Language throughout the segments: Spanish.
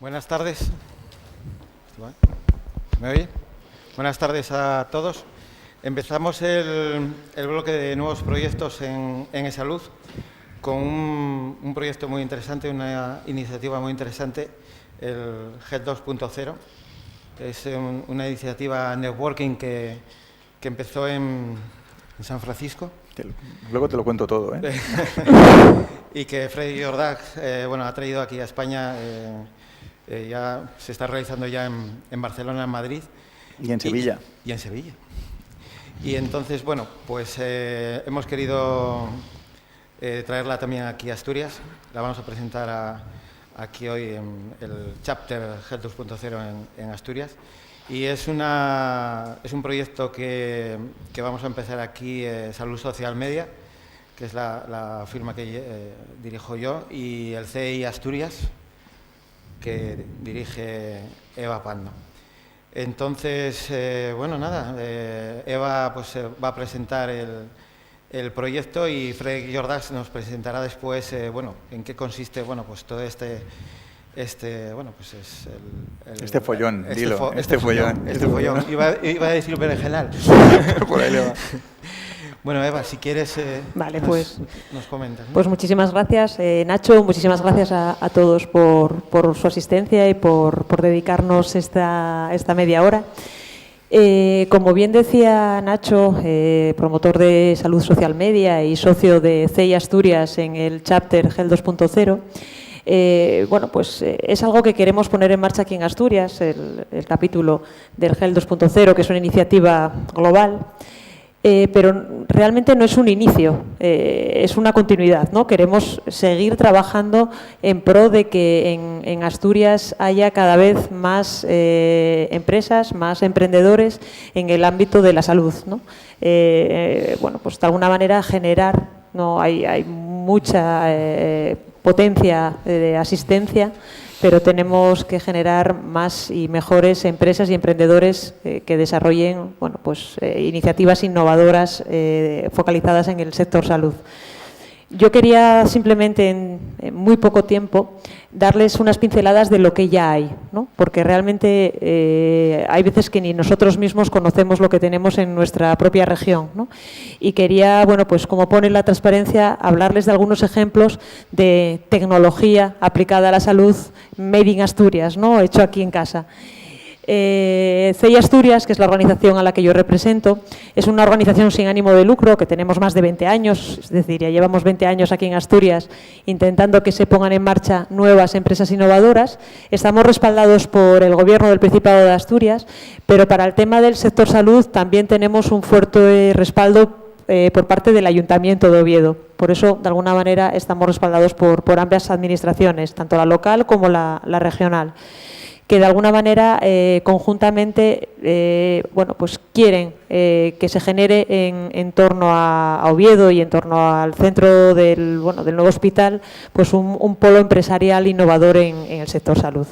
Buenas tardes. ¿Me oye? Buenas tardes a todos. Empezamos el bloque de nuevos proyectos en eSalud con un proyecto muy interesante, una iniciativa muy interesante, el Health 2.0. Es una iniciativa networking que empezó en San Francisco. Luego te lo cuento todo, ¿eh? Y que Freddy Jordac ha traído aquí a España. Ya se está realizando ya en Barcelona, en Madrid. Y en Sevilla. Y en Sevilla. Y entonces, hemos querido traerla también aquí a Asturias. La vamos a presentar aquí hoy en el Chapter Health 2.0 en Asturias. Y es un proyecto que vamos a empezar aquí, Salud Social Media, que es la firma que dirijo yo, y el CEI Asturias, que dirige Eva Pando. Entonces, Eva va a presentar el proyecto y Freddy Jordac nos presentará después, en qué consiste, todo este follón, dilo. Este follón. Iba a decir berenjenal. Por ahí le va. Bueno, Eva, si quieres, nos comentas, ¿no? Pues muchísimas gracias, Nacho. Muchísimas gracias a todos por su asistencia y por dedicarnos esta media hora. Como bien decía Nacho, promotor de Salud Social Media y socio de CEI Asturias en el Chapter Health 2.0, es algo que queremos poner en marcha aquí en Asturias, el capítulo del Health 2.0, que es una iniciativa global. Pero realmente no es un inicio, es una continuidad, ¿no? Queremos seguir trabajando en pro de que en Asturias haya cada vez más empresas, más emprendedores en el ámbito de la salud, ¿no? De alguna manera generar, ¿no? Hay mucha potencia de asistencia, pero tenemos que generar más y mejores empresas y emprendedores que desarrollen iniciativas innovadoras focalizadas en el sector salud. Yo quería simplemente en muy poco tiempo darles unas pinceladas de lo que ya hay, ¿no? Porque realmente hay veces que ni nosotros mismos conocemos lo que tenemos en nuestra propia región, ¿no? Y quería, como pone la transparencia, hablarles de algunos ejemplos de tecnología aplicada a la salud made in Asturias, ¿no? Hecho aquí en casa. CEI Asturias, que es la organización a la que yo represento, es una organización sin ánimo de lucro que tenemos más de 20 años, es decir, ya llevamos 20 años aquí en Asturias intentando que se pongan en marcha nuevas empresas innovadoras. Estamos respaldados por el Gobierno del Principado de Asturias, pero para el tema del sector salud también tenemos un fuerte respaldo por parte del Ayuntamiento de Oviedo. Por eso, de alguna manera, estamos respaldados por ambas administraciones, tanto la local como la regional, que de alguna manera conjuntamente quieren que se genere en torno a Oviedo y en torno al centro del nuevo hospital un polo empresarial innovador en el sector salud.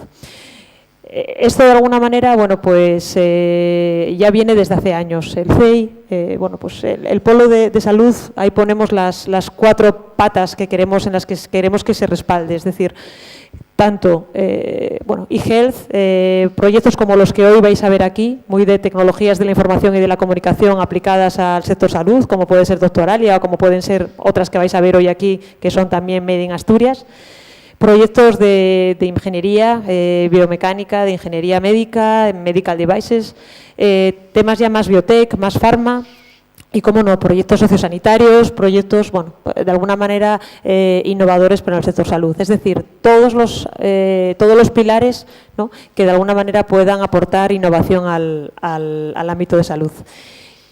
Esto de alguna manera ya viene desde hace años. El CEI, el polo de salud, ahí ponemos las 4 patas en las que queremos que se respalde, es decir, tanto eHealth, proyectos como los que hoy vais a ver aquí, muy de tecnologías de la información y de la comunicación aplicadas al sector salud, como puede ser Doctoralia o como pueden ser otras que vais a ver hoy aquí, que son también Made in Asturias. Proyectos de ingeniería biomecánica, de ingeniería médica, medical devices, temas ya más biotech, más farma. Y, cómo no, proyectos sociosanitarios, proyectos, de alguna manera, innovadores para el sector salud. Es decir, todos los pilares, ¿no?, que de alguna manera puedan aportar innovación al ámbito de salud.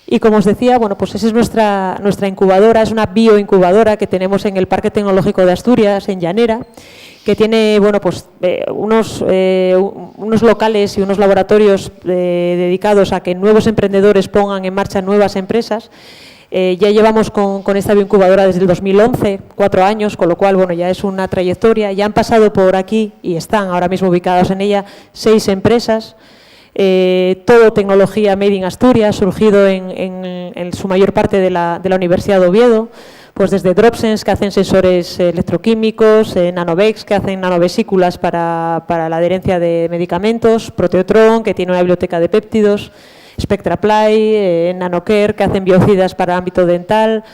Y como os decía, esa es nuestra incubadora, es una bioincubadora que tenemos en el Parque Tecnológico de Asturias, en Llanera, que tiene unos locales y unos laboratorios dedicados a que nuevos emprendedores pongan en marcha nuevas empresas. Ya llevamos con esta bioincubadora desde el 2011, 4 años, con lo cual ya es una trayectoria. Ya han pasado por aquí y están ahora mismo ubicados en ella 6 empresas. Todo tecnología made in Asturias, surgido en su mayor parte de la Universidad de Oviedo, pues desde Dropsense, que hacen sensores electroquímicos, Nanovex, que hacen nanovesículas para la adherencia de medicamentos, Proteotron, que tiene una biblioteca de péptidos, SpectraPly, Nanocare, que hacen biocidas para el ámbito dental,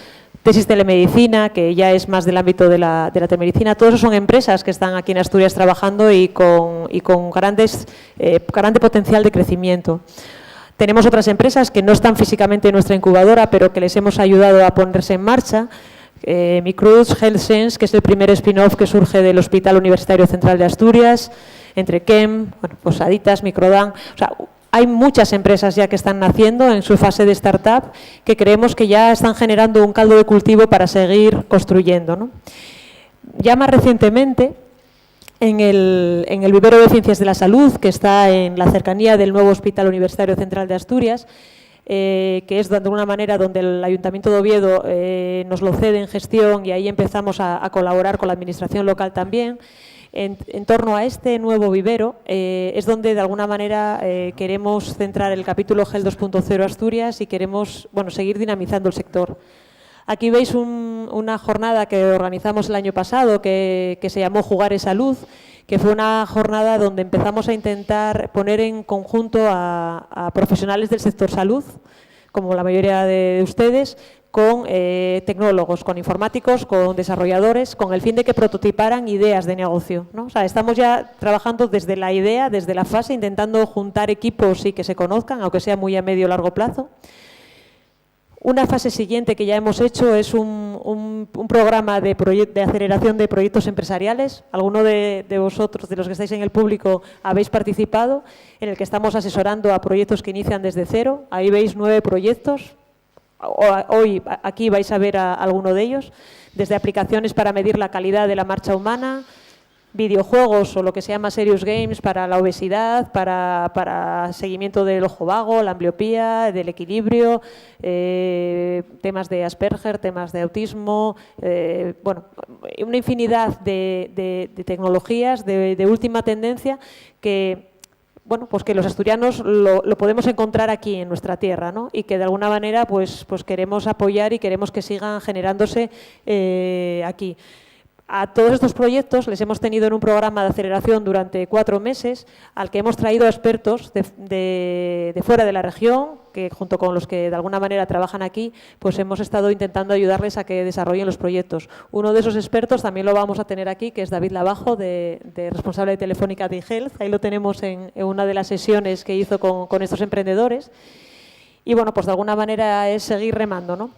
Tesis Telemedicina, que ya es más del ámbito de la telemedicina. Todos esos son empresas que están aquí en Asturias trabajando y con grande potencial de crecimiento. Tenemos otras empresas que no están físicamente en nuestra incubadora, pero que les hemos ayudado a ponerse en marcha. Micruz, HealthSense, que es el primer spin-off que surge del Hospital Universitario Central de Asturias, entre Chem, bueno, pues Aditas, Microdan. O sea, hay muchas empresas ya que están naciendo en su fase de startup que creemos que ya están generando un caldo de cultivo para seguir construyendo, ¿no? Ya más recientemente, en el vivero de Ciencias de la Salud, que está en la cercanía del nuevo Hospital Universitario Central de Asturias, que es de alguna manera donde el Ayuntamiento de Oviedo nos lo cede en gestión y ahí empezamos a colaborar con la Administración local también. En torno a este nuevo vivero es donde de alguna manera queremos centrar el capítulo GEL 2.0 Asturias y queremos seguir dinamizando el sector. Aquí veis una jornada que organizamos el año pasado que se llamó Jugar es Salud, que fue una jornada donde empezamos a intentar poner en conjunto a profesionales del sector salud, como la mayoría de ustedes, con tecnólogos, con informáticos, con desarrolladores, con el fin de que prototiparan ideas de negocio, ¿no? O sea, estamos ya trabajando desde la idea, desde la fase, intentando juntar equipos y que se conozcan, aunque sea muy a medio o largo plazo. Una fase siguiente que ya hemos hecho es un programa de aceleración de proyectos empresariales. Alguno de vosotros, de los que estáis en el público, habéis participado, en el que estamos asesorando a proyectos que inician desde cero. Ahí veis 9 proyectos. Hoy aquí vais a ver a alguno de ellos, desde aplicaciones para medir la calidad de la marcha humana, videojuegos o lo que se llama serious games para la obesidad, para seguimiento del ojo vago, la ambliopía, del equilibrio, temas de Asperger, temas de autismo, una infinidad de tecnologías de última tendencia que pues que los asturianos lo podemos encontrar aquí en nuestra tierra, ¿no? Y que de alguna manera pues queremos apoyar y queremos que sigan generándose aquí. A todos estos proyectos les hemos tenido en un programa de aceleración durante 4 meses, al que hemos traído a expertos de fuera de la región, que junto con los que de alguna manera trabajan aquí, pues hemos estado intentando ayudarles a que desarrollen los proyectos. Uno de esos expertos también lo vamos a tener aquí, que es David Lavajo, de responsable de Telefónica de eHealth. Ahí lo tenemos en una de las sesiones que hizo con estos emprendedores. Y bueno, pues de alguna manera es seguir remando, ¿no?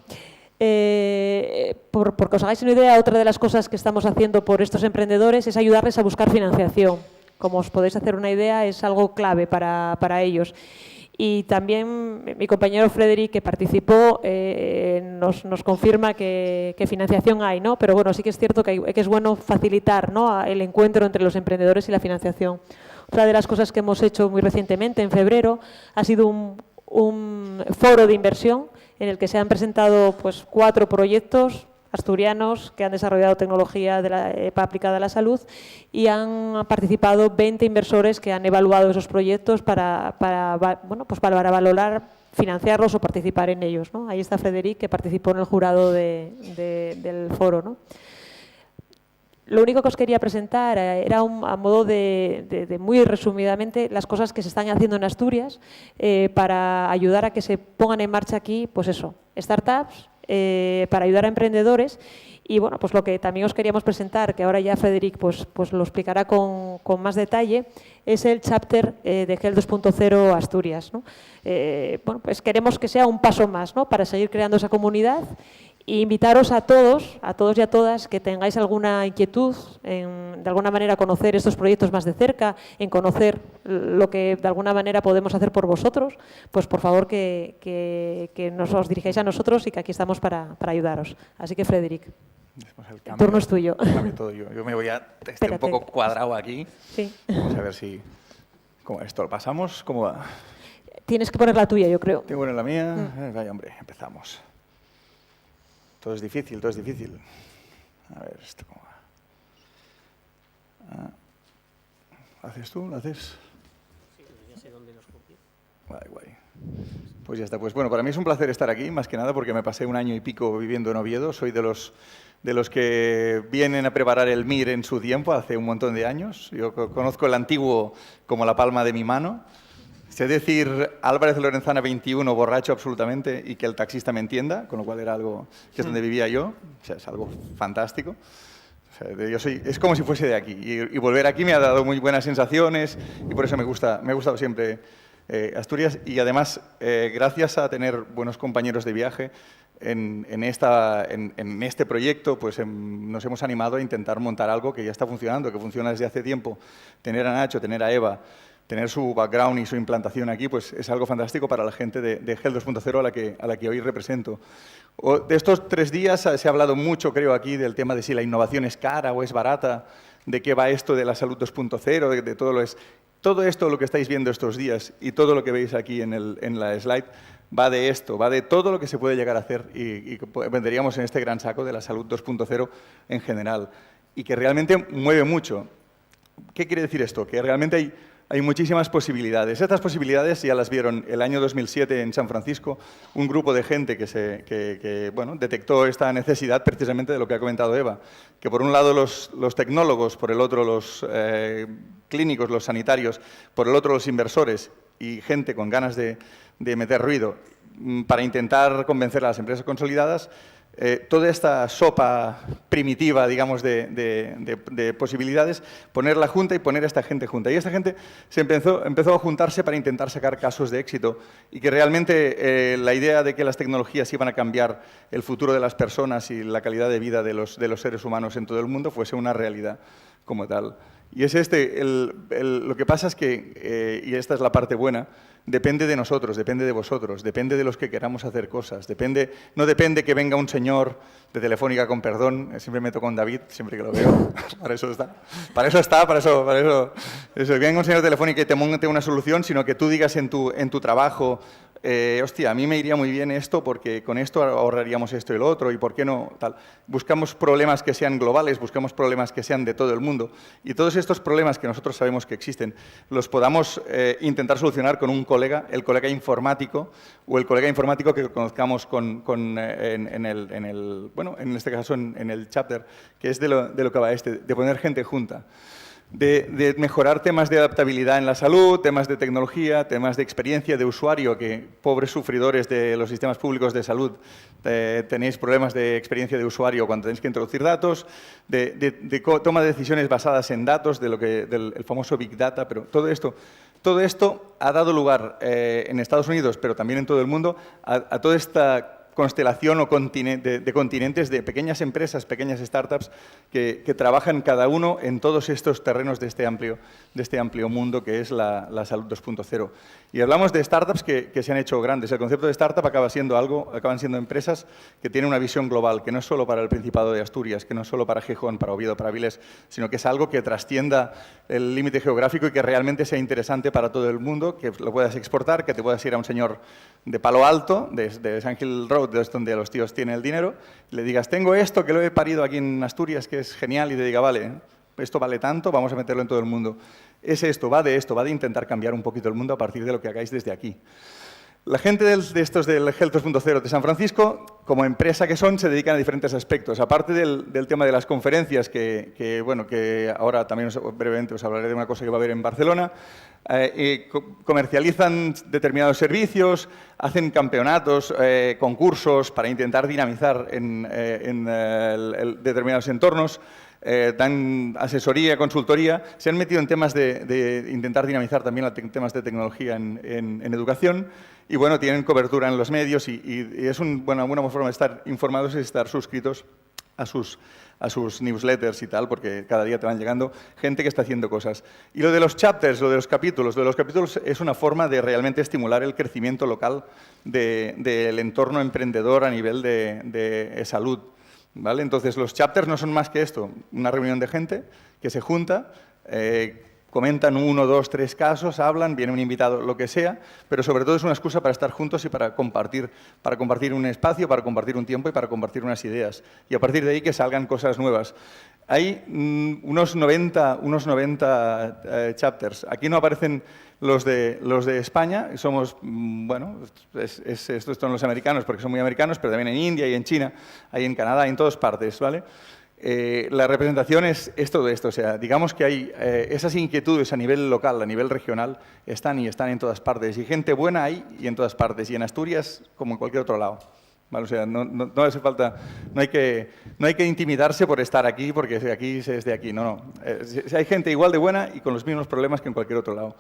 Porque os hagáis una idea, otra de las cosas que estamos haciendo por estos emprendedores es ayudarles a buscar financiación. Como os podéis hacer una idea, es algo clave para ellos. Y también mi compañero Frederic, que participó, nos confirma que financiación hay, ¿no? Pero bueno, sí que es cierto que es bueno facilitar, ¿no?, el encuentro entre los emprendedores y la financiación. Otra de las cosas que hemos hecho muy recientemente, en febrero, ha sido un foro de inversión en el que se han presentado 4 proyectos asturianos que han desarrollado tecnología aplicada a la salud y han participado 20 inversores que han evaluado esos proyectos para valorar, financiarlos o participar en ellos, ¿no? Ahí está Frederic, que participó en el jurado del foro, ¿no? Lo único que os quería presentar era a modo de muy resumidamente las cosas que se están haciendo en Asturias para ayudar a que se pongan en marcha aquí, pues eso, startups, para ayudar a emprendedores. Y bueno, pues lo que también os queríamos presentar, que ahora ya Frederic pues lo explicará con más detalle, es el chapter de GEL 2.0 Asturias, ¿no? Pues queremos que sea un paso más, ¿no?, para seguir creando esa comunidad. E invitaros a todos y a todas que tengáis alguna inquietud en, de alguna manera, conocer estos proyectos más de cerca, en conocer lo que de alguna manera podemos hacer por vosotros, pues por favor que os dirijáis a nosotros y que aquí estamos para ayudaros. Así que, Frederic, el turno es tuyo. Todo yo me voy a un poco cuadrado aquí. Sí. Vamos a ver si... ¿Cómo esto lo pasamos? ¿Cómo va? Tienes que poner la tuya, yo creo. Tengo que poner la mía. Vaya, hombre, empezamos. Todo es difícil, todo es difícil. A ver, ¿esto cómo va? ¿Lo haces tú? ¿Lo haces? Sí, ya sé dónde los copio. Guay, guay. Pues ya está. Pues bueno, para mí es un placer estar aquí, más que nada porque me pasé 1 año y pico viviendo en Oviedo. Soy de los que vienen a preparar el MIR en su tiempo, hace un montón de años. Yo conozco el antiguo como la palma de mi mano. Sé decir Álvarez Lorenzana 21, borracho absolutamente, y que el taxista me entienda, con lo cual era algo que es donde vivía yo. O sea, es algo fantástico. O sea, es como si fuese de aquí. Y volver aquí me ha dado muy buenas sensaciones y por eso me ha gustado siempre Asturias. Y además, gracias a tener buenos compañeros de viaje en este proyecto, pues nos hemos animado a intentar montar algo que ya está funcionando, que funciona desde hace tiempo. Tener a Nacho, tener a Eva, tener su background y su implantación aquí, pues es algo fantástico para la gente de GEL 2.0 a la que hoy represento. De estos 3 días se ha hablado mucho, creo, aquí del tema de si la innovación es cara o es barata, de qué va esto de la salud 2.0, de todo lo es. Todo esto, lo que estáis viendo estos días y todo lo que veis aquí en la slide, va de esto, va de todo lo que se puede llegar a hacer y venderíamos en este gran saco de la salud 2.0 en general y que realmente mueve mucho. ¿Qué quiere decir esto? Que realmente hay muchísimas posibilidades. Estas posibilidades ya las vieron el año 2007 en San Francisco, un grupo de gente que detectó esta necesidad precisamente de lo que ha comentado Eva, que por un lado los tecnólogos, por el otro los clínicos, los sanitarios, por el otro los inversores y gente con ganas de meter ruido para intentar convencer a las empresas consolidadas. Toda esta sopa primitiva, digamos, de posibilidades, ponerla junta y poner a esta gente junta. Y esta gente empezó a juntarse para intentar sacar casos de éxito y que realmente la idea de que las tecnologías iban a cambiar el futuro de las personas y la calidad de vida de los seres humanos en todo el mundo fuese una realidad como tal. Y es lo que pasa es que, y esta es la parte buena, depende de nosotros, depende de vosotros, depende de los que queramos hacer cosas. No depende que venga un señor de Telefónica con perdón, siempre meto con David, siempre que lo veo, para eso está. Eso, venga un señor de Telefónica y te monte una solución, sino que tú digas en tu trabajo, hostia, a mí me iría muy bien esto porque con esto ahorraríamos esto y lo otro, y por qué no tal. Buscamos problemas que sean globales, buscamos problemas que sean de todo el mundo, y todos estos problemas que nosotros sabemos que existen, los podamos intentar solucionar con el colega informático, o el colega informático que conozcamos en este caso en el chapter, que es de lo que va de poner gente junta. De mejorar temas de adaptabilidad en la salud, temas de tecnología, temas de experiencia de usuario, que pobres sufridores de los sistemas públicos de salud tenéis problemas de experiencia de usuario cuando tenéis que introducir datos, de toma de decisiones basadas en datos, del famoso Big Data, pero todo esto ha dado lugar en Estados Unidos, pero también en todo el mundo, a toda esta constelación o de continentes de pequeñas empresas, pequeñas startups que trabajan cada uno en todos estos terrenos de este amplio mundo que es la salud 2.0. Y hablamos de startups que se han hecho grandes. El concepto de startup acaban siendo empresas que tienen una visión global, que no es solo para el Principado de Asturias, que no es solo para Gijón, para Oviedo, para Avilés, sino que es algo que trascienda el límite geográfico y que realmente sea interesante para todo el mundo, que lo puedas exportar, que te puedas ir a un señor de Palo Alto, de San Gil Road, donde los tíos tienen el dinero, y le digas, tengo esto que lo he parido aquí en Asturias, que es genial, y te diga, vale, esto vale tanto, vamos a meterlo en todo el mundo. Va de intentar cambiar un poquito el mundo a partir de lo que hagáis desde aquí. La gente de estos del GEL 2.0 de San Francisco, como empresa que son, se dedican a diferentes aspectos. Aparte del tema de las conferencias, que ahora también brevemente os hablaré de una cosa que va a haber en Barcelona, comercializan determinados servicios, hacen campeonatos, concursos para intentar dinamizar en determinados entornos, dan asesoría, consultoría, se han metido en temas de intentar dinamizar también temas de tecnología en educación y bueno, tienen cobertura en los medios y es una buena forma de estar informados y estar suscritos a sus newsletters y tal, porque cada día te van llegando gente que está haciendo cosas. Y lo de los chapters, lo de los capítulos es una forma de realmente estimular el crecimiento local del entorno emprendedor a nivel de salud. ¿Vale? Entonces, los chapters no son más que esto, una reunión de gente que se junta, comentan 1, 2, 3 casos, hablan, viene un invitado, lo que sea, pero sobre todo es una excusa para estar juntos y para compartir un espacio, para compartir un tiempo y para compartir unas ideas. Y a partir de ahí que salgan cosas nuevas. Hay unos 90 chapters. Aquí no aparecen los de España. Somos, bueno, estos son los americanos porque son muy americanos, pero también en India y en China, hay en Canadá, en todas partes, ¿vale? La representación es todo esto. O sea, digamos que hay esas inquietudes a nivel local, a nivel regional, están en todas partes. Y gente buena hay y en todas partes. Y en Asturias, como en cualquier otro lado. ¿Vale? O sea, no hace falta, no hay que intimidarse por estar aquí, porque aquí es de aquí. No. Hay gente igual de buena y con los mismos problemas que en cualquier otro lado.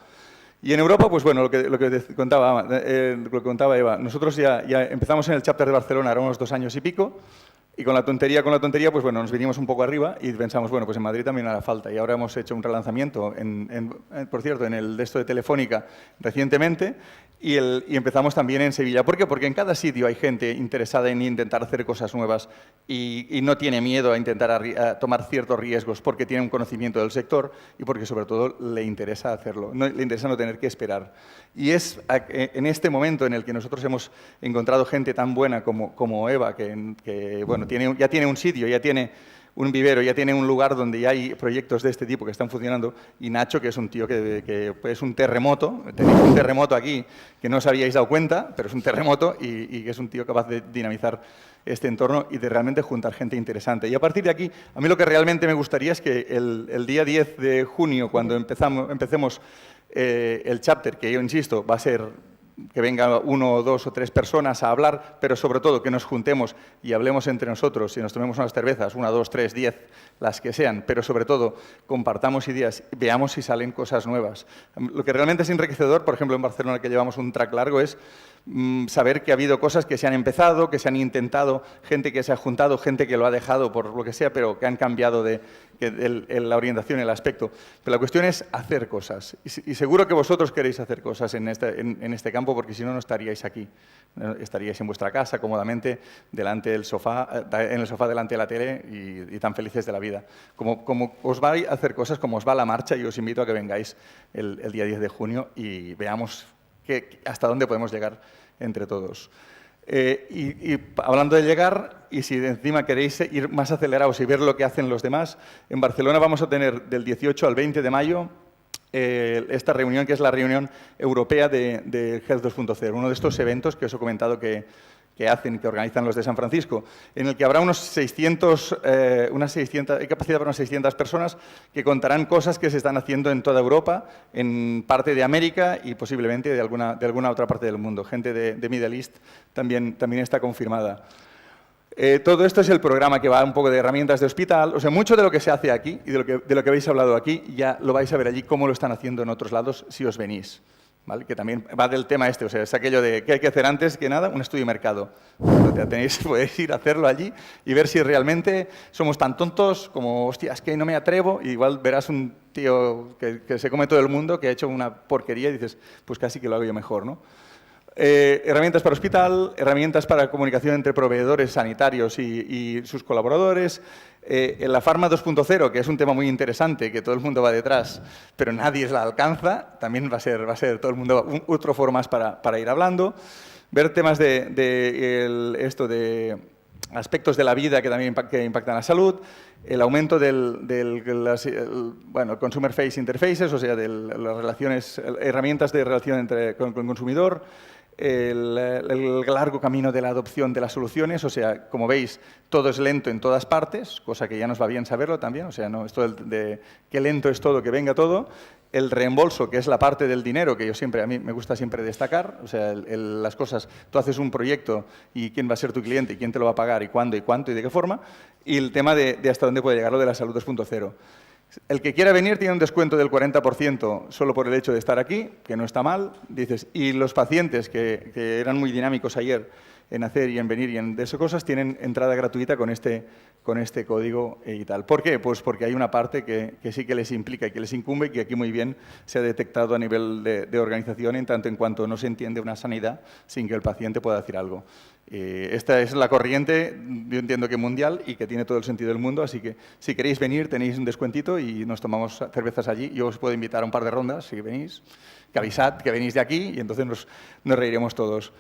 Y en Europa, pues bueno, lo que contaba Eva, nosotros ya empezamos en el chapter de Barcelona, ahora unos 2 años y pico, y con la tontería, pues bueno, nos vinimos un poco arriba y pensamos, bueno, pues en Madrid también hará falta. Y ahora hemos hecho un relanzamiento, por cierto, en el de esto de Telefónica recientemente, y empezamos también en Sevilla. ¿Por qué? Porque en cada sitio hay gente interesada en intentar hacer cosas nuevas y no tiene miedo a intentar a tomar ciertos riesgos porque tiene un conocimiento del sector y porque sobre todo le interesa hacerlo, le interesa no tener que esperar. Y es en este momento en el que nosotros hemos encontrado gente tan buena como Eva, que bueno, ya tiene un sitio, ya tiene un vivero, ya tiene un lugar donde ya hay proyectos de este tipo que están funcionando, y Nacho, que es un tío que es un terremoto, tenéis un terremoto aquí que no os habíais dado cuenta, pero es un terremoto y que es un tío capaz de dinamizar este entorno y de realmente juntar gente interesante. Y a partir de aquí, a mí lo que realmente me gustaría es que el día 10 de junio, cuando empecemos el chapter, que yo insisto, va a ser que venga 1, 2 o 3 personas a hablar, pero sobre todo que nos juntemos y hablemos entre nosotros y nos tomemos unas cervezas, 1, 2, 3, 10, las que sean, pero sobre todo compartamos ideas, veamos si salen cosas nuevas. Lo que realmente es enriquecedor, por ejemplo, en Barcelona, que llevamos un track largo, es saber que ha habido cosas que se han empezado, que se han intentado, gente que se ha juntado, gente que lo ha dejado por lo que sea, pero que han cambiado la orientación, el aspecto. Pero la cuestión es hacer cosas. Y seguro que vosotros queréis hacer cosas en este campo, porque si no, no estaríais aquí. Estaríais en vuestra casa, cómodamente, delante del sofá, en el sofá delante de la tele y tan felices de la vida. Como os vais a hacer cosas, como os va la marcha, y os invito a que vengáis el día 10 de junio y veamos hasta dónde podemos llegar entre todos. Y hablando de llegar, y si encima queréis ir más acelerados y ver lo que hacen los demás, en Barcelona vamos a tener del 18 al 20 de mayo esta reunión, que es la reunión europea de Health 2.0, uno de estos eventos que os he comentado que organizan los de San Francisco, en el que habrá hay capacidad para unas 600 personas que contarán cosas que se están haciendo en toda Europa, en parte de América y posiblemente de alguna otra parte del mundo. Gente de Middle East también está confirmada. Todo esto es el programa que va un poco de herramientas de hospital. O sea, mucho de lo que se hace aquí y de lo que habéis hablado aquí ya lo vais a ver allí, cómo lo están haciendo en otros lados si os venís. ¿Vale? Que también va del tema o sea, es aquello de ¿qué hay que hacer antes que nada? Un estudio de mercado. Podéis ir a hacerlo allí y ver si realmente somos tan tontos como, hostia, es que no me atrevo, y igual verás un tío que se come todo el mundo, que ha hecho una porquería y dices, pues casi que lo hago yo mejor, ¿no? Herramientas para hospital, herramientas para comunicación entre proveedores sanitarios y sus colaboradores. La Pharma 2.0, que es un tema muy interesante, que todo el mundo va detrás, pero nadie la alcanza, también va a ser todo el mundo otro foro más para ir hablando. Ver temas de aspectos de la vida que también impactan la salud, el aumento Consumer Face Interfaces, o sea, de las relaciones, herramientas de relación con el consumidor, el largo camino de la adopción de las soluciones. O sea, como veis, todo es lento en todas partes, cosa que ya nos va bien saberlo también. O sea, no, esto de qué lento es todo, que venga todo. El reembolso, que es la parte del dinero, que a mí me gusta siempre destacar. O sea, las cosas, tú haces un proyecto y quién va a ser tu cliente y quién te lo va a pagar y cuándo y cuánto y de qué forma. Y el tema de hasta dónde puede llegar lo de la salud 2.0. El que quiera venir tiene un descuento del 40% solo por el hecho de estar aquí, que no está mal, dices. Y los pacientes, que eran muy dinámicos ayer, en hacer y en venir y en de esas cosas, tienen entrada gratuita con este código y tal. ¿Por qué? Pues porque hay una parte que sí que les implica y que les incumbe y que aquí muy bien se ha detectado a nivel de organización en tanto en cuanto no se entiende una sanidad sin que el paciente pueda decir algo. Esta es la corriente, yo entiendo que mundial y que tiene todo el sentido del mundo, así que si queréis venir tenéis un descuentito y nos tomamos cervezas allí. Yo os puedo invitar a un par de rondas si venís, que avisad que venís de aquí y entonces nos reiremos todos.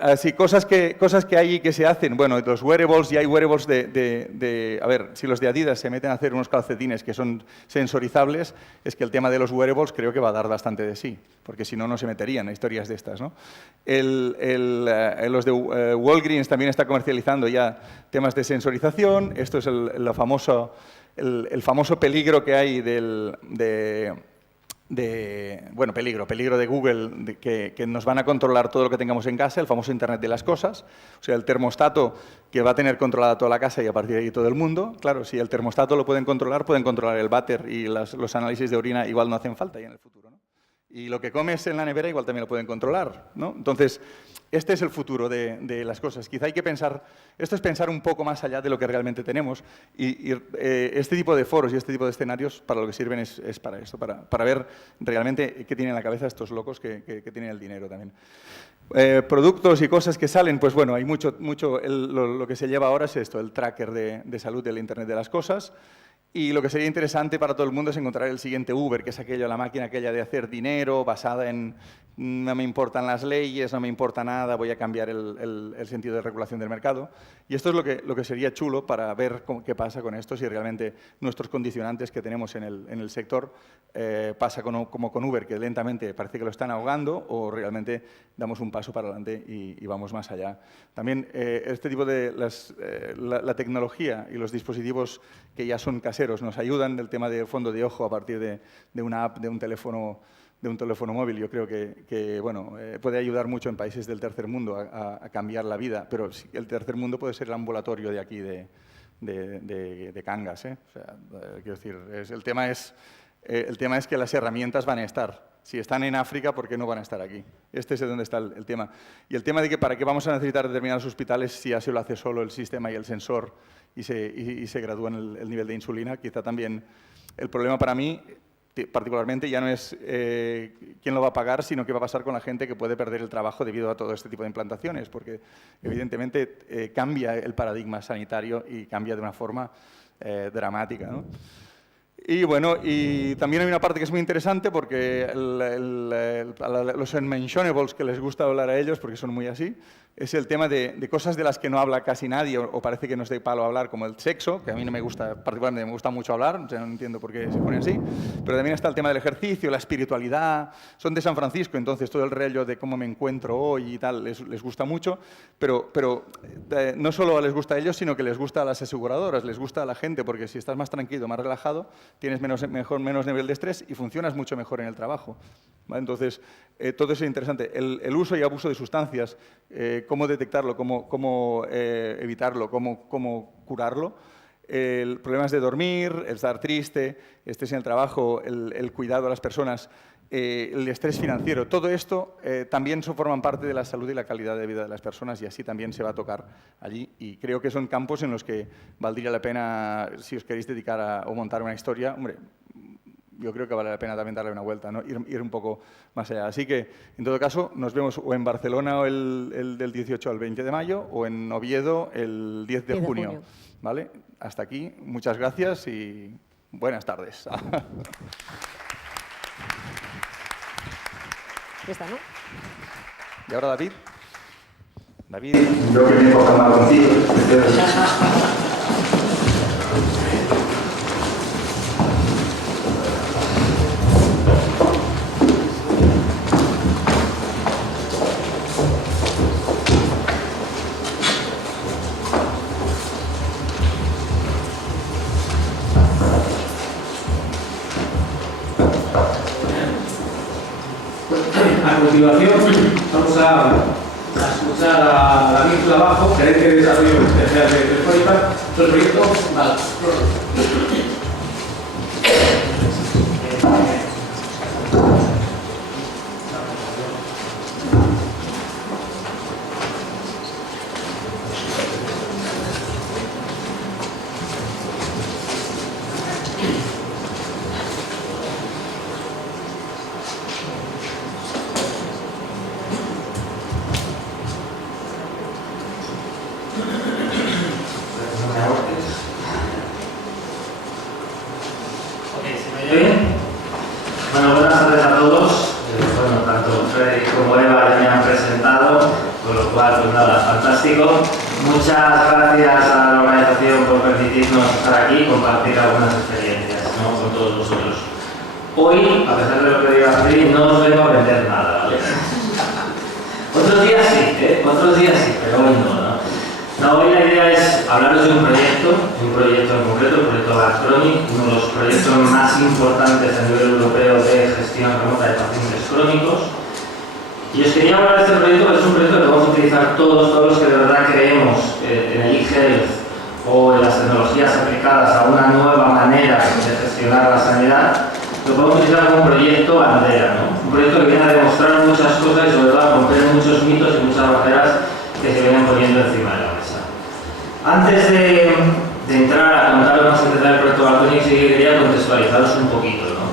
Así, cosas que hay y que se hacen. Bueno, los wearables, ya hay wearables a ver, si los de Adidas se meten a hacer unos calcetines que son sensorizables, es que el tema de los wearables creo que va a dar bastante de sí, porque si no, no se meterían a historias de estas, ¿no? Los de Walgreens también está comercializando ya temas de sensorización. Esto es el famoso peligro que hay peligro de Google, que nos van a controlar todo lo que tengamos en casa, el famoso Internet de las cosas, o sea, el termostato que va a tener controlada toda la casa y a partir de ahí todo el mundo. Claro, si el termostato lo pueden controlar el váter y los análisis de orina igual no hacen falta ya en el futuro, ¿no? Y lo que comes en la nevera igual también lo pueden controlar, ¿no? Entonces, este es el futuro de las cosas. Quizá hay que pensar, esto es pensar un poco más allá de lo que realmente tenemos y este tipo de foros y este tipo de escenarios para lo que sirven es para esto, para ver realmente qué tienen en la cabeza estos locos que tienen el dinero también. Productos y cosas que salen, pues bueno, hay mucho lo que se lleva ahora es esto, el tracker de salud del Internet de las cosas. Y lo que sería interesante para todo el mundo es encontrar el siguiente Uber, que es la máquina aquella de hacer dinero basada en no me importan las leyes, no me importa nada, voy a cambiar el sentido de regulación del mercado. Y esto es lo que sería chulo para ver qué pasa con esto, si realmente nuestros condicionantes que tenemos en el sector pasa como con Uber, que lentamente parece que lo están ahogando, o realmente damos un paso para adelante y vamos más allá. También este tipo de la tecnología y los dispositivos que ya son caseros nos ayudan del tema de fondo de ojo a partir de una app, de un teléfono móvil. Yo creo que puede ayudar mucho en países del tercer mundo a cambiar la vida, pero el tercer mundo puede ser el ambulatorio de aquí de Cangas, ¿eh? O sea, quiero decir, el tema es que las herramientas van a estar. Si están en África, ¿por qué no van a estar aquí? Este es donde está el tema. Y el tema de que para qué vamos a necesitar determinados hospitales si ya se lo hace solo el sistema y el sensor y se gradúa en el nivel de insulina, quizá también el problema para mí particularmente ya no es quién lo va a pagar, sino qué va a pasar con la gente que puede perder el trabajo debido a todo este tipo de implantaciones, porque evidentemente cambia el paradigma sanitario y cambia de una forma dramática, ¿no? Y bueno, y también hay una parte que es muy interesante porque los unmentionables que les gusta hablar a ellos, porque son muy así, es el tema de cosas de las que no habla casi nadie o parece que no es de palo hablar, como el sexo, que a mí no me gusta, particularmente me gusta mucho hablar, o sea, no entiendo por qué se pone así, pero también está el tema del ejercicio, la espiritualidad. Son de San Francisco, entonces todo el rollo de cómo me encuentro hoy y tal les gusta mucho, pero no solo les gusta a ellos, sino que les gusta a las aseguradoras, les gusta a la gente, porque si estás más tranquilo, más relajado, tienes menos nivel de estrés y funcionas mucho mejor en el trabajo, ¿vale? Entonces, todo eso es interesante. El uso y abuso de sustancias, cómo detectarlo, cómo evitarlo, cómo curarlo, problemas de dormir, el estar triste, estrés en el trabajo, el cuidado a las personas, el estrés financiero, todo esto también forman parte de la salud y la calidad de vida de las personas y así también se va a tocar allí. Y creo que son campos en los que valdría la pena, si os queréis dedicar o montar una historia, hombre, yo creo que vale la pena también darle una vuelta, ¿no? Ir un poco más allá. Así que, en todo caso, nos vemos o en Barcelona el del 18 al 20 de mayo o en Oviedo el 10 de junio. ¿Vale? Hasta aquí. Muchas gracias y buenas tardes. Ya está, ¿no? Y ahora David. David. Yo que me toca más contigo. A continuación, vamos a escuchar a David Clavajo, gerente de desarrollo especial de Telefónica, del proyecto VAL. Fantástico. Muchas gracias a la organización por permitirnos estar aquí y compartir algunas experiencias, ¿no?, con todos vosotros. Hoy, a pesar de lo que diga Freddy, no os vengo a vender nada, ¿vale? Otros días sí, pero hoy no, hoy la idea es hablaros de un proyecto en concreto, el proyecto GasChronic, uno de los proyectos más importantes a nivel europeo de gestión remota de pacientes crónicos. Y os quería hablar de este proyecto, que es un proyecto que vamos a utilizar todos los que de verdad creemos en el e-health o en las tecnologías aplicadas a una nueva manera de gestionar la sanidad. Lo podemos utilizar como un proyecto bandera, ¿no? Un proyecto que viene a demostrar muchas cosas y sobre todo a romper muchos mitos y muchas barreras que se vienen poniendo encima de la mesa. Antes de entrar a contaros más en detalle el proyecto GasChronic, sí que quería contextualizaros un poquito, ¿no?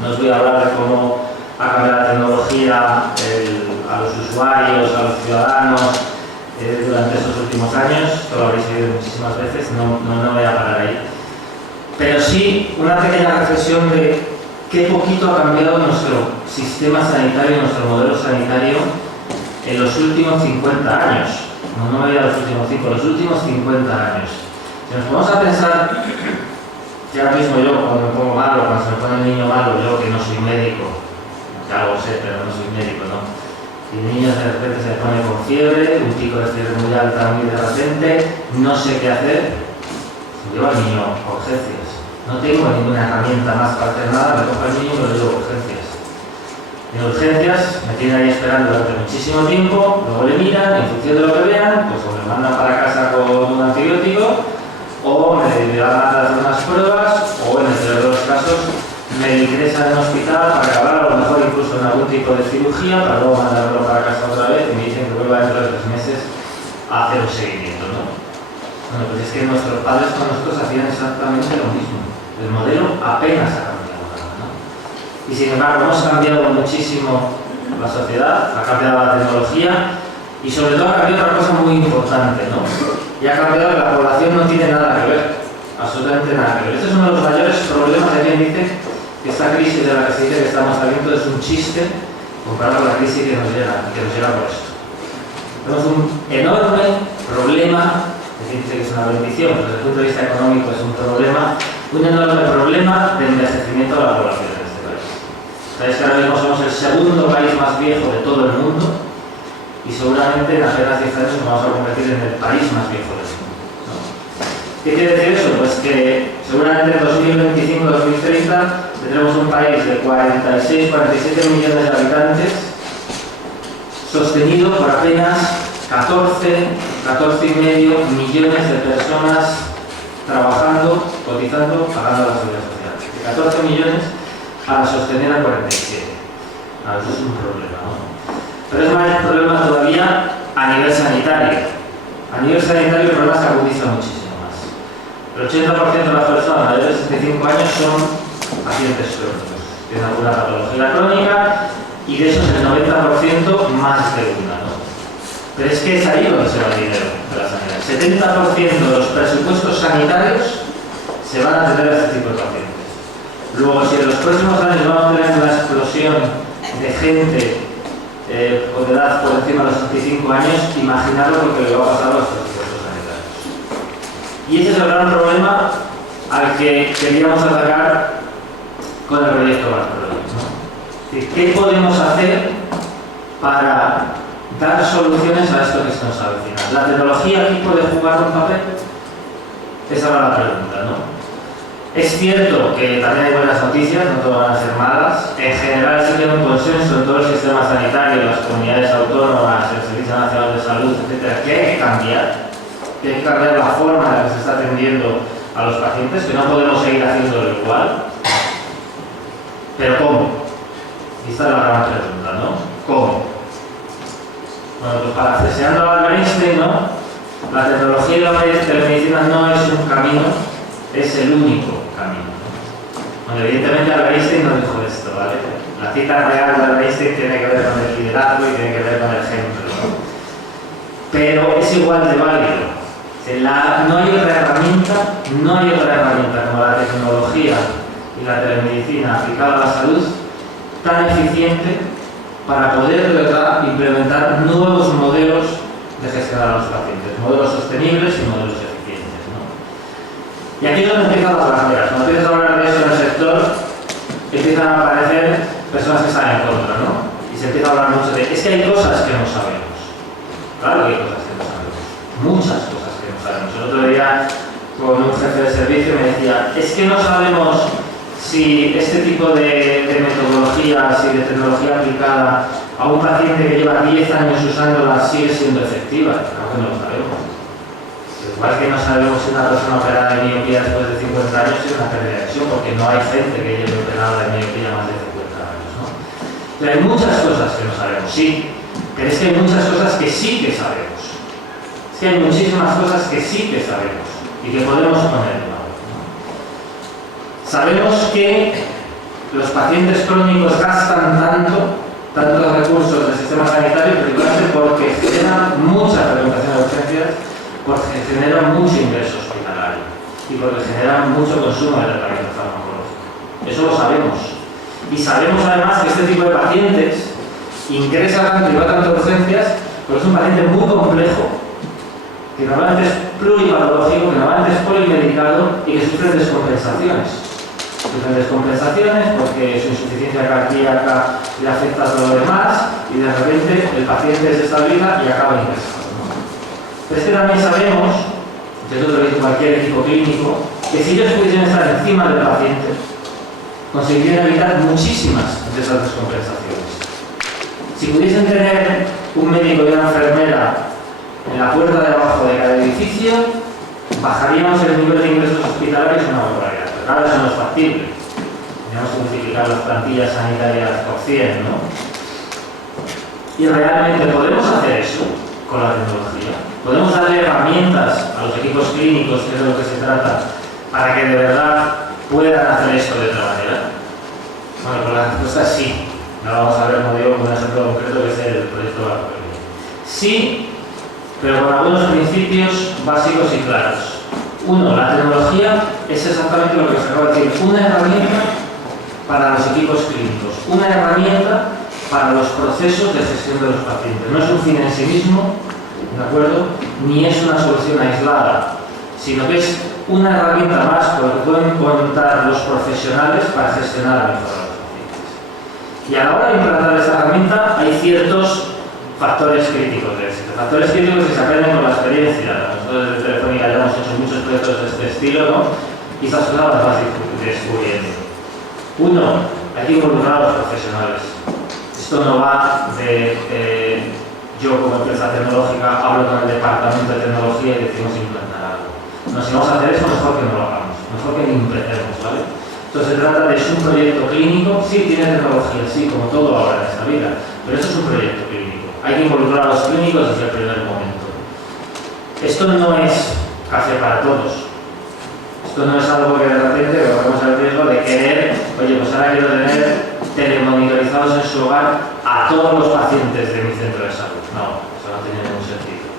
No os voy a hablar de cómo ha cambiado la tecnología a los usuarios, a los ciudadanos durante estos últimos años, esto lo habréis oído muchísimas veces, no voy a parar ahí. Pero sí una pequeña reflexión de qué poquito ha cambiado nuestro sistema sanitario, nuestro modelo sanitario en los últimos 50 años. No me voy a los últimos 5, los últimos 50 años. Si nos ponemos a pensar que ahora mismo yo, cuando me pongo malo, cuando se me pone el niño malo, yo que no soy médico, ya lo sé, pero no soy médico, ¿no? Y el niño de repente se pone con fiebre, un pico de fiebre muy alta, muy de repente, no sé qué hacer, llevo al niño a urgencias. No tengo ninguna herramienta más para hacer nada, me cojo al niño y me lo llevo a urgencias. En urgencias me tienen ahí esperando durante muchísimo tiempo, luego le miran, en función de lo que vean, pues o me mandan para casa con un antibiótico, o me van a mandar a hacer unas pruebas, o en el peor de los casos me ingresan en un hospital para acabar, a lo mejor incluso en algún tipo de cirugía, para luego mandarlo para casa otra vez y me dicen que vuelva dentro de 3 meses a hacer un seguimiento, ¿no? Bueno, pues es que nuestros padres con nosotros hacían exactamente lo mismo. El modelo apenas ha cambiado nada, ¿no? Y sin embargo hemos cambiado muchísimo la sociedad, ha cambiado la tecnología y sobre todo ha cambiado otra cosa muy importante, ¿no? Y ha cambiado que la población no tiene nada que ver, absolutamente nada que ver. Este es uno de los mayores problemas de quien dice que esta crisis de la que se dice que estamos saliendo es un chiste comparado con la crisis que nos llega por esto. Tenemos un enorme problema, dice que es una bendición, pero desde el punto de vista económico es un problema, un enorme problema de envejecimiento de la población en este país. Sabéis que ahora mismo somos el segundo país más viejo de todo el mundo y seguramente en apenas 10 años nos vamos a convertir en el país más viejo del mundo, ¿no? ¿Qué quiere decir eso? Pues que seguramente en 2025-2030 tendremos un país de 46-47 millones de habitantes sostenido por apenas 14,5 millones de personas trabajando, cotizando, pagando la seguridad social. De 14 millones para sostener a 47. Eso es un problema, ¿no? Pero es más problema todavía a nivel sanitario. A nivel sanitario el problema se agudiza muchísimo más. El 80% de las personas mayores de 65 años son pacientes crónicos. Tienen alguna patología crónica y de esos el 90% más de una, ¿no? Pero es que es ahí donde se va el dinero de la sanidad. El 70% de los presupuestos sanitarios se van a atender a este tipo de pacientes. Luego, si en los próximos años vamos a tener una explosión de gente con edad por encima de los 65 años, imaginad lo que le va a pasar a los presupuestos sanitarios. Y ese es el gran problema al que queríamos atacar con el proyecto GasChronic, ¿no? ¿Qué podemos hacer para dar soluciones a esto que se nos avecina? ¿La tecnología aquí puede jugar un papel? Esa era la pregunta, ¿no? Es cierto que también hay buenas noticias, no todas van a ser malas. En general sí que hay un consenso en todo el sistema sanitario, las comunidades autónomas, el Servicio Nacional de Salud, etcétera, que hay que cambiar la forma en la que se está atendiendo a los pacientes, que no podemos seguir haciéndolo igual. Pero ¿cómo? Y esta es la gran pregunta, ¿no? ¿Cómo? Bueno, pues parafraseando a Albert Einstein, ¿no? La tecnología y la telemedicina no es un camino, es el único camino. Bueno, evidentemente Albert Einstein no dijo esto, ¿vale? La cita real de Albert Einstein tiene que ver con el liderazgo y tiene que ver con el ejemplo, ¿no? Pero es igual de válido. No hay otra herramienta como la tecnología y la telemedicina aplicada a la salud tan eficiente para poder de verdad implementar nuevos modelos de gestionar a los pacientes, modelos sostenibles y modelos eficientes, ¿no? Y aquí es donde empiezan las barreras. Cuando empiezas a hablar de eso en el sector, empiezan a aparecer personas que están en contra, ¿no? Y se empieza a hablar mucho de, es que hay cosas que no sabemos. Claro que hay cosas que no sabemos. Muchas cosas que no sabemos. El otro día, con un jefe de servicio me decía, es que no sabemos si este tipo de metodologías y de tecnología aplicada a un paciente que lleva 10 años usándola sigue siendo efectiva. Claro que no lo sabemos. Igual que no sabemos si una persona operada de miopía después de 50 años es una pérdida de visión, porque no hay gente que lleve operada de miopía más de 50 años, ¿no? Pero hay muchas cosas que no sabemos, sí, pero es que hay muchas cosas que sí que sabemos. Es que hay muchísimas cosas que sí que sabemos y que podemos poner en valor, ¿no? Sabemos que los pacientes crónicos gastan tantos recursos del sistema sanitario, principalmente porque generan mucha fragmentación de urgencias, porque generan mucho ingreso hospitalario y porque generan mucho consumo de tratamiento farmacológico. Eso lo sabemos. Y sabemos además que este tipo de pacientes ingresa tanto y va tanto a urgencias porque es un paciente muy complejo, que normalmente es pluripatológico, que normalmente es polimedicado y que sufre descompensaciones. Sufren descompensaciones porque su insuficiencia cardíaca le afecta a todo lo demás y de repente el paciente se estabiliza y acaba ingresado. Pero es que también sabemos, que es lo que dice cualquier equipo clínico, que si ellos pudiesen estar encima del paciente, conseguirían evitar muchísimas de esas descompensaciones. Si pudiesen tener un médico y una enfermera en la puerta de abajo de cada edificio, bajaríamos el nivel de ingresos hospitalarios una barbaridad. Pero claro, eso no es factible. Tenemos que multiplicar las plantillas sanitarias por 100, ¿no? Y realmente podemos hacer eso con la tecnología. Podemos darle herramientas a los equipos clínicos, que es de lo que se trata, para que de verdad puedan hacer esto de otra manera. Bueno, pues la respuesta es sí. Ahora vamos a ver, como digo, un ejemplo concreto que es el proyecto Bartolomé. Sí, pero con algunos principios básicos y claros. Uno, la tecnología es exactamente lo que os acabo de decir, una herramienta para los equipos clínicos, una herramienta para los procesos de gestión de los pacientes. No es un fin en sí mismo, ¿de acuerdo? Ni es una solución aislada, sino que es una herramienta más con la que pueden contar los profesionales para gestionar mejor a los pacientes. Y a la hora de implantar esta herramienta hay ciertos factores críticos de éxito. Factores críticos que se aprenden con la experiencia. Nosotros desde Telefónica ya hemos hecho muchos proyectos de este estilo, ¿no? Y estas cosas las vas descubriendo. Uno, hay que involucrar a los profesionales. Esto no va de yo como empresa tecnológica hablo con el departamento de tecnología y decimos implantar algo. No, si vamos a hacer eso, mejor que no lo hagamos, mejor que ni empecemos, ¿vale? Entonces se trata de un proyecto clínico, sí tiene tecnología, sí, como todo ahora en esta vida, pero esto es un proyecto clínico. Hay que involucrar a los clínicos desde el primer momento. Esto no es café para todos. Esto no es algo que de repente corremos el riesgo de querer, oye, pues ahora quiero tener telemonitorizados en su hogar a todos los pacientes de mi centro de salud. No, eso no tiene ningún sentido.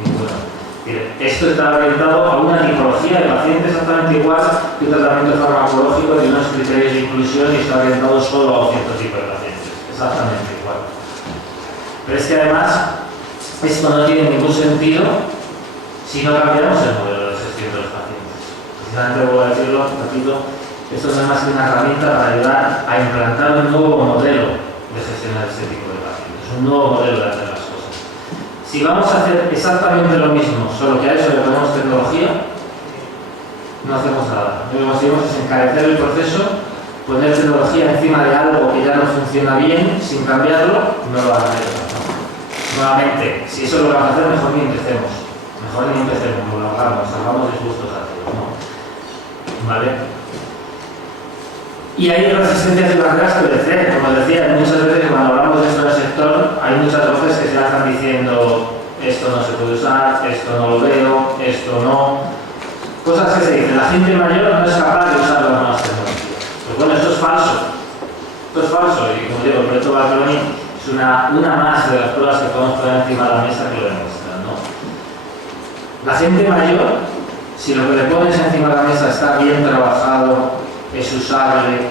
Ninguno. Esto está orientado a una tipología de pacientes exactamente igual que un tratamiento farmacológico de unos criterios de inclusión y está orientado solo a un cierto tipo de pacientes. Exactamente igual. Pero es que además, esto no tiene ningún sentido si no cambiamos el modelo de gestión de los pacientes. Precisamente, vuelvo a decirlo, repito, esto no es más que una herramienta para ayudar a implantar un nuevo modelo de gestionar este tipo de pacientes, un nuevo modelo de hacer las cosas. Si vamos a hacer exactamente lo mismo, solo que a eso le ponemos tecnología, no hacemos nada. Lo que conseguimos es encarecer el proceso, poner tecnología encima de algo que ya no funciona bien, sin cambiarlo, no lo haremos. Nuevamente, si eso es lo que vamos a hacer, mejor ni empecemos. Mejor ni empecemos, no lo hagamos, salgamos disgustos a todo, ¿no? ¿Vale? Y hay resistencias y barreras que vencer. Como decía, muchas veces cuando hablamos de esto en el sector, hay muchas voces que se están diciendo esto no se puede usar, esto no lo veo, esto no. Cosas que se dicen, la gente mayor no es capaz de usar las nuevas tecnologías. Pues bueno, esto es falso. Esto es falso. Y como digo, el proyecto Bartolomé es una más de las pruebas que podemos poner encima de la mesa que lo demuestran, ¿no? La gente mayor, si lo que le pones encima de la mesa está bien trabajado, es usable,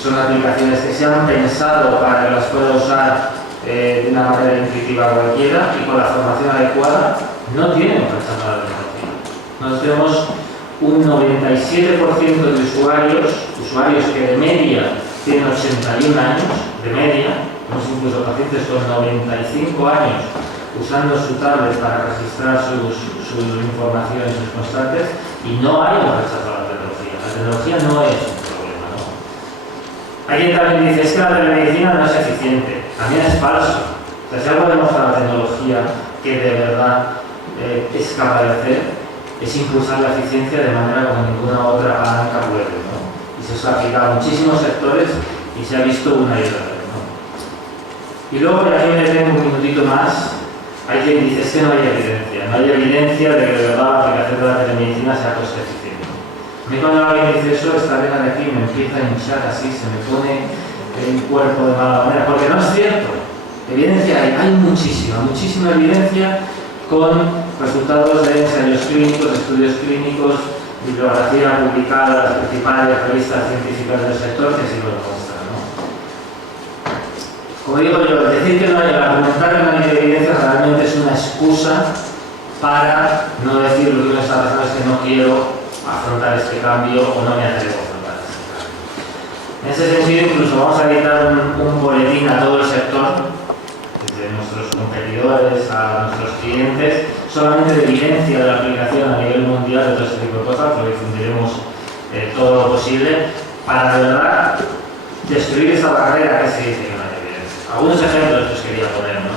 son aplicaciones que se han pensado para que las pueda usar de una manera intuitiva cualquiera y con la formación adecuada, no tienen rechazo a la tecnología. Nosotros tenemos un 97% de usuarios que de media tienen 81 años, de media, tenemos incluso pacientes con 95 años usando su tablet para registrar sus informaciones, sus constantes, y no hay un rechazo a la tecnología. La tecnología no es un problema, ¿no? Hay quien también dice, es que la telemedicina no es eficiente. También es falso. O sea, si algo demuestra la tecnología que de verdad es capaz de hacer, es impulsar la eficiencia de manera como ninguna otra palanca puede, ¿no? Y se ha aplicado a muchísimos sectores y se ha visto una y otra vez, ¿no? Y luego, ya que me tengo un minutito más, hay quien dice, es que no hay evidencia de que de verdad la aplicación de la telemedicina sea coste eficiente. A mí cuando alguien dice eso, esta vena de aquí me empieza a hinchar así, se me pone el cuerpo de mala manera, porque no es cierto. Evidencia hay muchísima evidencia con resultados de ensayos clínicos, estudios clínicos, bibliografía publicada en las principales revistas científicas del sector que sí lo demuestran, ¿no? Como digo yo, decir que no hay, argumentar que no hay evidencia realmente es una excusa para no decir lo que uno está pensando es que no quiero afrontar este cambio o no me atrevo a afrontar este cambio. En ese sentido, incluso vamos a editar un boletín a todo el sector, desde nuestros competidores a nuestros clientes, solamente de evidencia de la aplicación a nivel mundial de todo este tipo de cosas, lo difundiremos todo lo posible para de verdad destruir esa barrera que se dice que no hay evidencia. Algunos ejemplos que os quería poner, ¿no?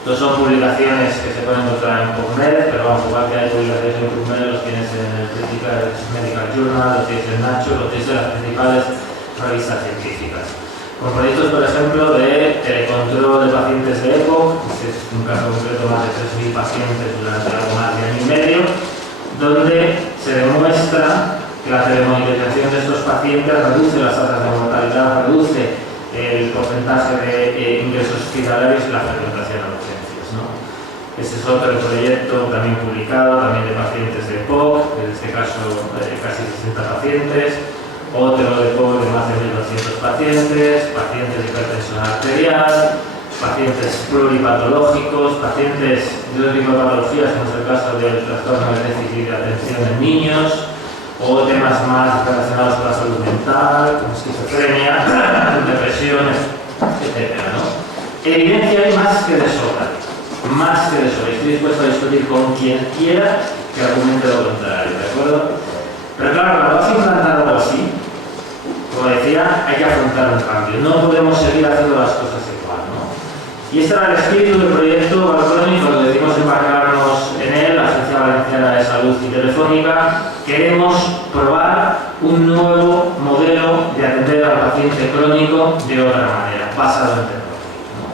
Estos son publicaciones que se pueden encontrar en PubMed, pero vamos, igual que hay publicaciones en PubMed, los tienes en el Critical Medical Journal, los tienes en Nacho, los tienes en las principales revistas científicas. Con proyectos, por ejemplo, de control de pacientes de EPOC, este es un caso concreto más de 3.000 pacientes durante algo más de año y medio, donde se demuestra que la telemonitorización de estos pacientes reduce las tasas de mortalidad, reduce el porcentaje de ingresos hospitalarios y la frecuentación de urgencias, ¿no? Este es otro proyecto también publicado, también de pacientes de EPOC, en este caso casi 60 pacientes. Otro de EPOC de más de 1.200 pacientes, pacientes de hipertensión arterial, pacientes pluripatológicos, pacientes de otro tipo de patologías, como es el caso del trastorno de déficit de atención en niños, o temas más relacionados con la salud mental, como esquizofrenia, depresión, etc., ¿no? Evidencia hay más que de sobra, Estoy dispuesto a discutir con quien quiera que argumente lo contrario, ¿de acuerdo? Pero claro, cuando vas a implantar algo así, como decía, hay que afrontar un cambio. No podemos seguir haciendo las cosas igual, ¿no? Y este era el espíritu del proyecto Balconi, cuando decidimos embarcarnos en él, la Agencia Valenciana de Salud y Telefónica. Queremos probar un nuevo modelo de atender al paciente crónico de otra manera, basado en tecnología, ¿no?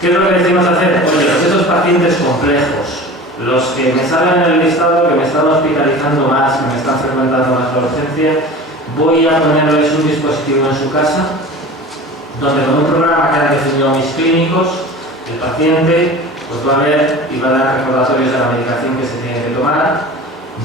¿Qué es lo que decimos hacer? Oye, esos pacientes complejos, los que me salen en el listado, que me están hospitalizando más, que me están frecuentando más la urgencia, voy a ponerles un dispositivo en su casa, donde con un programa que han definido mis clínicos, el paciente pues va a ver y va a dar recordatorios de la medicación que se tiene que tomar,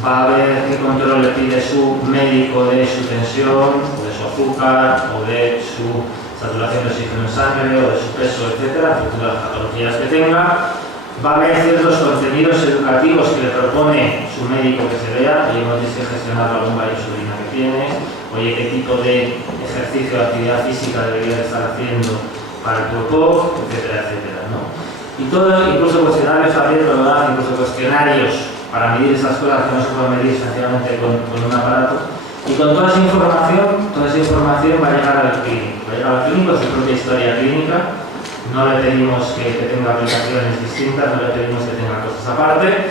va a ver qué control le pide su médico de su tensión, o de su azúcar, o de su saturación de oxígeno en sangre, o de su peso, etcétera, de todas las patologías que tenga. Va a haber ciertos contenidos educativos que le propone su médico que se vea, oye, no tienes que gestionar la bomba de insulina que tienes, oye, qué tipo de ejercicio de actividad física deberías estar haciendo para tu EPOC, etcétera, etcétera, ¿no? Y todo, incluso cuestionarios abiertos, ¿verdad? Incluso cuestionarios para medir esas cosas que no se pueden medir sencillamente con un aparato. Y con toda esa información va a llegar al clínico. Va a llegar al clínico, es su propia historia clínica. No le pedimos que tenga aplicaciones distintas, no le pedimos que tenga cosas aparte.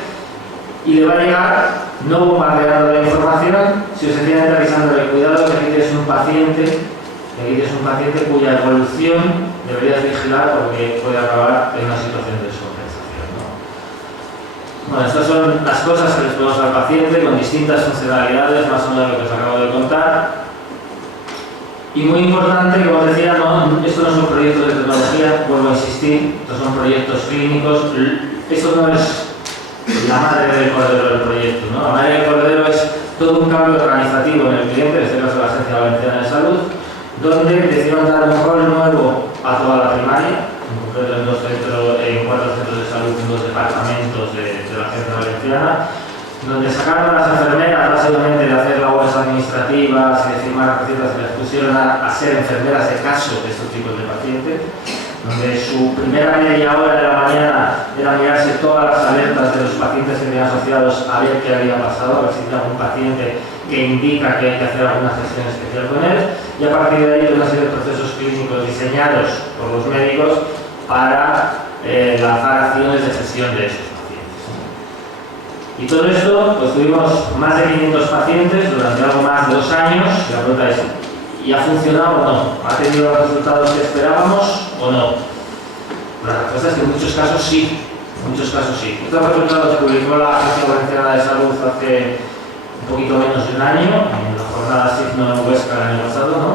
Y le va a llegar no bombardeando la información, sino sencillamente avisándole, cuidado que aquí tienes un paciente cuya evolución deberías vigilar porque puede acabar en una situación de descompensación, ¿no? Bueno, estas son las cosas que les ponemos al paciente con distintas funcionalidades, más o menos lo que os acabo de contar. Y muy importante, como os decía, esto no son proyectos de tecnología, vuelvo a insistir, estos son proyectos clínicos. Esto no es la madre del cordero del proyecto, ¿no? La madre del cordero es todo un cambio organizativo en el cliente, en este caso la Agencia Valenciana de Salud, donde decidieron dar un rol nuevo a toda la primaria, en concreto anciana, donde sacaron a las enfermeras básicamente de hacer labores administrativas y de firmar recetas y las pusieron a ser enfermeras de caso de estos tipos de pacientes, donde su primera media hora de la mañana era mirarse todas las alertas de los pacientes que tenían asociados a ver qué había pasado, a ver si tenía algún paciente que indica que hay que hacer alguna gestión especial con él, y a partir de ahí una serie de procesos clínicos diseñados por los médicos para lanzar acciones de gestión de esos pacientes. Y todo esto, pues tuvimos más de 500 pacientes durante algo más de 2 años, y la pregunta es, ¿y ha funcionado o no? ¿Ha tenido los resultados que esperábamos o no? La respuesta es que en muchos casos sí, en muchos casos sí. Estos resultados publicó la Agencia Valenciana de Salud hace un poquito menos de un año, en la jornada Signo en Huesca el año pasado, ¿no?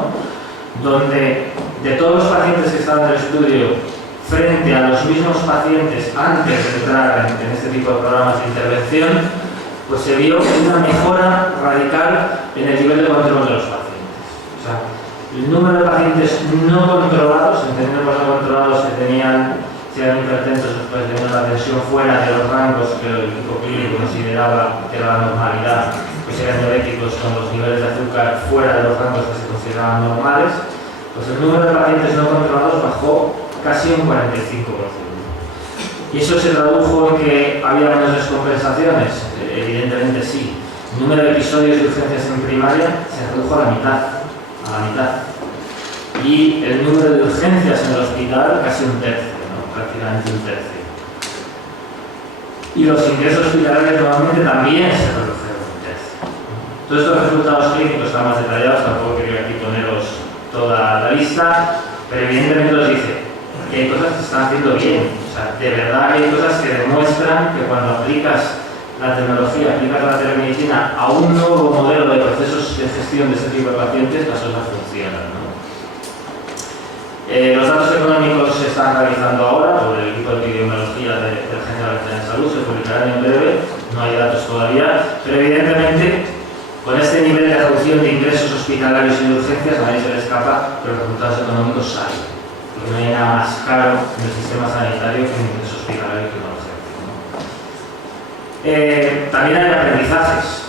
Donde de todos los pacientes que estaban en el estudio, frente a los mismos pacientes antes de entrar en este tipo de programas de intervención, pues se vio una mejora radical en el nivel de control de los pacientes. O sea, el número de pacientes no controlados, entendemos no controlados que tenían, si eran hipertensos, después tenían la tensión fuera de los rangos que el equipo clínico consideraba que era la normalidad, pues eran diabéticos con los niveles de azúcar fuera de los rangos que se consideraban normales, pues el número de pacientes no controlados bajó casi un 45%. ¿Y eso se tradujo en que había menos descompensaciones? Evidentemente sí. El número de episodios de urgencias en primaria se redujo a la mitad. Y el número de urgencias en el hospital casi un tercio, ¿no? Prácticamente un tercio. Y los ingresos hospitalarios nuevamente también se redujeron un tercio. Todos estos resultados clínicos están más detallados, tampoco quería aquí poneros toda la lista, pero evidentemente os dice que hay cosas que se están haciendo bien. O sea, de verdad hay cosas que demuestran que cuando aplicas la tecnología, aplicas la telemedicina a un nuevo modelo de procesos de gestión de este tipo de pacientes, las cosas funcionan, ¿no? Los datos económicos se están realizando ahora por el equipo de epidemiología de la Agencia Valenciana de Salud, se publicarán en breve, no hay datos todavía, pero evidentemente con este nivel de reducción de ingresos hospitalarios y de urgencias a nadie se le escapa que los resultados económicos salen. Porque no hay nada más caro en el sistema sanitario que un ingreso hospitalario que una urgencia, ¿no? También hay aprendizajes.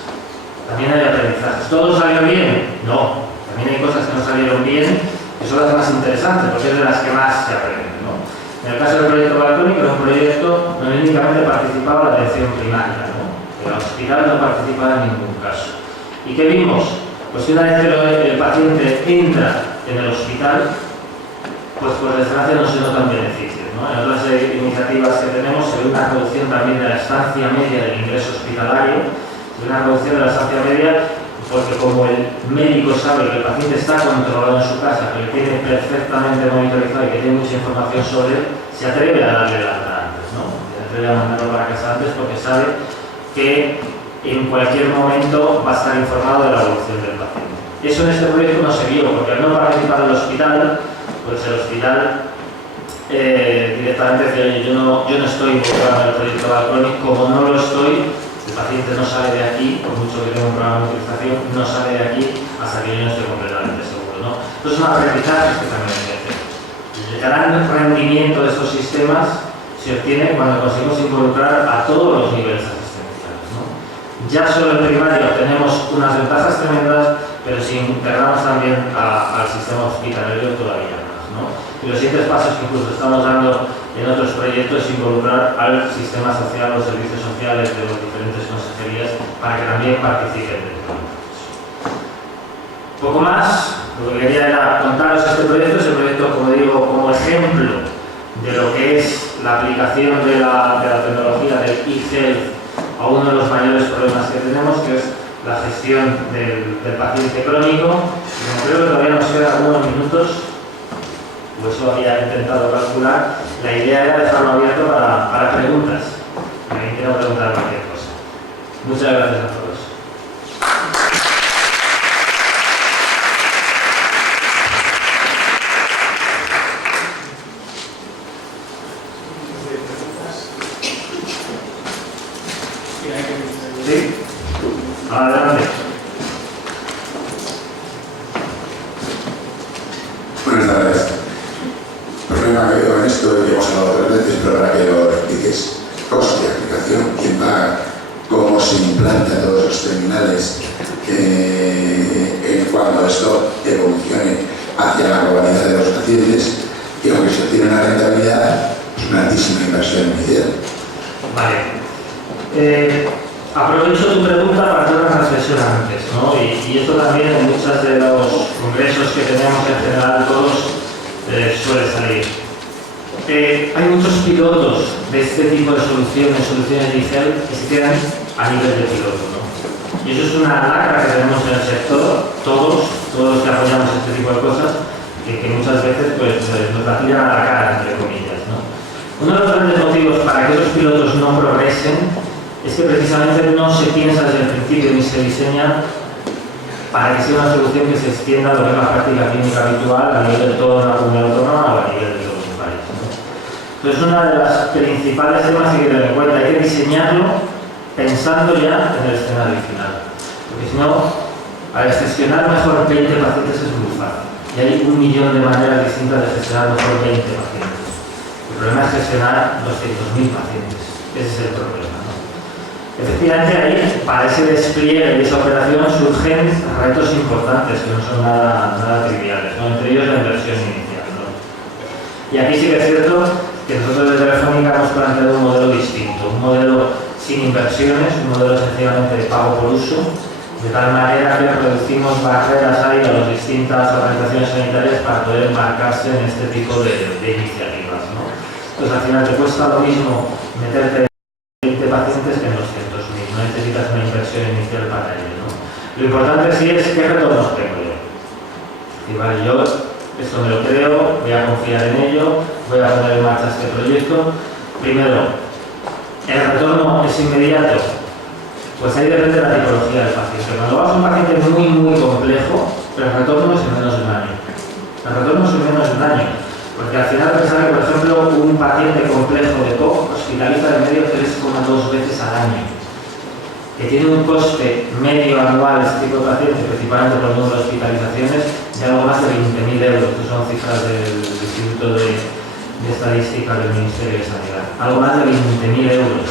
¿Todo salió bien? No. También hay cosas que no salieron bien, que son las más interesantes, porque es de las que más se aprenden, ¿no? En el caso del proyecto Balcónico, era un proyecto donde únicamente participaba la atención primaria, ¿no? El hospital no participaba en ningún caso. ¿Y qué vimos? Pues que una vez que el paciente entra en el hospital, pues por desgracia no se notan beneficios, ¿no? En otras iniciativas que tenemos se ve una reducción también de la estancia media del ingreso hospitalario, se ve una reducción de la estancia media porque como el médico sabe que el paciente está controlado en su casa, que lo tiene perfectamente monitorizado y que tiene mucha información sobre él, se atreve a darle el alta antes, ¿no? Se atreve a mandarlo para casa antes porque sabe que en cualquier momento va a estar informado de la evolución del paciente. Eso en este proyecto no se vio, porque al no participar en el hospital, pues el hospital directamente dice, oye, yo no estoy involucrado en el proyecto Balcónico, como no lo estoy, el paciente no sale de aquí, por mucho que tenga un programa de utilización, no sale de aquí hasta que yo no esté completamente seguro, ¿no? Entonces son aprendizajes que también hay que hacer. El gran rendimiento de estos sistemas se obtiene cuando conseguimos involucrar a todos los niveles asistenciales, ¿no? Ya solo en primaria obtenemos unas ventajas tremendas, pero si integramos también al sistema hospitalario todavía más, ¿no? Y los siguientes pasos que incluso estamos dando en otros proyectos es involucrar al sistema social, los servicios sociales de las diferentes consejerías para que también participen del proyecto. Poco más, lo que quería era contaros este proyecto, es el proyecto, como digo, como ejemplo de lo que es la aplicación de la tecnología del e-health a uno de los mayores problemas que tenemos, que es la gestión del paciente crónico. Como creo que todavía nos quedan algunos minutos, pues eso había intentado calcular, la idea era dejarlo abierto para preguntas. Me quiero preguntar cualquier cosa. Muchas gracias a todos. ¿Sí? Adelante. Buenas tardes. El problema que veo en esto, que hemos hablado 3 veces, pero para que lo expliques. ¿Coste de aplicación? ¿Quién paga? cómo se implanta todos los terminales cuando esto evolucione hacia la globalidad de los pacientes, y aunque se tiene una rentabilidad, es una altísima inversión inicial. Vale. Aprovecho tu pregunta para hacer una reflexión antes, ¿no? Y esto también en muchos de los congresos que tenemos en general todos suele salir. Hay muchos pilotos de este tipo de soluciones diésel, que se quedan a nivel de piloto, ¿no? Y eso es una lacra que tenemos en el sector, todos los que apoyamos este tipo de cosas, que muchas veces pues, nos la tiran a la cara, entre comillas, ¿no? Uno de los grandes motivos para que esos pilotos no progresen es que precisamente no se piensa desde el principio ni se diseña para que sea una solución que se extienda a lo que es la práctica clínica habitual a nivel de toda una comunidad autónoma o a nivel de todo un país, ¿no? Entonces, una de las principales temas que hay que tener en cuenta, hay que diseñarlo pensando ya en el escenario final. Porque si no, al gestionar mejor 20 pacientes es muy fácil. Y hay 1 millón de maneras distintas de gestionar mejor 20 pacientes. El problema es gestionar 200.000 pacientes. Ese es el problema, ¿no? Efectivamente, ahí, para ese despliegue de esa operación, surgen retos importantes que no son nada triviales, ¿no? Entre ellos la inversión inicial, ¿no? Y aquí sí que es cierto que nosotros de Telefónica hemos planteado un modelo distinto, un modelo sin inversiones, un modelo sencillamente de pago por uso, de tal manera que reducimos barreras ahí a las distintas organizaciones sanitarias para poder embarcarse en este tipo de iniciativas, ¿no? Entonces al final te cuesta lo mismo meterte 20 pacientes que en 200.000, no necesitas una inversión inicial para ello, ¿no? Lo importante sí es qué retornos tengo yo. Y vale, yo esto me lo creo, voy a confiar en ello, voy a poner en marcha este proyecto. Primero, ¿el retorno es inmediato? Pues ahí depende de la tipología del paciente. Cuando vas a un paciente muy complejo, el retorno es en menos de un año. El retorno es en menos de un año. Porque al final pensar que, por ejemplo, un paciente complejo de POC hospitaliza de medio 3,2 veces al año. Que tiene un coste medio anual este tipo de paciente, principalmente por el número de hospitalizaciones, de algo más de 20.000 euros, que son cifras del Instituto de Estadística del Ministerio de Sanidad. Algo más de 20.000 euros.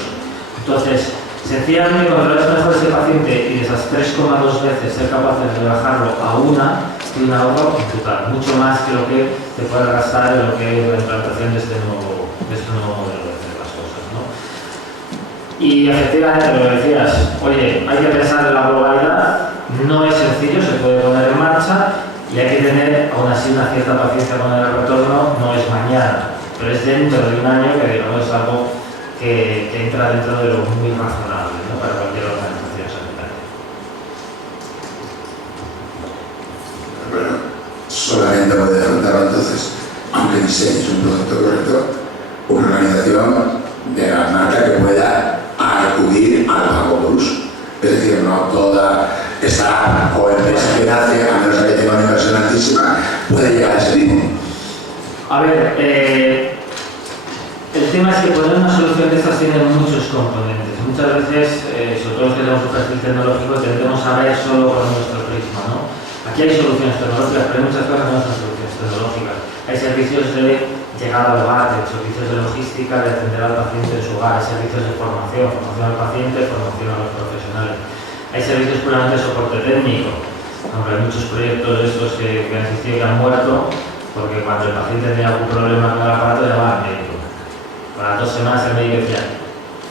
Entonces, sencillamente controlar mejor ese paciente y de esas 3,2 veces ser capaces de bajarlo a una, tiene un ahorro total, mucho más que lo que te puede gastar en lo que es la implantación de este nuevo modelo de hacer las cosas, ¿no? Y efectivamente, lo que decías, oye, hay que pensar en la globalidad, no es sencillo, se puede poner en marcha y hay que tener aún así una cierta paciencia con el retorno, no es mañana, pero es dentro de un año que digamos es algo que entra dentro de lo muy razonable, ¿no? Para cualquier organización sanitaria. Bueno, solamente puede afrontarlo entonces, aunque diseñes un producto correcto, una organización de la marca que pueda acudir al pago por uso. Es decir, no toda esta o empresa que nace, a menos que tenga una inversión altísima, puede llegar a ese tipo. A ver, el tema es que poner una solución de estas tiene muchos componentes. Muchas veces, sobre todo los que tenemos un perfil tecnológico, tendemos a ver solo por nuestro prisma, ¿no? Aquí hay soluciones tecnológicas, pero hay muchas cosas que no son soluciones tecnológicas. Hay servicios de llegada al hogar, hay servicios de logística, de atender al paciente en su hogar, hay servicios de formación al paciente, formación a los profesionales. Hay servicios puramente de soporte técnico. Aunque hay muchos proyectos de estos que han existido y que han muerto, porque cuando el paciente tenía algún problema con el aparato, llamaba al médico. Para 2 semanas el médico decía,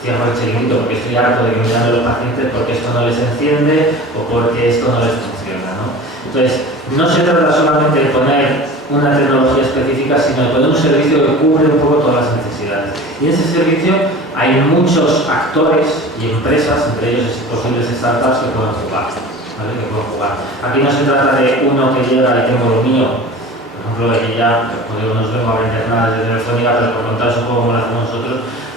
cierro el chiringuito porque estoy harto de que me llamen los pacientes porque esto no les enciende o porque esto no les funciona, ¿no? Entonces, no se trata solamente de poner una tecnología específica, sino de poner un servicio que cubre un poco todas las necesidades. Y en ese servicio hay muchos actores y empresas, entre ellos posibles startups, que pueden jugar, ¿vale? Que pueden jugar. Aquí no se trata de uno que llega y tengo lo mío. Por ejemplo, que ya no nos vengo a vender nada desde Telefónica, pero por contaros un poco cómo lo hacemos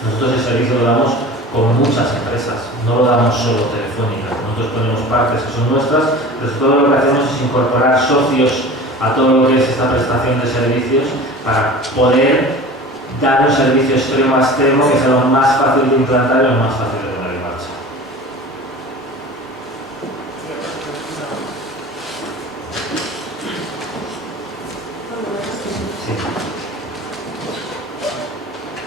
nosotros el servicio lo damos con muchas empresas, no lo damos solo Telefónica. Nosotros ponemos partes que son nuestras, pero todo lo que hacemos es incorporar socios a todo lo que es esta prestación de servicios para poder dar un servicio extremo a extremo que sea lo más fácil de implantar y lo más fácil de poner en marcha.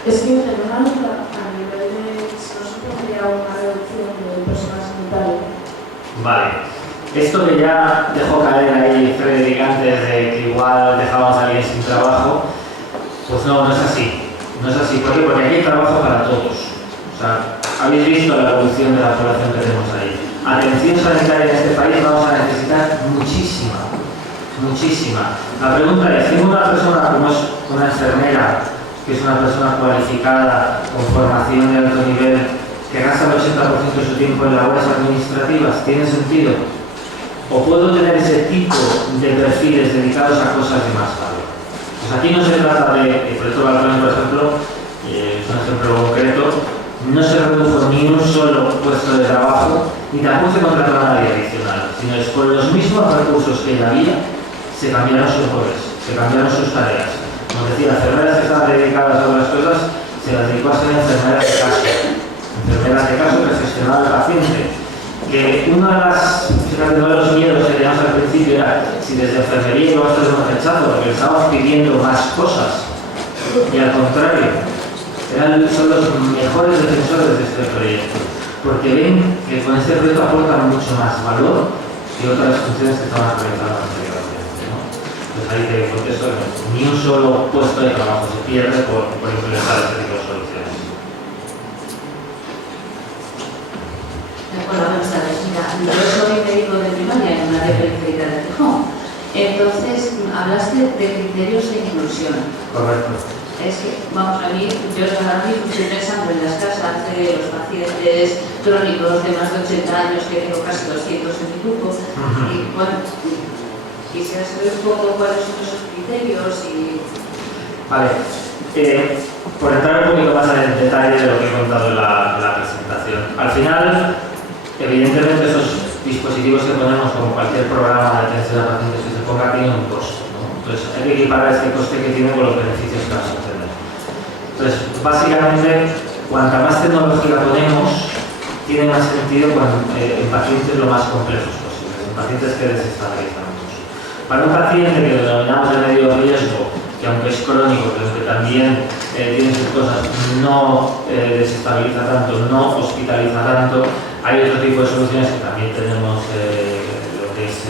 Es que en general, a nivel de, si no se pondría una reducción de Vale. Esto que ya dejó caer ahí Frederick antes de que igual dejábamos a alguien sin trabajo, pues no es así. No es así. ¿Por qué? Porque aquí hay trabajo para todos. O sea, habéis visto la evolución de la población que tenemos ahí. Atención sanitaria en este país vamos a necesitar muchísima. Muchísima. La pregunta es, si una persona como es una enfermera, que es una persona cualificada, con formación de alto nivel, que gasta el 80% de su tiempo en labores administrativas, ¿tiene sentido? ¿O puedo tener ese tipo de perfiles dedicados a cosas de más valor? Pues aquí no se trata de, el proyecto Balcón, por ejemplo, es un ejemplo concreto, no se redujo ni un solo puesto de trabajo, ni tampoco se contrató a nadie adicional, sino es con los mismos recursos que ya había, se cambiaron sus roles, se cambiaron sus tareas. Como decía, las enfermeras que estaban dedicadas a otras cosas, se las dedicó a ser enfermeras de caso. Enfermeras de caso que gestionaban al paciente. Que uno de los miedos que teníamos al principio era si desde enfermería íbamos a tener un rechazo, porque estábamos pidiendo más cosas. Y al contrario, son los mejores defensores de este proyecto. Porque ven que con este proyecto aportan mucho más valor que otras funciones que estaban realizando anteriormente. Pues ahí te contesto que ni un solo puesto de trabajo se pierde por implementar este tipo de soluciones. Hola, buenas tardes. Mira, yo soy médico de primaria en una área periférica de Gijón. Entonces, hablaste de criterios de inclusión. Correcto. Es que, vamos, a mí, yo ahora mismo estoy pensando en las casas de los pacientes crónicos de más de 80 años, que tengo casi 200 en mi grupo, y bueno, quisiera saber un poco cuáles son esos criterios y... Vale, por entrar un poquito más en detalle de lo que he contado en la presentación. Al final, evidentemente, esos dispositivos que ponemos, como cualquier programa de atención a pacientes que se ponga, tienen un costo, ¿no? Entonces, hay que equiparar este coste que tiene con los beneficios que vamos a tener. Entonces, básicamente, cuanta más tecnología ponemos, tiene más sentido en pacientes lo más complejos posibles, en pacientes que desestabilizan mucho. Para un paciente que lo denominamos de medio riesgo, que aunque es crónico, pero que también tiene sus cosas, no desestabiliza tanto, no hospitaliza tanto, hay otro tipo de soluciones que también tenemos lo que es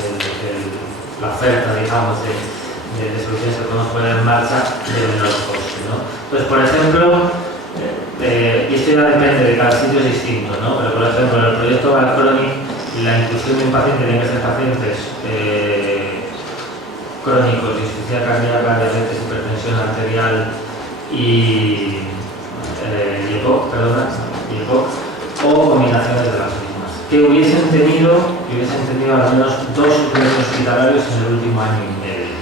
la oferta, digamos, de soluciones que podemos poner en marcha de menor coste, ¿no? Pues, por ejemplo, y esto ya depende de cada sitio, es distinto, ¿no? Pero, por ejemplo, en el proyecto Balcronic, la inclusión de un paciente tiene que ser pacientes crónicos, insuficiencia cardíaca, diabetes, hipertensión arterial y EPOC, o combinaciones de las mismas, que hubiesen tenido al menos 2 ingresos hospitalarios en el último año y medio.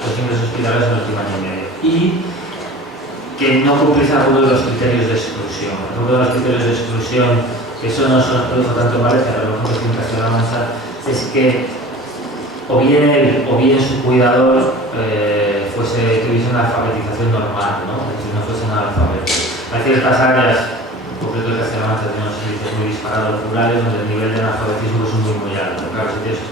2 ingresos hospitalarios en el último año y medio. Y que no cumpliesen algunos de los criterios de exclusión. Algunos de los criterios de exclusión, que eso no se nos produjo tanto en Valencia, pero por ejemplo en Castilla-La Mancha, es que o bien él o bien su cuidador tuviese una alfabetización normal, ¿no? Es decir, no fuesen analfabetos. Hay ciertas áreas, en concreto de Castilla-La Mancha, tenemos servicios muy disparados rurales, donde el nivel de analfabetismo es muy alto. Claro, si tienes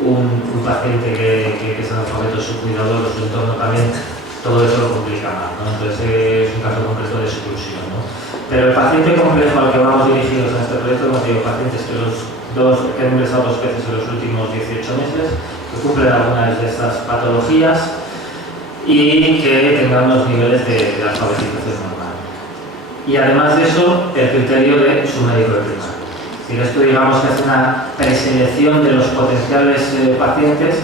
un paciente que es analfabeto, su cuidador o su entorno también, todo eso lo complica más, ¿no? Entonces es un caso concreto de exclusión, ¿no? Pero el paciente complejo al que vamos dirigidos en este proyecto, como digo, pacientes que han ingresado 2 veces en los últimos 18 meses, que cumplen algunas de estas patologías y que tengan unos niveles de alfabetización normal. Y además de eso, el criterio de su médico de primaria. Es decir, esto digamos que es una preselección de los potenciales pacientes,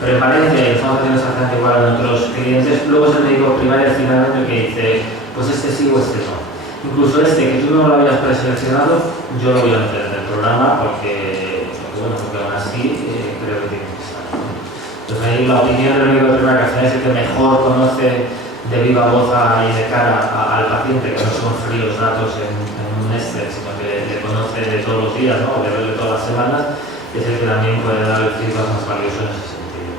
pero en Valencia, y estamos haciendo exactamente igual en otros clientes, luego es el médico primario finalmente el que dice, pues este sí o este no. Incluso que tú no lo habías preseleccionado, yo lo voy a meter en el programa porque aún así creo que tiene que estar, ¿no? Entonces ahí la opinión del médico de primaria, que al final es el que mejor conoce de viva voz y de cara al paciente, que no son fríos datos en un Excel, sino que le conoce de todos los días, ¿no? De verle todas las semanas, es el que también puede dar el feedback más valioso en ese sentido.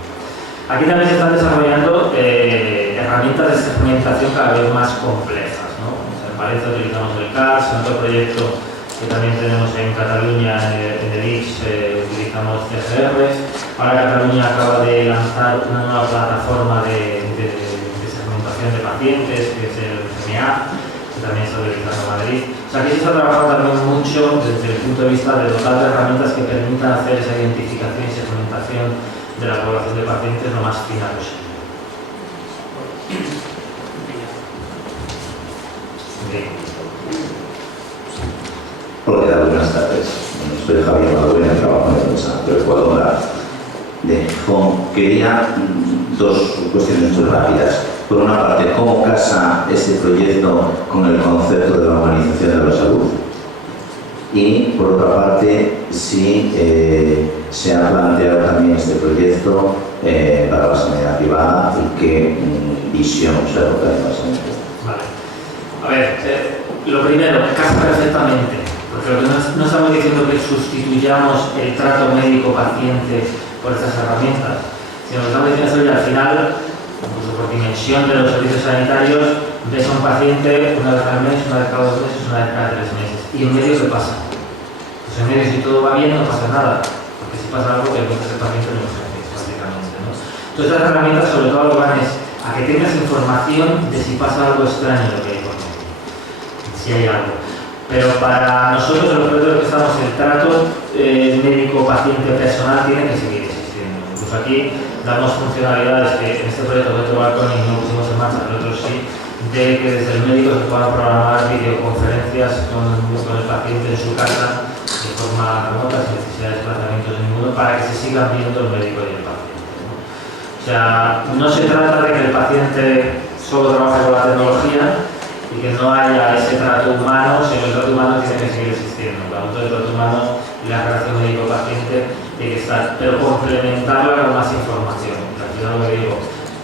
Aquí también se están desarrollando herramientas de segmentación cada vez más complejas, ¿no? En Valencia utilizamos el CARS, en otro proyecto que también tenemos en Cataluña, en el IX, utilizamos CSRs. Ahora Cataluña acaba de lanzar una nueva plataforma de segmentación de pacientes, que es el CMA, que también está utilizando Madrid. O sea, aquí se está trabajando también mucho desde el punto de vista de dotar de herramientas que permitan hacer esa identificación y segmentación de la población de pacientes lo más fina posible. Hola, buenas tardes. Soy Javier Madurena, trabajo en la empresa de Ecuador de FON. Quería dos cuestiones muy rápidas. Por una parte, ¿cómo casa este proyecto con el concepto de la humanización de la salud? Y por otra parte, si se ha planteado también este proyecto para la sanidad privada y qué visión se adopta en la sanidad privada. Vale. A ver, lo primero, casa perfectamente, porque lo que no estamos diciendo que sustituyamos el trato médico-paciente por estas herramientas, sino que estamos diciendo que al final, incluso por dimensión de los servicios sanitarios, ves a un paciente una vez al mes, una vez cada 2 meses, una vez cada 3 meses. ¿Y en medio qué pasa? Pues en medio, si todo va bien, no pasa nada, porque si pasa algo, que encuentres el paciente en urgencias, básicamente, ¿no? Entonces, estas herramientas, sobre todo, lo que van es a que tengas información de si pasa algo extraño lo que hay por medio, si hay algo. Pero para nosotros, en los proyectos que estamos, el trato médico-paciente-personal tiene que seguir existiendo. Incluso aquí damos funcionalidades que en este proyecto de Balconi no pusimos en marcha, pero otros sí, de que desde el médico se puedan programar videoconferencias con el paciente en su casa de forma remota, sin necesidad de desplazamientos de ninguno, para que se sigan viendo el médico y el paciente, ¿no? O sea, no se trata de que el paciente solo trabaje con la tecnología y que no haya ese trato humano, sino el trato humano tiene que seguir existiendo. Tanto el trato humano y la relación médico-paciente tiene que estar, pero complementarla con más información. Al final lo que digo,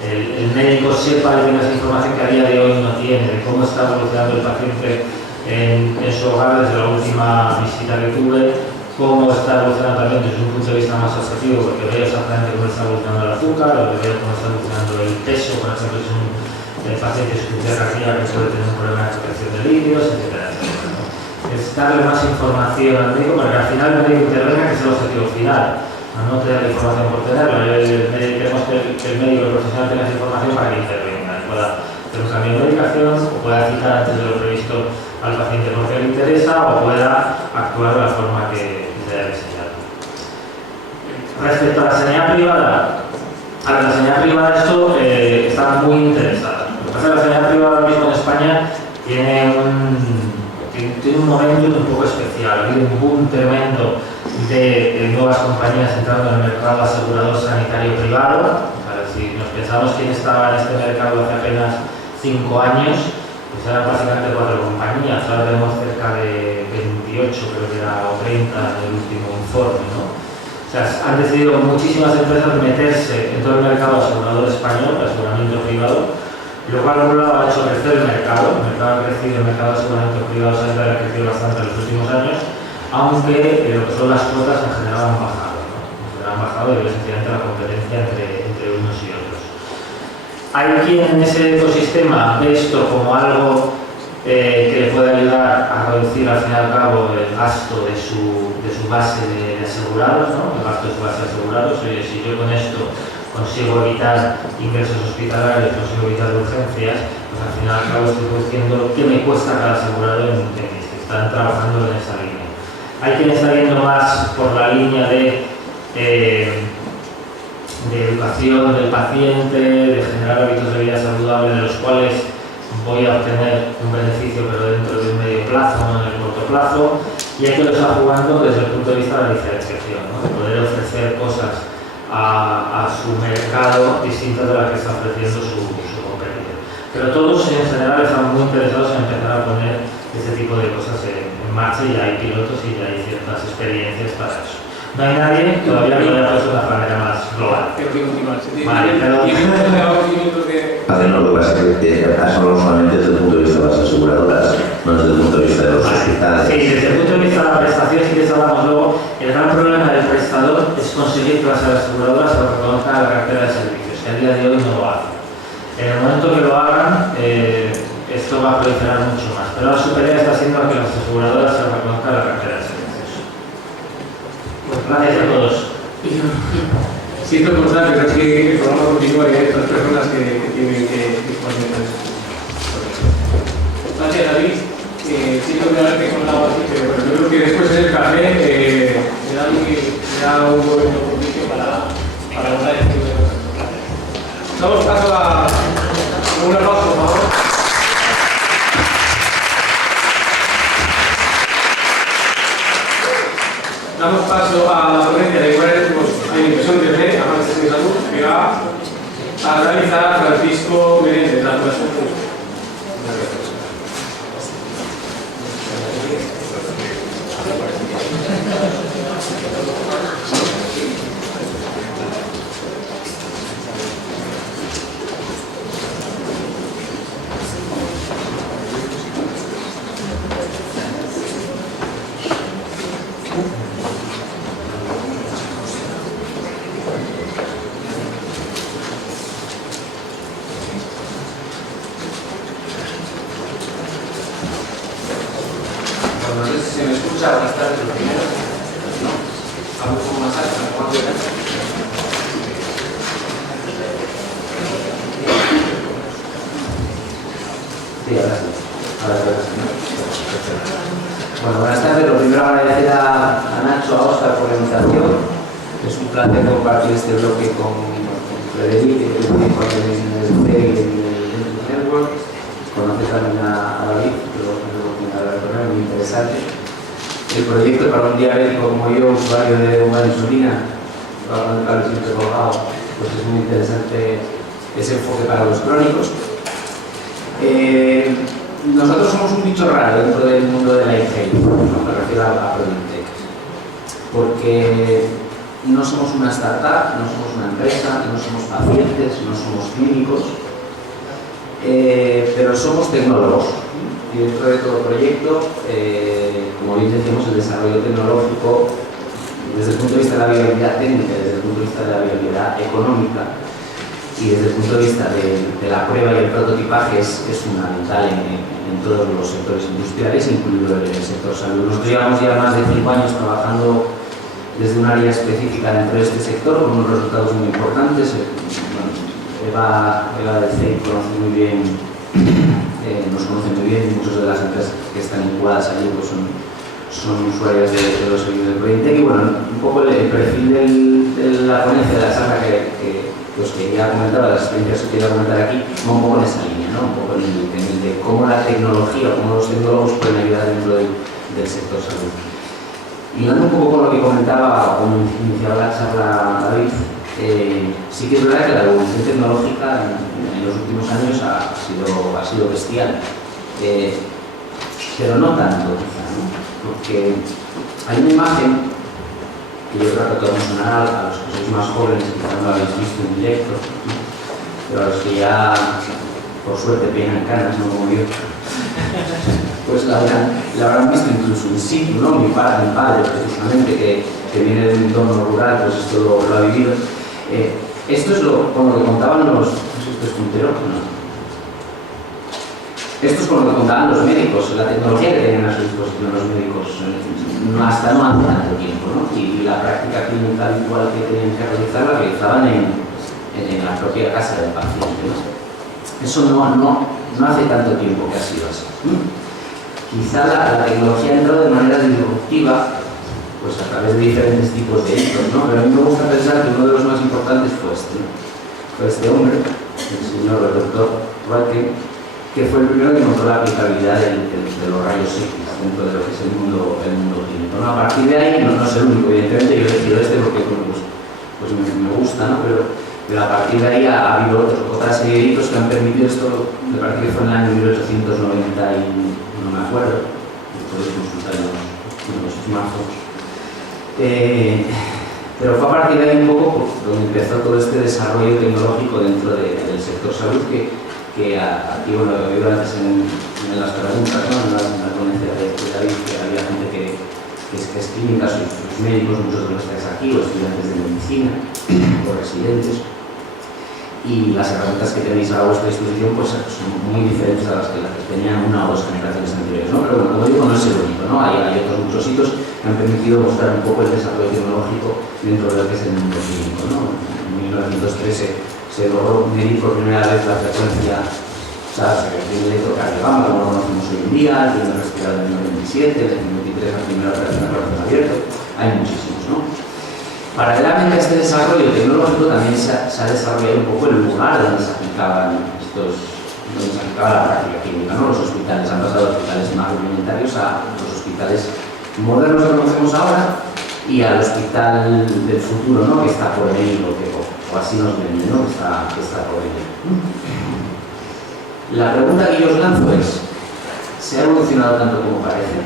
el médico sepa y tenga esa información que a día de hoy no tiene, de cómo está evolucionando el paciente en su hogar desde la última visita que tuve, cómo está evolucionando también desde un punto de vista más objetivo, porque veo exactamente cómo está evolucionando el azúcar, o veo cómo está evolucionando el peso, por ejemplo, si el paciente es un cardíaco que puede tener un problema de protección de líquidos, etc. ¿no? Es darle más información al médico para que al final el médico intervenga, que es el objetivo final. No tener la información por tenerla. Queremos que el médico, el profesional, tenga esa información para que intervenga, pueda hacer un cambio de medicación, o pueda citar antes de lo previsto al paciente porque le interesa, o pueda actuar de la forma que se haya diseñado. Respecto a la sanidad privada, la sanidad privada esto está muy interesada. Lo que pasa es que la sanidad privada ahora mismo en España tiene un momento un poco especial, ha habido un boom tremendo de nuevas compañías entrando en el mercado asegurador sanitario privado. O sea, si nos pensamos quién estaba en este mercado hace apenas 5 años, pues eran básicamente 4 compañías. Ahora tenemos cerca de 28, creo que era, o 30 en el último informe, ¿no? O sea, han decidido muchísimas empresas meterse en todo el mercado asegurador español, el aseguramiento privado, lo cual por un lado ha hecho crecer el mercado ha crecido, el mercado de aseguramiento privado sanitario ha crecido bastante en los últimos años, aunque lo que son las cuotas en general han bajado, ¿no? Han bajado debido sencillamente a la competencia entre unos y otros. Hay quien en ese ecosistema ve esto como algo que le puede ayudar a reducir al fin y al cabo el gasto de su base de asegurados, ¿no? El gasto de su base de asegurados. Oye, si yo con esto consigo evitar ingresos hospitalarios, consigo evitar urgencias, pues al final al cabo estoy diciendo qué me cuesta cada asegurado en esto. Están trabajando en esa línea. Hay quien está yendo más por la línea de educación del paciente, de generar hábitos de vida saludable de los cuales voy a obtener un beneficio pero dentro de un medio plazo, no en el corto plazo, y hay que lo está jugando desde el punto de vista de la diferenciación, ¿no? De poder ofrecer cosas a su mercado distintas de las que está ofreciendo su competidor. Pero todos en general están muy interesados en empezar a poner este tipo de cosas en marcha, y hay pilotos y hay ciertas experiencias para eso. No hay nadie todavía que lo haya puesto de una manera más global. Tengo que continuar. Vale, pero... No, lo que pasa es que solo solamente desde el punto de vista de las aseguradoras, no desde el punto de vista de los hospitales. Sí, desde el punto de vista de la prestación, si les hablamos luego, el gran problema del prestador es conseguir que las aseguradoras se reconozcan a la cartera de servicios, que a día de hoy no lo hacen. En el momento que lo hagan, esto va a proliferar mucho más. Pero la superioridad está siendo a que las aseguradoras se reconozcan a la cartera de servicios. Pues gracias a todos. Siento contar, pero es que el programa continúa y hay otras personas que tienen que exponer eso. Gracias, David. Siento que ¿Se me escucha quizás de lo primero? ¿No? ¿Algo como más alto? ¿Cuánto era? Sí, ahora sí. Ahora sí. Bueno, buenas tardes. Lo primero agradecer a Nacho, a Óscar por la invitación. Es un placer compartir este bloque con Frederic, que es el jefe del CEI y del Network. Conoce también a David, que luego tengo la oportunidad de hablar con él, muy interesante. El proyecto para un diabético como yo, usuario de bomba de insulina, hablando de cable siempre colgado, pues es muy interesante ese enfoque para los crónicos. Nosotros somos un bicho raro dentro del mundo de la e-health, ¿no? Me refiero a Prodientec, porque no somos una startup, no somos una empresa, no somos pacientes, no somos clínicos, pero somos tecnólogos. Y dentro de todo proyecto, como bien decimos, el desarrollo tecnológico desde el punto de vista de la viabilidad técnica, desde el punto de vista de la viabilidad económica y desde el punto de vista de la prueba y el prototipaje es fundamental en todos los sectores industriales, incluido el sector salud. Nosotros llevamos ya más de 5 años trabajando desde un área específica dentro de este sector con unos resultados muy importantes. Eva del CEI conoce muy bien, nos conoce muy bien, muchas de las empresas que están vinculadas allí pues son usuarias de los servicios del Prodientec. Y bueno, un poco el perfil de la ponencia de la sala que os quería comentar, las experiencias que quería comentar aquí, va un poco en esa línea, ¿no? Un poco en el de cómo la tecnología, cómo los tecnólogos pueden ayudar dentro del sector salud. Y dando un poco con lo que comentaba cuando iniciaba la charla David, sí que es verdad que la evolución tecnológica en los últimos años ha sido bestial, pero no tanto quizá, ¿no? Porque hay una imagen que yo creo que todos sonará a los que sois más jóvenes y quizá no lo habéis visto en directo, ¿no? Pero a los que ya por suerte peinan canas, no como yo, pues la habrán visto incluso in situ, ¿no? Mi padre precisamente, que viene de un entorno rural, pues esto lo ha vivido. Esto es con lo que contaban los... No sé si esto es puntero, ¿no? Esto es con lo que contaban los médicos, la tecnología que tenían a su disposición los médicos hasta no hace tanto tiempo, ¿no? Y la práctica clínica habitual que tenían que realizar la realizaban en la propia casa del paciente, ¿no? Eso no hace tanto tiempo que ha sido así. Quizá la tecnología ha entrado de manera disruptiva pues a través de diferentes tipos de hitos, ¿no? Pero a mí me gusta pensar que uno de los más importantes fue este hombre, el señor, el doctor Röntgen, que fue el primero que encontró la aplicabilidad de los rayos X dentro de lo que es el mundo clínico, ¿no? A partir de ahí, no es el único, evidentemente, yo he elegido este porque pues me gusta, ¿no? Pero a partir de ahí ha habido otra serie de hitos que han permitido esto. Me parece que fue en el año 1890 y no me acuerdo, podéis consultar en los smartphones. Pero fue a partir de ahí un poco donde empezó todo este desarrollo tecnológico dentro del sector salud que aquí, bueno, lo he oído antes en las preguntas, ¿no? En la ponencia de David, que había gente que es clínica, sus médicos, muchos de los que estáis aquí, o estudiantes de medicina, o residentes. Y las herramientas que tenéis a vuestra disposición pues, son muy diferentes a las que tenían una o dos generaciones anteriores, ¿no? Pero bueno, como digo, no es el único, ¿no? Hay otros muchos hitos que han permitido mostrar un poco el desarrollo tecnológico dentro de lo que es el mundo clínico, ¿no? En 1913 se logró medir por primera vez la frecuencia, o sea, el electrocardiograma, como lo conocemos hoy en día, el primer respirador en el 97, en el 93 la primera operación de corazón abierto, hay muchísimos, ¿no? Paralelamente a este desarrollo tecnológico también se ha desarrollado un poco el lugar donde se aplicaba la práctica clínica, ¿no? Los hospitales han pasado de hospitales más rudimentarios a los hospitales modernos que conocemos ahora y al hospital del futuro, ¿no? Que está por venir, o así nos venden, ¿no? Que está por venir. La pregunta que yo os lanzo es: ¿se ha evolucionado tanto como parece?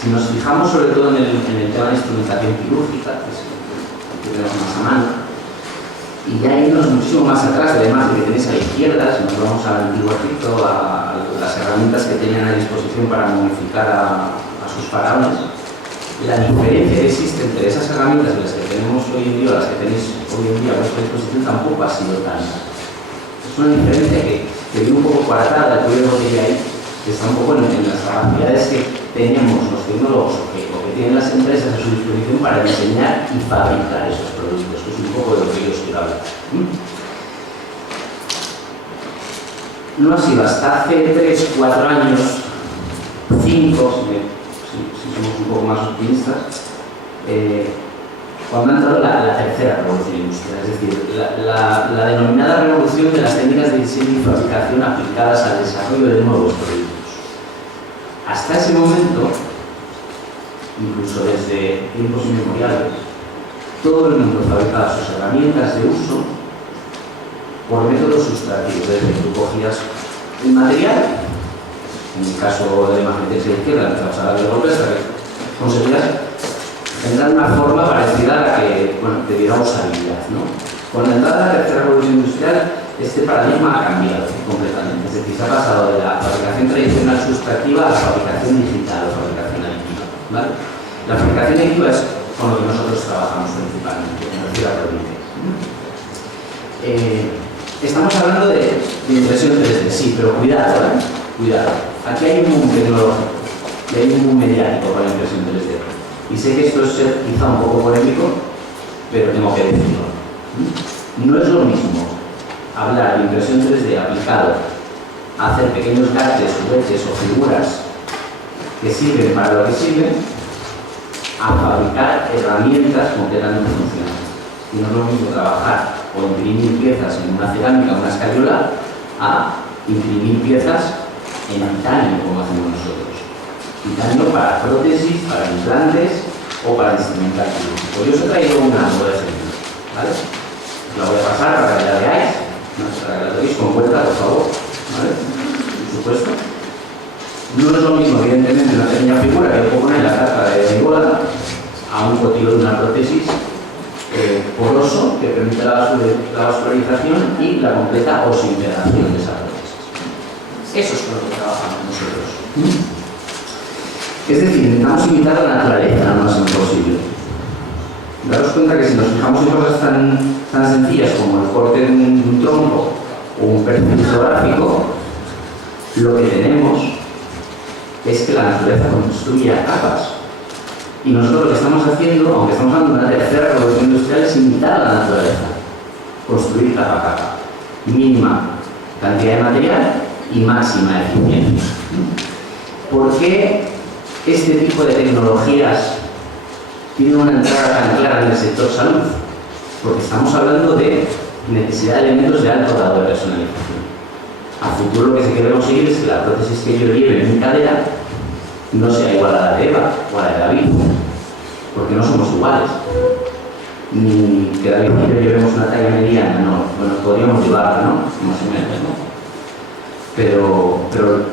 Si nos fijamos sobre todo en el tema de instrumentación quirúrgica, que es el que tenemos más a mano, y ya irnos muchísimo más atrás, además de que tenéis a la izquierda, si nos vamos al antiguo Egipto, a las herramientas que tenían a disposición para modificar a sus faraones, la diferencia que existe entre esas herramientas y las que tenemos hoy en día, las que tenéis hoy en día a vuestra disposición, tampoco ha sido tanta. Es una diferencia que viene un poco coartada, el cuello de botella ahí, que está un poco en las capacidades que tenemos los tecnólogos o que tienen las empresas a su disposición para diseñar y fabricar esos productos, que es un poco de lo que yo os quiero hablar. No ha sido hasta hace 3, 4 años, 5, si somos un poco más optimistas, cuando ha entrado la tercera revolución industrial, es decir, la denominada revolución de las técnicas de diseño y fabricación aplicadas al desarrollo de nuevos productos. Hasta ese momento, incluso desde tiempos inmemoriales, todo el mundo fabricaba sus herramientas de uso por métodos sustrativos, es decir, tú cogías el material, en el caso de Magnetex de izquierda, que vas a dar de golpes, conseguías generar una forma parecida a la que te diera usabilidad, ¿no? Con la entrada de la tercera revolución industrial, este paradigma ha cambiado completamente, es decir, se ha pasado de la fabricación tradicional sustractiva a la fabricación digital o fabricación aditiva, ¿vale? La fabricación aditiva es con lo que nosotros trabajamos principalmente, en la provincia. Estamos hablando de impresión 3D, sí, pero cuidado, ¿eh? Cuidado. Aquí hay un boom tecnológico y hay un boom mediático para la impresión 3D. Y sé que esto es quizá un poco polémico, pero tengo que decirlo. No es lo mismo hablar de impresión 3D aplicado a hacer pequeños gadgets, juguetes o figuras que sirven para lo que sirven, a fabricar herramientas completamente funcionales. Y no es lo mismo trabajar o imprimir piezas en una cerámica o una escayola a imprimir piezas en titanio, como hacemos nosotros. Titanio para prótesis, para implantes o para instrumental quirúrgico. Yo os he traído una nueva ejemplo, ¿vale? Os la voy a pasar para que la veáis, para que la veáis con cuenta, por favor, ¿vale? Por supuesto. No es lo mismo, evidentemente, una pequeña figura que pongo en la carta de mi boda a un cotillo de una prótesis poroso que permite la vascularización y la completa osintegración de esa prótesis. Eso es con lo que trabajamos nosotros. Es decir, intentamos imitar a la naturaleza lo más imposible. Daros cuenta que si nos fijamos en cosas tan sencillas como el corte de un tronco o un perfil fotográfico, lo que tenemos es que la naturaleza construye a capas. Y nosotros lo que estamos haciendo, aunque estamos hablando de una tercera revolución industrial, es imitar a la naturaleza. Construir capa a capa. Mínima cantidad de material y máxima eficiencia. ¿Por qué este tipo de tecnologías tienen una entrada tan clara en el sector salud? Porque estamos hablando de necesidad de elementos de alto grado de personalización. A futuro lo que se quiere conseguir es que la prótesis que yo lleve en mi cadera no sea igual a la de Eva o a la de David, porque no somos iguales. Ni que David y yo llevemos una talla mediana, no. Bueno, podríamos llevarla, ¿no? Más o menos, ¿no? Pero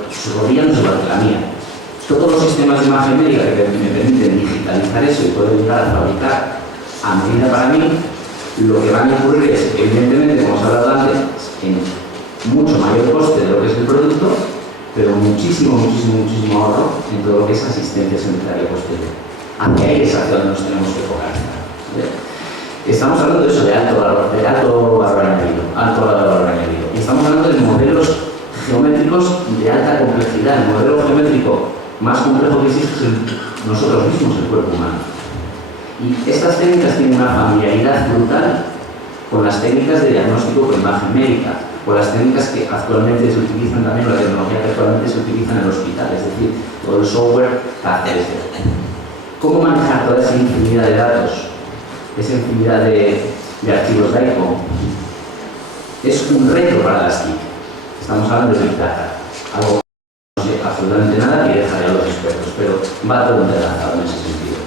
su rodilla no es igual que la mía. Todos los sistemas de imagen médica que me permiten digitalizar eso y poder llegar a fabricar a medida para mí, lo que van a ocurrir es, evidentemente, como os he hablado antes, en mucho mayor coste de lo que es el producto, pero muchísimo ahorro en todo lo que es asistencia sanitaria posterior. Hacia ahí es hacia donde nos tenemos que focalizar. Estamos hablando de eso, de alto valor añadido. Y estamos hablando de modelos geométricos de alta complejidad. El modelo geométrico más complejo que existe es nosotros mismos, el cuerpo humano. Y estas técnicas tienen una familiaridad brutal con las técnicas de diagnóstico por imagen médica, con las técnicas que actualmente se utilizan también, la tecnología que actualmente se utiliza en el hospital, es decir, todo el software que hace esto. ¿Cómo manejar toda esa infinidad de datos, esa infinidad de archivos DICOM? Es un reto para las TIC. Estamos hablando de Big Data, algo que no sé absolutamente nada y dejaré a los expertos, pero va todo entrelazado en ese sentido.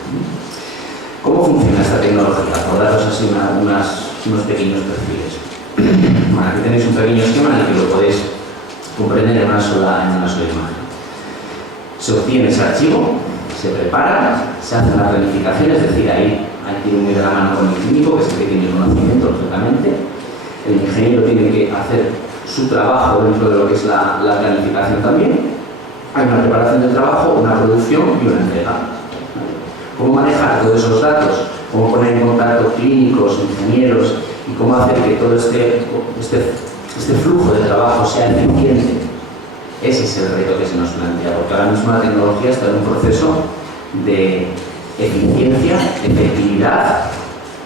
¿Cómo funciona esta tecnología? Por daros así unos pequeños perfiles. Bueno, aquí tenéis un pequeño esquema en el que lo podéis comprender en una sola imagen. Se obtiene ese archivo, se prepara, se hace una planificación, es decir, ahí tiene muy de la mano con el químico, que es el que tiene el conocimiento, lógicamente. El ingeniero tiene que hacer su trabajo dentro de lo que es la planificación también. Hay una preparación del trabajo, una producción y una entrega. Cómo manejar todos esos datos, cómo poner en contacto clínicos, ingenieros y cómo hacer que todo este flujo de trabajo sea eficiente Ese es el reto que se nos plantea, porque ahora mismo la tecnología está en un proceso de eficiencia, efectividad,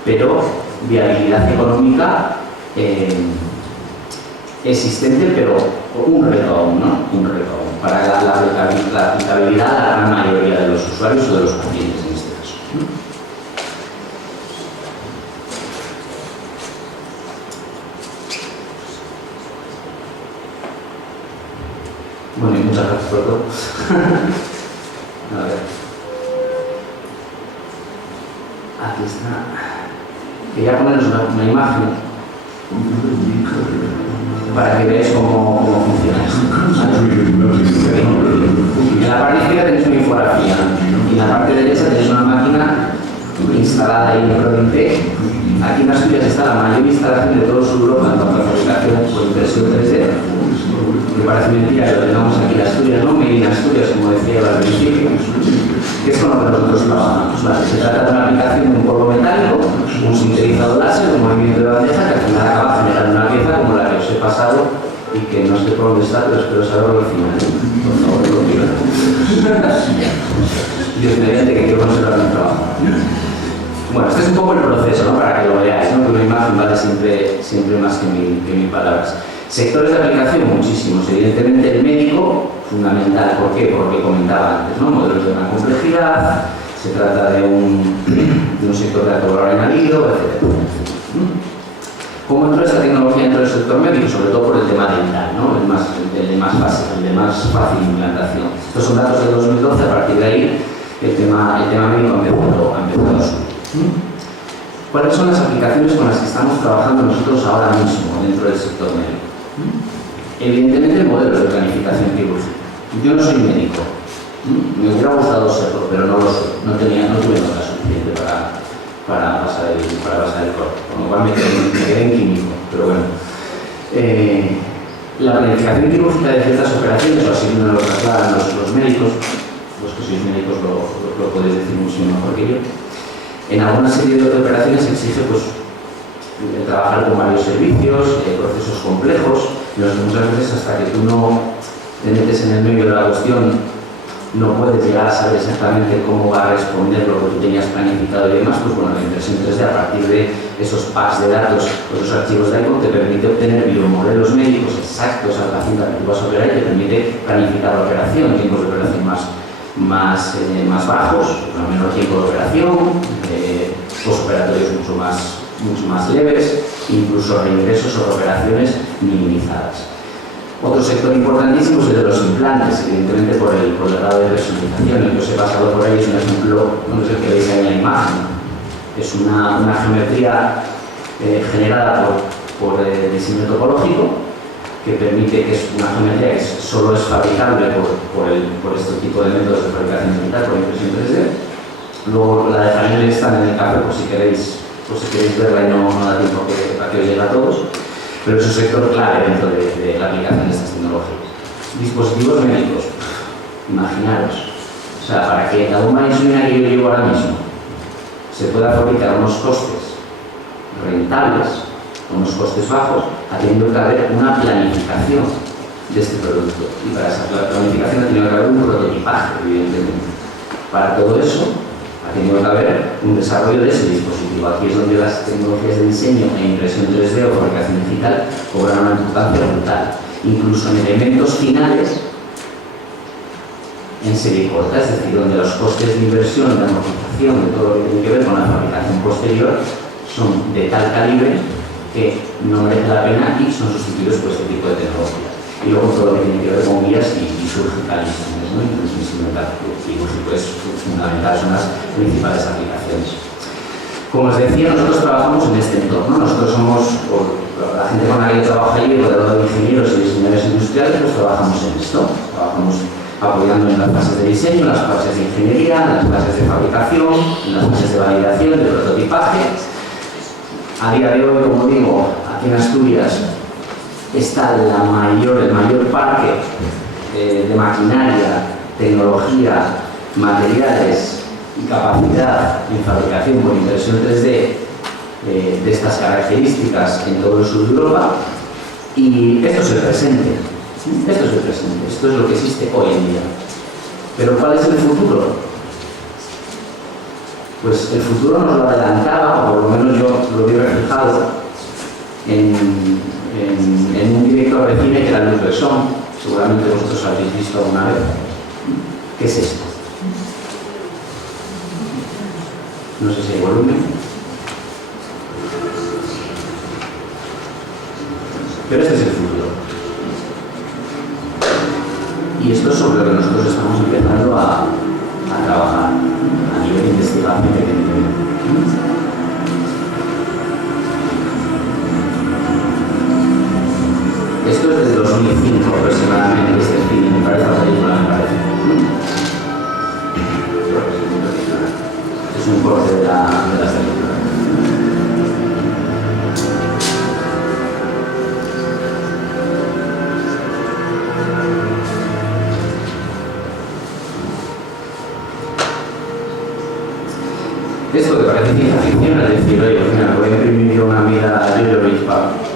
pero viabilidad económica existente, pero un reto aún, ¿no? Un reto aún, para la aplicabilidad a la gran mayoría de los usuarios o de los pacientes en este caso. Bueno, y muchas gracias por todo. A ver. Aquí está. Quería poneros una imagen para que veáis cómo funciona esto. En la parte izquierda tenéis una infografía y en la parte derecha tenéis una máquina instalada ahí en Prodinte. Aquí en Asturias está la mayor instalación de todo Europa en cuanto a fabricación por impresión 3D. Me parece mentira que lo tengamos aquí en Asturias, no Made in Asturias, como decía al principio, que es con lo que nosotros trabajamos. ¿Vale? Se trata de una aplicación de un polvo metálico, un sintetizador láser, un movimiento de bandeja que al final acaba generando una pieza como la que os he pasado y que no sé por dónde está, pero espero saberlo al final. Por favor, lo pido. Dios mediante, que quiero conservar mi trabajo. Bueno, este es un poco el proceso, ¿no? Para que lo veáis, ¿no? Que una imagen vale siempre más que mil palabras. Sectores de aplicación, muchísimos. Evidentemente el médico, fundamental. ¿Por qué? Por lo que comentaba antes, ¿no? Modelos de gran complejidad, se trata de un sector de alto valor añadido, etc. ¿Cómo entró esta tecnología dentro del sector médico? Sobre todo por el tema dental, ¿no? El de más fácil implantación. Estos son datos del 2012, a partir de ahí el tema médico ha empezado a subir. ¿Cuáles son las aplicaciones con las que estamos trabajando nosotros ahora mismo dentro del sector médico? Evidentemente el modelo de planificación quirúrgica. Yo no soy médico, me hubiera gustado serlo, pero no lo soy, no tuve nota suficiente para pasar el corte, con lo cual me quedé en químico, pero bueno. La planificación quirúrgica de ciertas operaciones, o así nos lo trasladan los médicos, los que sois médicos lo podéis decir mucho mejor que yo. En alguna serie de operaciones exige trabajar con varios servicios, procesos complejos, en los que muchas veces hasta que tú no te metes en el medio de la cuestión no puedes llegar a saber exactamente cómo va a responder lo que tú tenías planificado y demás. Pues bueno, la impresión 3D a partir de esos packs de datos o esos archivos de ICON te permite obtener biomodelos médicos exactos a la cinta que tú vas a operar y te permite planificar la operación, tiempos de operación más bajos, con menor tiempo de operación, postoperatorios mucho más leves, incluso reingresos o operaciones minimizadas. Otro sector importantísimo es el de los implantes, evidentemente por el grado de personalización. El que os he pasado por ahí es un ejemplo, no sé qué veis ahí en la imagen. Es una geometría generada por diseño topológico, que permite, que es una geometría que solo es fabricable por este tipo de métodos de fabricación digital, por impresión 3D. Luego la dejaré en el stand en el café por si queréis verla y no da tiempo para que os llegue a todos. Pero es un sector clave dentro de la aplicación de estas tecnologías. Dispositivos médicos, imaginaros. O sea, para que la bomba de insulina que yo llevo ahora mismo se pueda fabricar a unos costes rentables, a unos costes bajos, ha tenido que haber una planificación de este producto. Y para esa planificación ha tenido que haber un prototipaje, evidentemente. Para todo eso ha tenido que haber un desarrollo de ese dispositivo. Aquí es donde las tecnologías de diseño e impresión 3D o fabricación digital cobran una importancia brutal. Incluso en elementos finales en serie corta, es decir, donde los costes de inversión, de amortización, de todo lo que tiene que ver con la fabricación posterior, son de tal calibre que no merece la pena y son sustituidos por este tipo de tecnologías. Y luego todo lo que tiene que ver con guías y surgicalizaciones, ¿no? Y transmisión quirúrgico es fundamental, son las principales aplicaciones. Como os decía, nosotros trabajamos en este entorno. Nosotros somos, la gente con la que yo trabajo allí, rodeado de ingenieros y diseñadores industriales, pues trabajamos en esto. Trabajamos apoyando en las fases de diseño, en las fases de ingeniería, en las fases de fabricación, en las fases de validación, de prototipaje. A día de hoy, como digo, aquí en Asturias está el mayor parque de maquinaria, tecnología, materiales y capacidad en fabricación por impresión 3D de estas características en todo el sur de Europa. Y esto es el presente. Esto es el presente, esto es lo que existe hoy en día. Pero ¿cuál es el futuro? Pues el futuro nos lo adelantaba, o por lo menos yo lo vi reflejado en un director de cine que era Luc Besson. Seguramente vosotros habéis visto alguna vez. ¿Qué es esto? No sé si hay volumen. Pero este es el futuro. Y esto es sobre lo que nosotros estamos empezando a trabajar a nivel de investigación, evidentemente. Esto es desde 2005 aproximadamente, este film, me parece la película, me parece. Es un corte de la película. Esto que parece ciencia ficción, es decir, oye, pues mira, voy a imprimir una amiga a Jojovic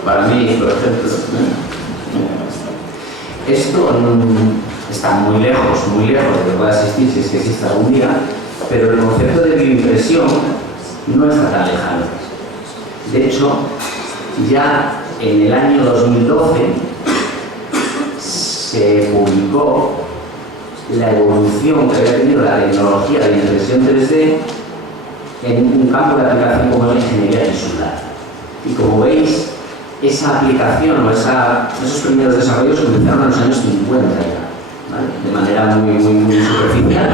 para mí, por ejemplo. Esto está muy lejos de que pueda existir, si es que existe algún día, pero el concepto de bioimpresión no está tan lejano. De hecho, ya en el año 2012 se publicó la evolución que había tenido la tecnología de impresión 3D en un campo de aplicación como la ingeniería tisular. Y como veis, esa aplicación o esos primeros desarrollos comenzaron en los años 50 ya, ¿vale? De manera muy superficial,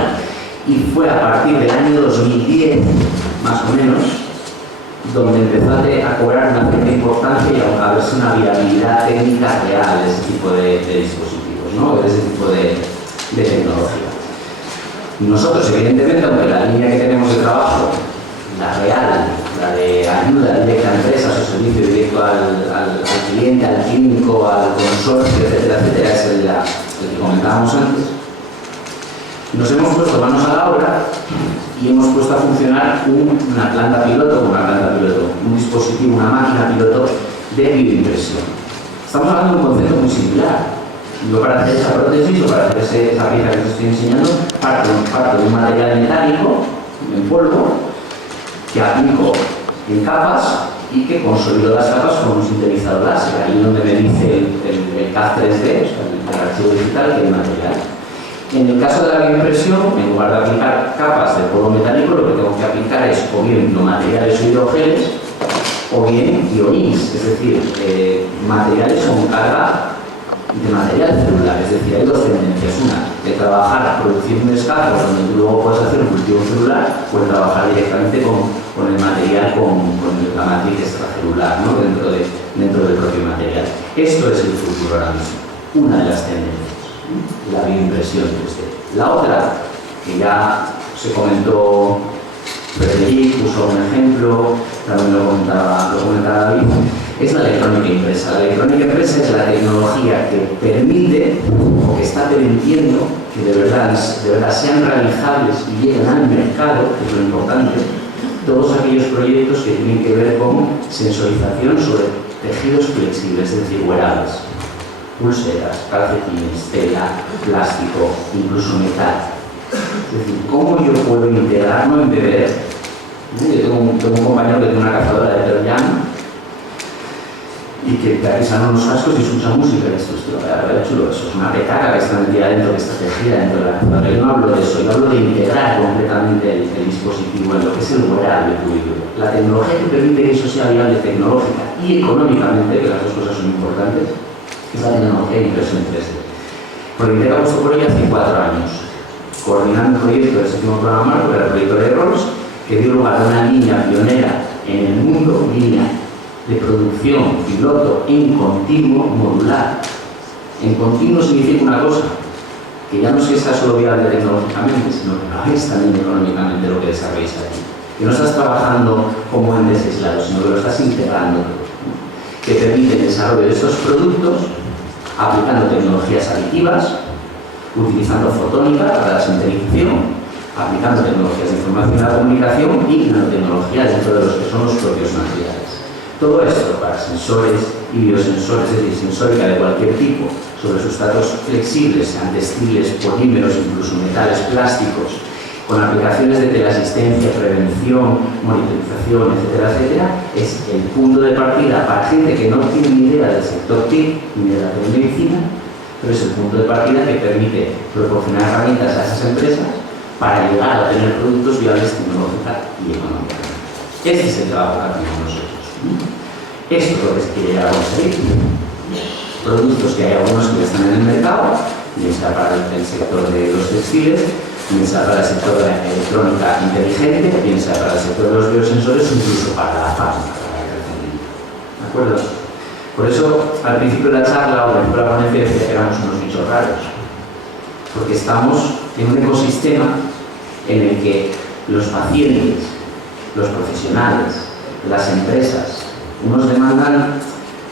y fue a partir del año 2010, más o menos, donde empezó a cobrar una cierta importancia y a verse una viabilidad técnica real de ese tipo de dispositivos, ¿no? De ese tipo de tecnología. Nosotros, evidentemente, aunque la línea que tenemos de trabajo, la real, la de ayuda directa a empresas o servicio directo al cliente, al clínico, al consorcio, etcétera, etcétera, es el que comentábamos antes, nos hemos puesto manos a la obra y hemos puesto a funcionar una planta piloto, un dispositivo, una máquina piloto de bioimpresión. Estamos hablando de un concepto muy similar. Yo para hacer esa prótesis o para hacer esa pieza que os estoy enseñando, parto de un material metálico en polvo que aplico en capas y que consolido las capas con un sintetizador láser, ahí donde me dice el CAD 3D, o sea, el archivo digital del material. En el caso de la bioimpresión, en lugar de aplicar capas de polvo metálico, lo que tengo que aplicar es o bien biomateriales o hidrogeles o bien ionis, es decir, materiales con carga de material celular, es decir, hay dos tendencias, una de trabajar produciendo escapos donde tú luego puedes hacer un cultivo celular, o el trabajar directamente con el material, con la matriz extracelular, ¿no? dentro del propio material. Esto es el futuro ahora mismo, una de las tendencias, la bioimpresión 3D. La otra, que ya se comentó Frederic, puso un ejemplo, también lo comentaba David, es la electrónica impresa. La electrónica impresa es la tecnología que permite o que está permitiendo que de verdad sean realizables y lleguen al mercado, que es lo importante, todos aquellos proyectos que tienen que ver con sensorización sobre tejidos flexibles, es decir, wearables, pulseras, calcetines, tela, plástico, incluso metal. Es decir, ¿cómo yo puedo integrar, no embeber? Yo tengo un compañero que tiene una cazadora de Pearl Jam y que te avisan unos cascos y escucha música. Esto es chulo, eso es una petaca que está metida dentro, que está tejida dentro de la cazadora. Yo no hablo de eso, yo hablo de integrar completamente el dispositivo en lo que es el wearable tuyo. La tecnología que permite que eso sea viable tecnológica y económicamente, que las dos cosas son importantes, es la tecnología de impresión 3D. Proyecté puesto por ello hace 4 años, coordinando un proyecto del séptimo programa marco, que era el proyecto de ROLS, que dio lugar a una línea pionera en el mundo, línea de producción piloto en continuo modular. En continuo significa una cosa, que ya no es que sea solo viable tecnológicamente, sino que lo es también económicamente lo que desarrolláis aquí. Que no estás trabajando como entes aislados, sino que lo estás integrando todo, ¿no? Que permite el desarrollo de estos productos aplicando tecnologías aditivas, utilizando fotónica para la sintetización, aplicando tecnologías de información y la comunicación y nanotecnología dentro de los que son los propios materiales. Todo esto para sensores y biosensores, es decir, sensórica de cualquier tipo, sobre sustratos flexibles, sean textiles, polímeros, incluso metales, plásticos, con aplicaciones de teleasistencia, prevención, monitorización, etcétera, etcétera, es el punto de partida para gente que no tiene ni idea del sector TIC ni de la telemedicina, pero es el punto de partida que permite proporcionar herramientas a esas empresas para llegar a tener productos viables tecnológica y económicamente. Este es el trabajo que hacemos nosotros. Esto es lo que se quiere llegar a conseguir. Productos que hay algunos que están en el mercado, bien sea para el sector de los textiles, bien sea para el sector de la electrónica inteligente, bien sea para el sector de los biosensores, incluso para la fábrica, ¿de acuerdo? Por eso, al principio de la charla, o al principio de la ponencia, decía que éramos unos bichos raros, porque estamos en un ecosistema en el que los pacientes, los profesionales, las empresas, unos demandan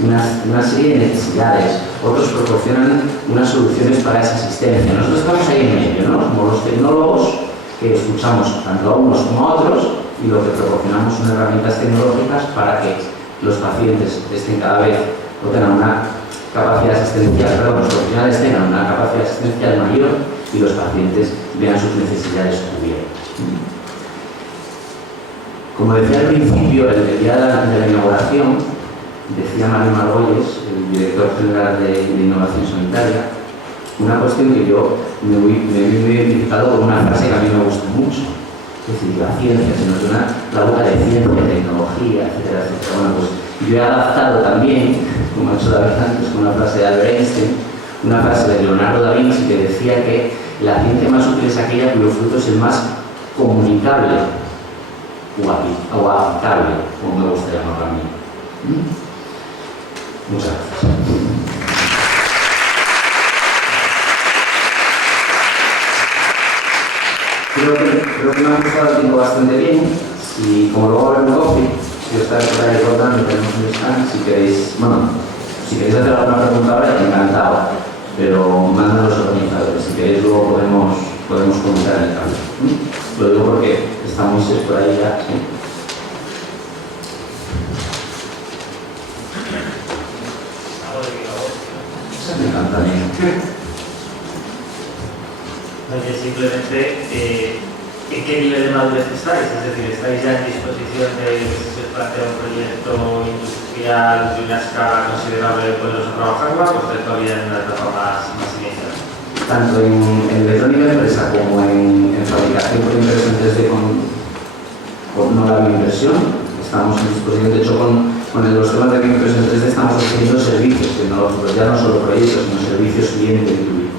una serie de necesidades, otros proporcionan unas soluciones para esa asistencia. Nosotros estamos ahí en medio, ¿no? Como los tecnólogos que escuchamos tanto a unos como a otros y lo que proporcionamos son herramientas tecnológicas para que los pacientes estén cada vez o tengan una capacidad asistencial, perdón, los profesionales tengan una capacidad asistencial mayor y los pacientes vean sus necesidades cubiertas. Como decía al principio, el día de la inauguración, decía Mario Margolles, el director general de Innovación Sanitaria, una cuestión que yo me he identificado con una frase que a mí me gusta mucho. Es decir, la ciencia se nos llena la boca de ciencia, tecnología, etcétera, etcétera. Bueno, pues yo he adaptado también, como ha hecho David antes, con una frase de Albert Einstein, una frase de Leonardo da Vinci que decía que la ciencia más útil es aquella cuyo fruto es el más comunicable o aplicable, como me gusta llamarlo a mí. Muchas gracias. Creo que me ha gustado el tiempo bastante bien y como luego habrá un coffee, si os está por ahí recordando, tenemos un stand, si queréis hacer alguna pregunta ahora, encantado, pero mandan los organizadores, si queréis luego podemos comentar en el cambio. Lo digo porque estamos por ahí ya. ¿Sí? Me encanta bien. Oye, simplemente, ¿en qué nivel de madurez estáis? Es decir, ¿estáis ya en disposición de que se os plantea un proyecto industrial de una escala considerable de poderos a trabajarla o estáis todavía en una etapa más inicial? Tanto en electrónica de empresa como en fabricación por impresión 3D con no la bioimpresión, estamos en disposición. De hecho, con los temas de bioimpresión 3D estamos ofreciendo servicios tecnológicos, ya no solo proyectos, sino servicios cliente incluidos.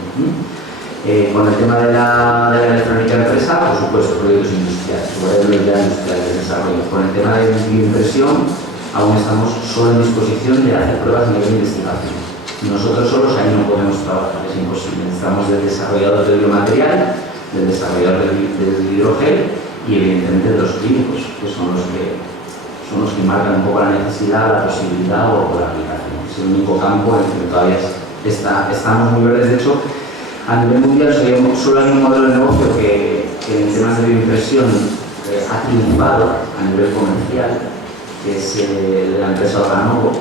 Con el tema de la electrónica de empresa, por supuesto, proyectos industriales, modelos ya industriales de desarrollo. Con el tema de bioimpresión, aún estamos solo en disposición de hacer pruebas a nivel de investigación. Nosotros solos ahí no podemos trabajar, es imposible. Necesitamos del desarrollador del biomaterial, del desarrollador del hidrogel y evidentemente de los clínicos, que son los que marcan un poco la necesidad, la posibilidad o la aplicación. Es el único campo en el que todavía estamos muy verdes. De hecho, a nivel mundial solo hay un modelo de negocio que en temas de bioimpresión ha triunfado a nivel comercial, que es el de la empresa Organovo,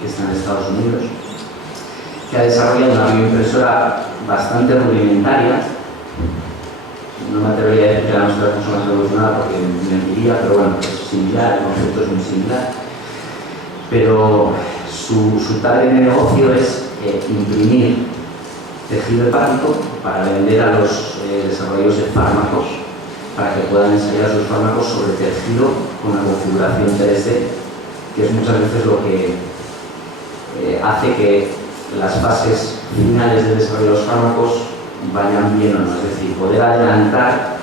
que está en Estados Unidos, que ha desarrollado una bioimpresora bastante rudimentaria. No me atrevería a decir que la nuestra es mucho más evolucionada porque mentiría, pero bueno, es similar, el concepto es muy similar. Pero su tarea de negocio es imprimir tejido hepático para vender a los desarrolladores de fármacos para que puedan ensayar sus fármacos sobre tejido con la configuración 3D, que es muchas veces lo que hace que las fases finales del desarrollo de los fármacos vayan bien o no, es decir, poder adelantar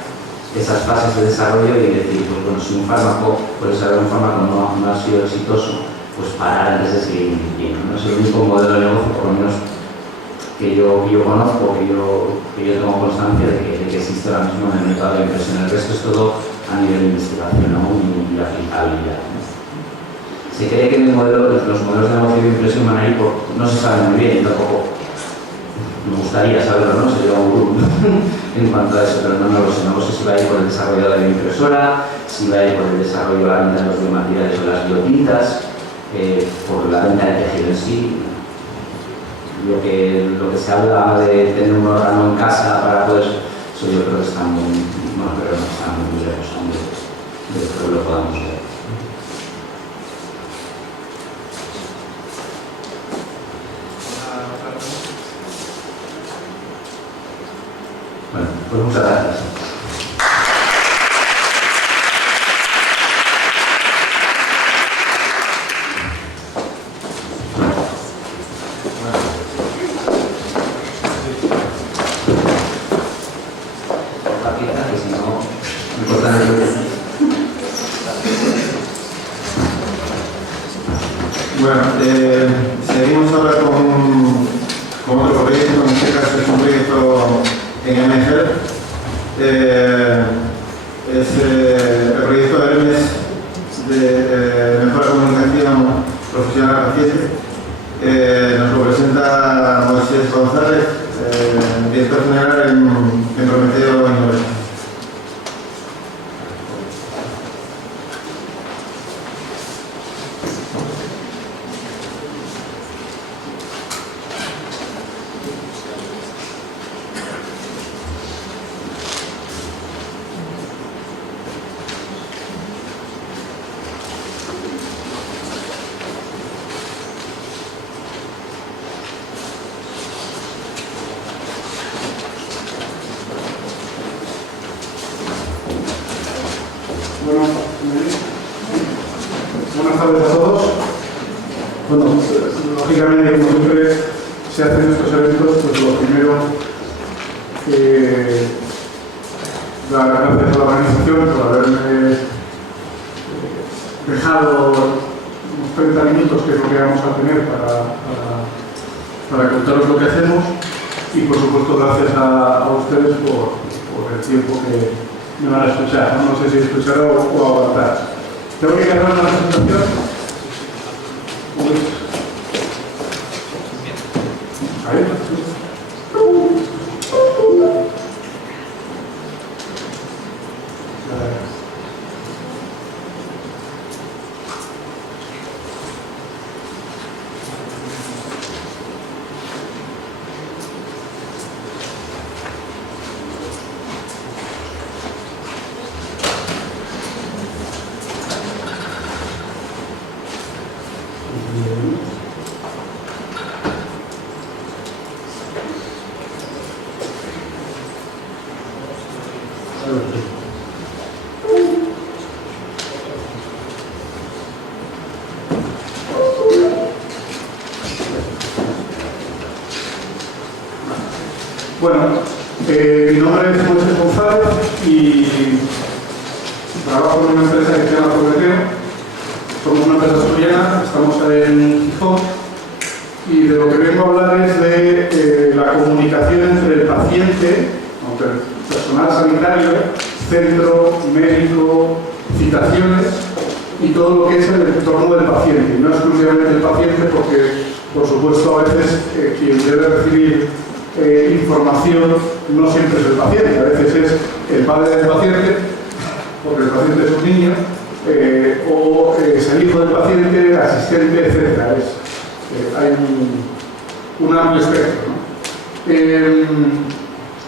esas fases de desarrollo y decir, pues bueno, si un fármaco, por desarrollar un fármaco no ha sido exitoso, pues parar antes de seguir invirtiendo, ¿no? Es el único modelo de negocio, por lo menos que yo conozco, que yo tengo constancia de que existe ahora mismo en el mercado de la impresión. El resto es todo a nivel de investigación, ¿no? y aplicabilidad, ¿no? Se cree que los modelos de negocio de impresión van a ir por, no se sabe muy bien, tampoco me gustaría saberlo, ¿no? Sería un grupo en cuanto a eso, pero no lo sé. No sé si va a ir por el desarrollo de la impresora, si va a ir por el desarrollo de la venta de los biomateriales o las biotintas, por la venta de tejido en sí. Lo que se habla de tener un órgano en casa para poder, eso yo creo que está muy lejos de que lo podamos ver. Bueno, pues muchas gracias. Bueno, seguimos ahora con otro proyecto, en este caso es un proyecto en MGEL. Es el proyecto de Hermes de Mejora Comunicación Profesional Paciente. Nos lo presenta Moisés González, director general en Prometeo Innovación. Buenas tardes a todos. Bueno, lógicamente, como siempre se hacen estos eventos, pues lo primero, dar las gracias a la organización por haberme dejado unos 30 minutos, que es lo que vamos a tener para contaros lo que hacemos, y por supuesto gracias a ustedes por el tiempo que me van a escuchar. No sé si escuchar o aguantar. Tengo que cargar una presentación. Ahí. Bueno, mi nombre es Moisés González y trabajo en una empresa que se llama Prometeo. Somos una empresa asturiana, estamos en Gijón, y de lo que vengo a hablar es de la comunicación entre el paciente, entre el personal sanitario, centro, médico, citaciones y todo lo que es el entorno del paciente, y no exclusivamente el paciente, porque por supuesto a veces quien debe recibir información no siempre es el paciente, a veces es el padre del paciente, porque el paciente es un niño, o es el hijo del paciente, asistente, etc. Hay un amplio espectro, ¿no?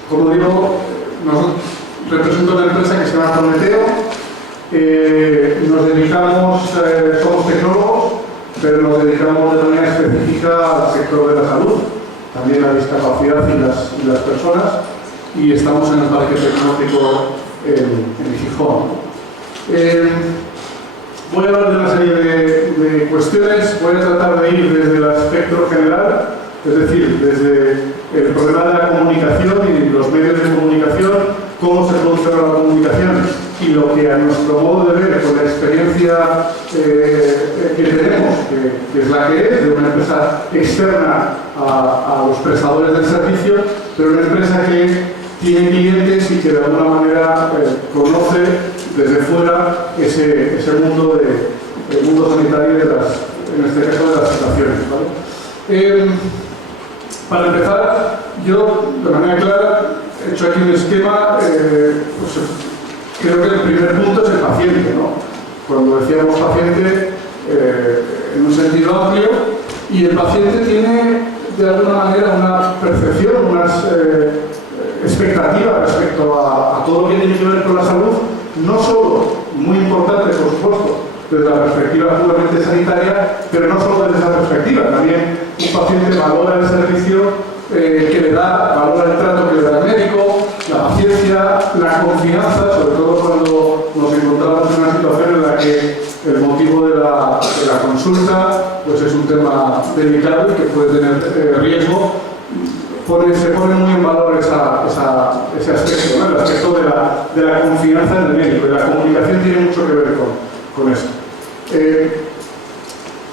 Como digo, represento una empresa que se llama Prometeo. Nos dedicamos, somos tecnólogos, pero nos dedicamos de manera específica al sector de la salud, también la discapacidad y las personas, y estamos en el Parque Tecnológico en Gijón. Voy a hablar de una serie de cuestiones. Voy a tratar de ir desde el aspecto general, es decir, desde el problema de la comunicación y los medios de comunicación, cómo se produce la comunicación y lo que a nuestro modo de ver, con la experiencia que tenemos, que es la que es, de una empresa externa a los prestadores del servicio, pero una empresa que tiene clientes y que de alguna manera conoce desde fuera ese mundo, el mundo sanitario, en este caso de las situaciones, ¿vale? Para empezar, yo de manera clara he hecho aquí un esquema, pues, creo que el primer punto es el paciente, ¿no? Cuando decíamos paciente, en un sentido amplio, y el paciente tiene de alguna manera una percepción, unas expectativas respecto a todo lo que tiene que ver con la salud, no solo, muy importante por supuesto, desde la perspectiva puramente sanitaria, pero no solo desde esa perspectiva, también un paciente valora el servicio que le da, valora el trato que le da el médico, la paciencia, la confianza, sobre todo cuando nos encontramos en una situación en la que el motivo de la consulta pues es un tema delicado y que puede tener riesgo. Se pone muy en valor ese aspecto, ¿no? El aspecto de la confianza en el médico, y la comunicación tiene mucho que ver con esto.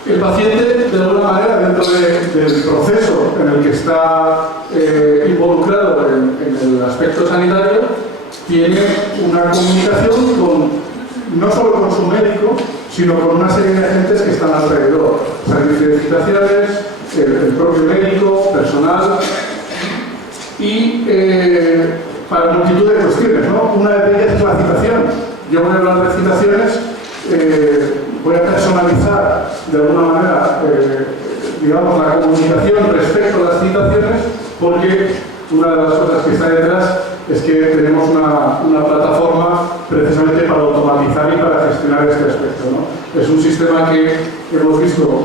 El paciente, de alguna manera, dentro del proceso en el que está involucrado en el aspecto sanitario, tiene una comunicación no solo con su médico, sino con una serie de agentes que están alrededor. Servicios digitales, el propio médico, personal, y para multitud de cuestiones, ¿no? Una de ellas es la citación. Yo voy a hablar de citaciones, voy a personalizar de alguna manera digamos, la comunicación respecto a las citaciones, porque una de las cosas que está detrás es que tenemos una plataforma precisamente para automatizar y para gestionar este aspecto, ¿no? Es un sistema que hemos visto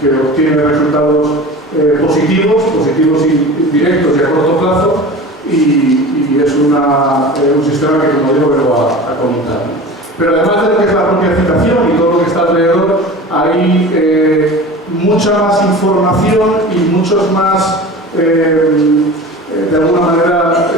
que obtiene resultados positivos y directos y a corto plazo, y es un sistema que, como digo, vengo a comentar, ¿no? Pero además de lo que es la propia citación y todo lo que está alrededor, hay mucha más información y muchos más, de alguna manera,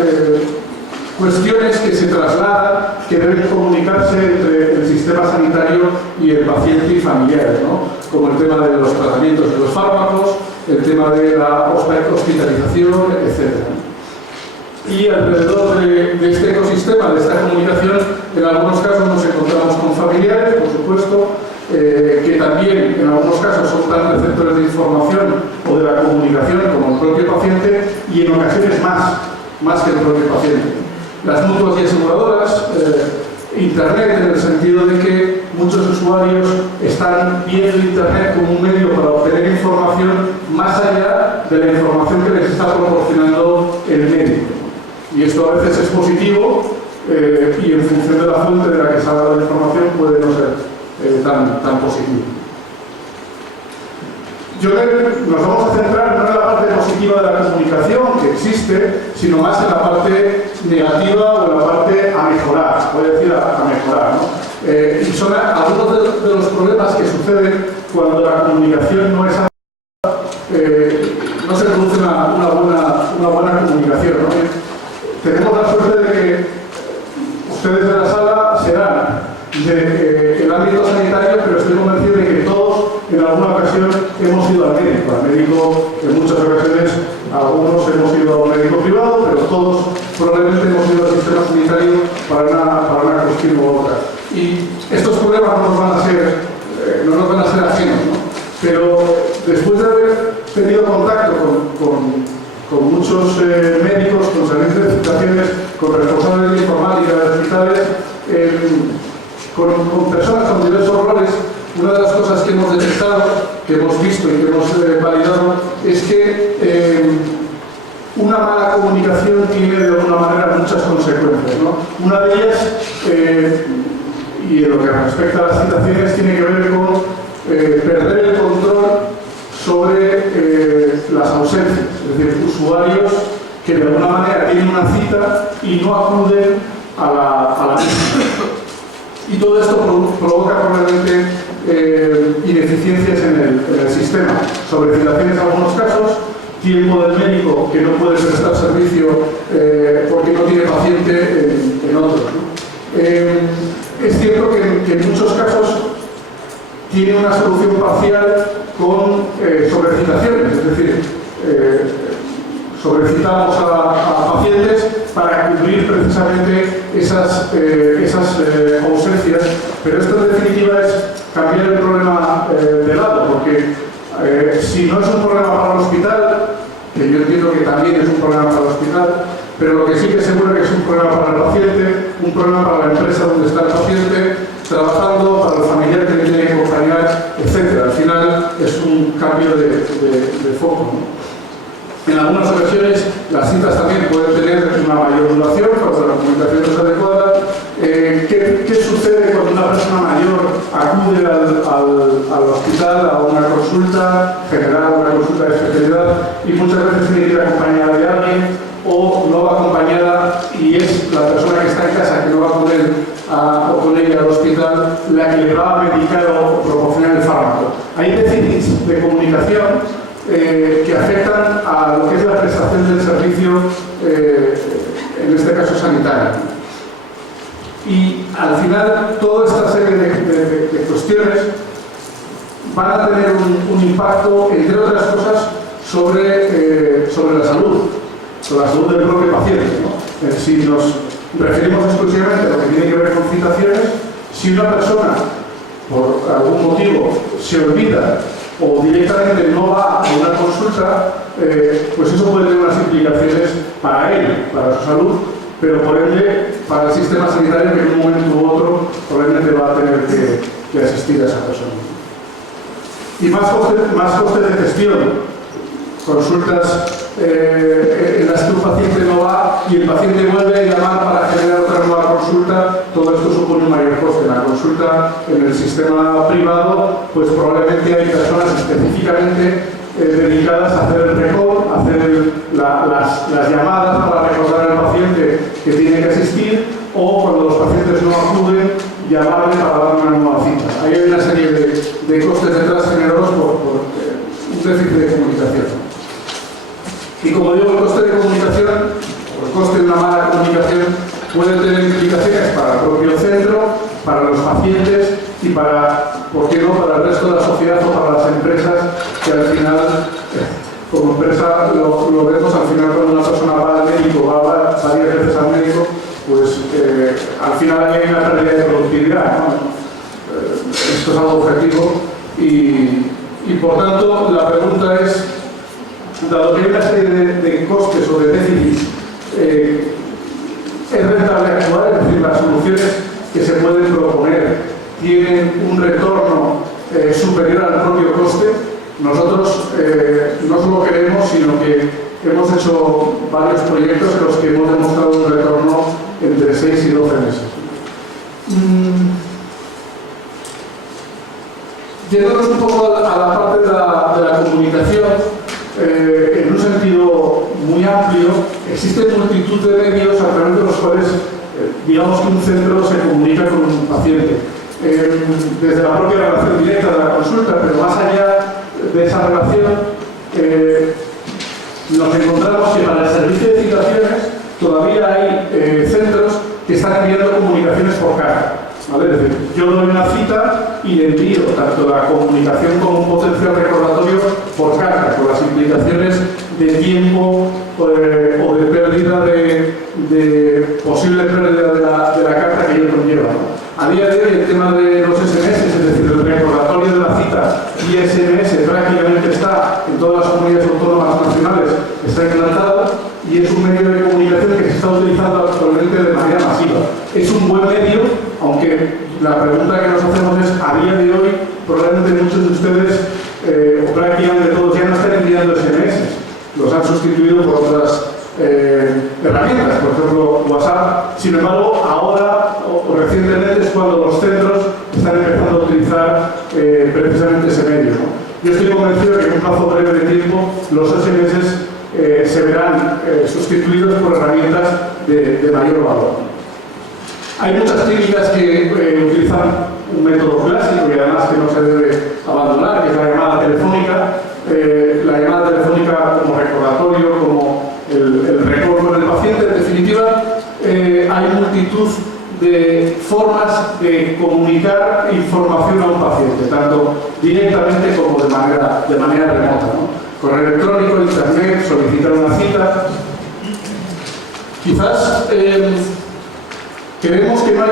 cuestiones que se trasladan, que deben comunicarse entre el sistema sanitario y el paciente y familiares, ¿no? Como el tema de los tratamientos de los fármacos, el tema de la hospitalización, etc. Y alrededor de este ecosistema, de esta comunicación, en algunos casos nos encontramos con familiares, por supuesto, que también en algunos casos son tan receptores de información o de la comunicación como el propio paciente, y en ocasiones más que el propio paciente. Las mutuas y aseguradoras, Internet, en el sentido de que muchos usuarios están viendo Internet como un medio para obtener información más allá de la información que les está proporcionando el médico. Y esto a veces es positivo, y en función de la fuente de la que salga la información puede no ser tan positivo. Nos vamos a centrar no en la parte positiva de la comunicación, que existe, sino más en la parte negativa o en la parte a mejorar, voy a decir a mejorar, ¿no? Y son algunos de los problemas que suceden cuando la comunicación no es no se produce una buena comunicación, ¿no? Tenemos la suerte de que ustedes de la sala serán del ámbito sanitario, pero estoy convencido de que todos en alguna ocasión hemos ido al médico en muchas ocasiones, algunos hemos ido a un médico privado, pero todos probablemente hemos ido al sistema sanitario para una cuestión u otra. Y estos problemas no nos van a ser ajenos, ¿no? Pero después de haber tenido contacto con muchos médicos, con servicios de citaciones, con responsables de informática de hospitales, con personas con diversos roles, una de las cosas que hemos detectado, que hemos visto y que hemos validado, es que una mala comunicación tiene de alguna manera muchas consecuencias, ¿no? Una de ellas, y en lo que respecta a las citaciones, tiene que ver con perder el control sobre las ausencias, es decir, usuarios que de alguna manera tienen una cita y no acuden a la misma. Y todo esto provoca probablemente ineficiencias en el sistema, sobrecitaciones en algunos casos, tiempo del médico que no puede prestar servicio porque no tiene paciente en otros, ¿no? Es cierto que en muchos casos tiene una solución parcial con sobrecitaciones, es decir, sobrecitamos a pacientes para cubrir precisamente esas ausencias, pero esto en definitiva es cambiar el problema de lado, porque si no es un problema para el hospital, que yo entiendo entiendo que también es un problema para el hospital, pero lo que sí que es seguro que es un problema para el paciente, un problema para la empresa donde está el paciente trabajando, para el familiar que le tiene que acompañar, etc. Al final es un cambio de foco, ¿no? En algunas ocasiones las citas también pueden tener una mayor duración cuando la comunicación no es adecuada. ¿Qué sucede cuando una persona mayor acude al hospital a una consulta general, a una consulta de especialidad, y muchas veces tiene que ir acompañada de alguien o no va acompañada y es la persona que está en casa que no va con él o con ella al hospital la que le va a medicar o proporcionar el fármaco? Hay déficits de comunicación que afectan a lo que es la prestación del servicio, en este caso sanitario. Y al final toda esta serie de cuestiones van a tener un impacto, entre otras cosas, sobre la salud del propio paciente, ¿no? Si nos referimos exclusivamente a lo que tiene que ver con citaciones, si una persona por algún motivo se olvida o directamente no va a una consulta, pues eso puede tener unas implicaciones para él, para su salud, pero por ende para el sistema sanitario, que en un momento u otro probablemente va a tener que asistir a esa persona. Y más costes de gestión, consultas en las que un paciente no va y el paciente vuelve a llamar para generar otra nueva consulta. Todo esto supone un mayor coste. La consulta en el sistema privado, pues probablemente hay personas específicamente dedicadas a hacer el recall, a hacer las llamadas para recordar al paciente que tiene que asistir, o cuando los pacientes no acuden, llamarle para dar una nueva cita. Ahí hay una serie de costes detrás generados por un déficit de comunicación. Y como digo, el coste de comunicación, o el coste de una mala comunicación, puede tener implicaciones para el propio centro, para los pacientes y para, ¿por qué no?, para el resto de la sociedad o para las empresas, que al final, como empresa, lo vemos al final cuando una persona va al médico, va varias veces al médico, pues al final hay una pérdida de productividad, ¿no? Esto es algo objetivo y por tanto la pregunta es, dado que hay una serie de costes o de déficits, ¿es rentable actuar? Es decir, las soluciones que se pueden proponer tienen un retorno superior al propio coste. Nosotros no solo queremos, sino que hemos hecho varios proyectos en los que hemos demostrado un retorno entre 6 y 12 meses. Yéndonos un poco a la parte de la comunicación, en un sentido muy amplio, existen multitud de medios a través de los cuales, digamos que un centro se comunica con un paciente. Desde la propia relación directa de la consulta, pero más allá de esa relación, nos encontramos que para el servicio de citaciones todavía hay centros que están enviando comunicaciones por carta. ¿Vale? Es decir, yo doy una cita y le envío tanto la comunicación como un potencial recordatorio por carta, con las implicaciones de tiempo o de pérdida de posible pérdida de la carta que ello conlleva, ¿no? A día de hoy el tema de los SMS, es decir, el recordatorio de la cita y SMS prácticamente está en todas las comunidades autónomas nacionales, está implantado y es un medio de comunicación que se está utilizando actualmente de manera masiva. Es un buen medio, aunque la pregunta que nos hacemos es, a día de hoy, probablemente muchos de ustedes, o prácticamente todos, ya no están enviando SMS. Los han sustituido por otras herramientas, por ejemplo WhatsApp. Sin embargo, ahora o recientemente es cuando los centros están empezando a utilizar precisamente ese medio, ¿no? Yo estoy convencido que en un plazo breve de tiempo los SMS se verán sustituidos por herramientas de mayor valor. Hay muchas clínicas que utilizan un método clásico y además que no se debe abandonar, que es la llamada telefónica. La llamada telefónica como recordatorio, como el récord con el paciente. En definitiva, hay multitud de formas de comunicar información a un paciente, tanto directamente como de manera remota, ¿no? Correo electrónico, internet, solicitar una cita. Quizás creemos que no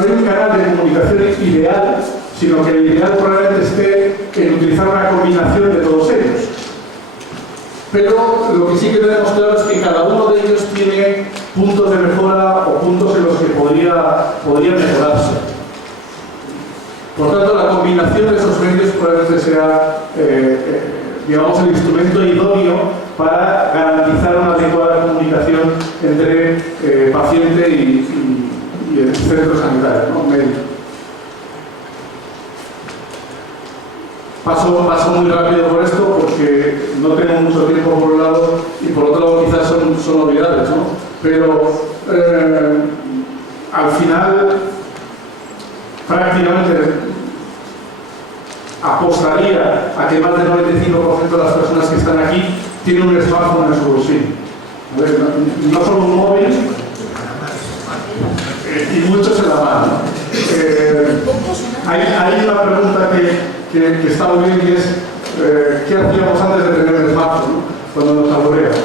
hay un canal de comunicación ideal, sino que el ideal probablemente esté en utilizar una combinación de todos ellos. pero lo que sí que tenemos claro es que cada uno de ellos tiene puntos de mejora o puntos en los que podría mejorarse. Por tanto, la combinación de esos medios probablemente sea, digamos, el instrumento idóneo para garantizar una adecuada comunicación entre paciente y el centro sanitario, ¿no? Médico. Paso muy rápido por esto porque no tengo mucho tiempo por un lado y por otro lado quizás son novedades, ¿no? Pero al final prácticamente apostaría a que más del 95% de las personas que están aquí tienen un smartphone en su bolsillo. No solo un móvil y muchos en la mano. Hay una pregunta que está muy bien y es ¿qué hacíamos antes de tener el smartphone, ¿no? Cuando nos aburríamos?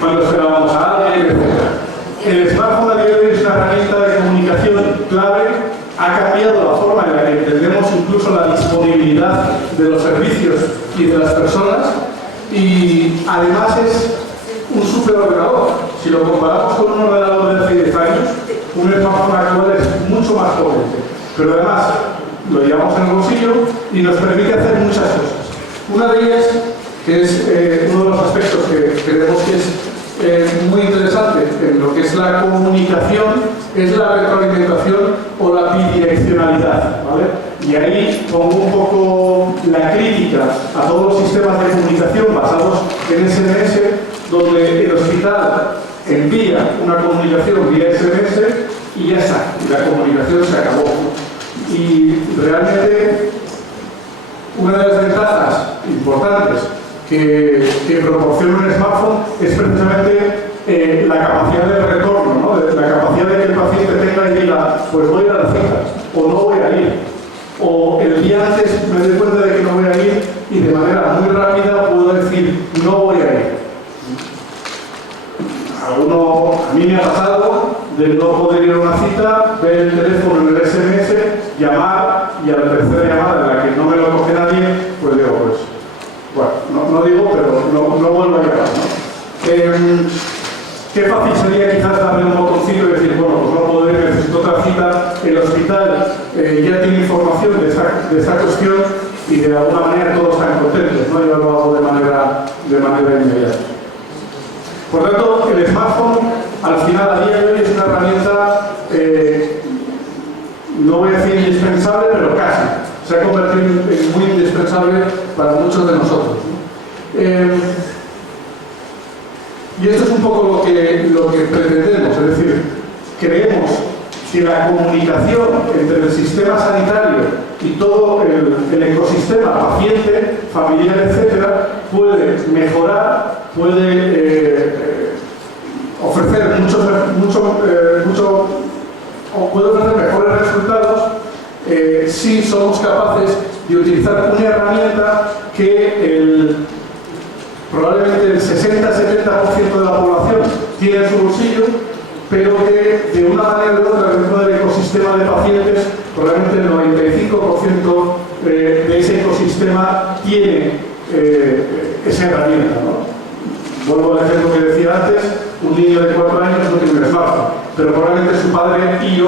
Cuando esperábamos a alguien, etc. El smartphone a día de hoy es una herramienta de comunicación clave, ha cambiado la forma en la que entendemos incluso la disponibilidad de los servicios y de las personas, y además es un superordenador. Si lo comparamos con un ordenador de hace 10 años, un smartphone actual es mucho más potente, pero además lo llevamos en el bolsillo y nos permite hacer muchas cosas. Una de ellas, que es uno de los aspectos que creemos que es muy interesante en lo que es la comunicación, es la retroalimentación o la bidireccionalidad, ¿vale? Y ahí pongo un poco la crítica a todos los sistemas de comunicación basados en SMS, donde el hospital envía una comunicación vía SMS y ya está, y la comunicación se acabó. Y realmente una de las ventajas importantes que proporciona un smartphone es precisamente la capacidad de retorno, ¿no? La capacidad de que el paciente tenga y diga, pues voy a la cita, o no voy a ir, o el día antes me doy cuenta de que no voy a ir y de manera muy rápida puedo decir, no voy a ir. A mí me ha pasado de no poder ir a una cita, ver el teléfono en el SMS, llamar y a la tercera llamada en la que no me lo coge nadie, pues digo, pues, bueno, no digo, pero no vuelvo a llamar, ¿no? Qué fácil sería quizás darle un botoncito y decir, bueno, pues no puedo ir, necesito otra cita, el hospital ya tiene información de esta cuestión y de alguna manera todos están contentos, ¿no? Yo lo hago de manera inmediata. Por tanto, el smartphone, al final, a día de hoy, es una herramienta, no voy a decir indispensable, pero casi. Se ha convertido en muy indispensable para muchos de nosotros, ¿no? Y esto es un poco lo que pretendemos, es decir, creemos que la comunicación entre el sistema sanitario y todo el ecosistema, paciente, familiar, etcétera, puede mejorar, puede ofrecer puede ofrecer mejores resultados si somos capaces de utilizar una herramienta que probablemente el 60-70% de la población tiene en su bolsillo, pero que de una manera u otra dentro del ecosistema de pacientes, probablemente el 95% de ese ecosistema tiene esa herramienta, ¿no? Vuelvo al ejemplo que decía antes, un niño de 4 años no tiene un smartphone, pero probablemente su padre y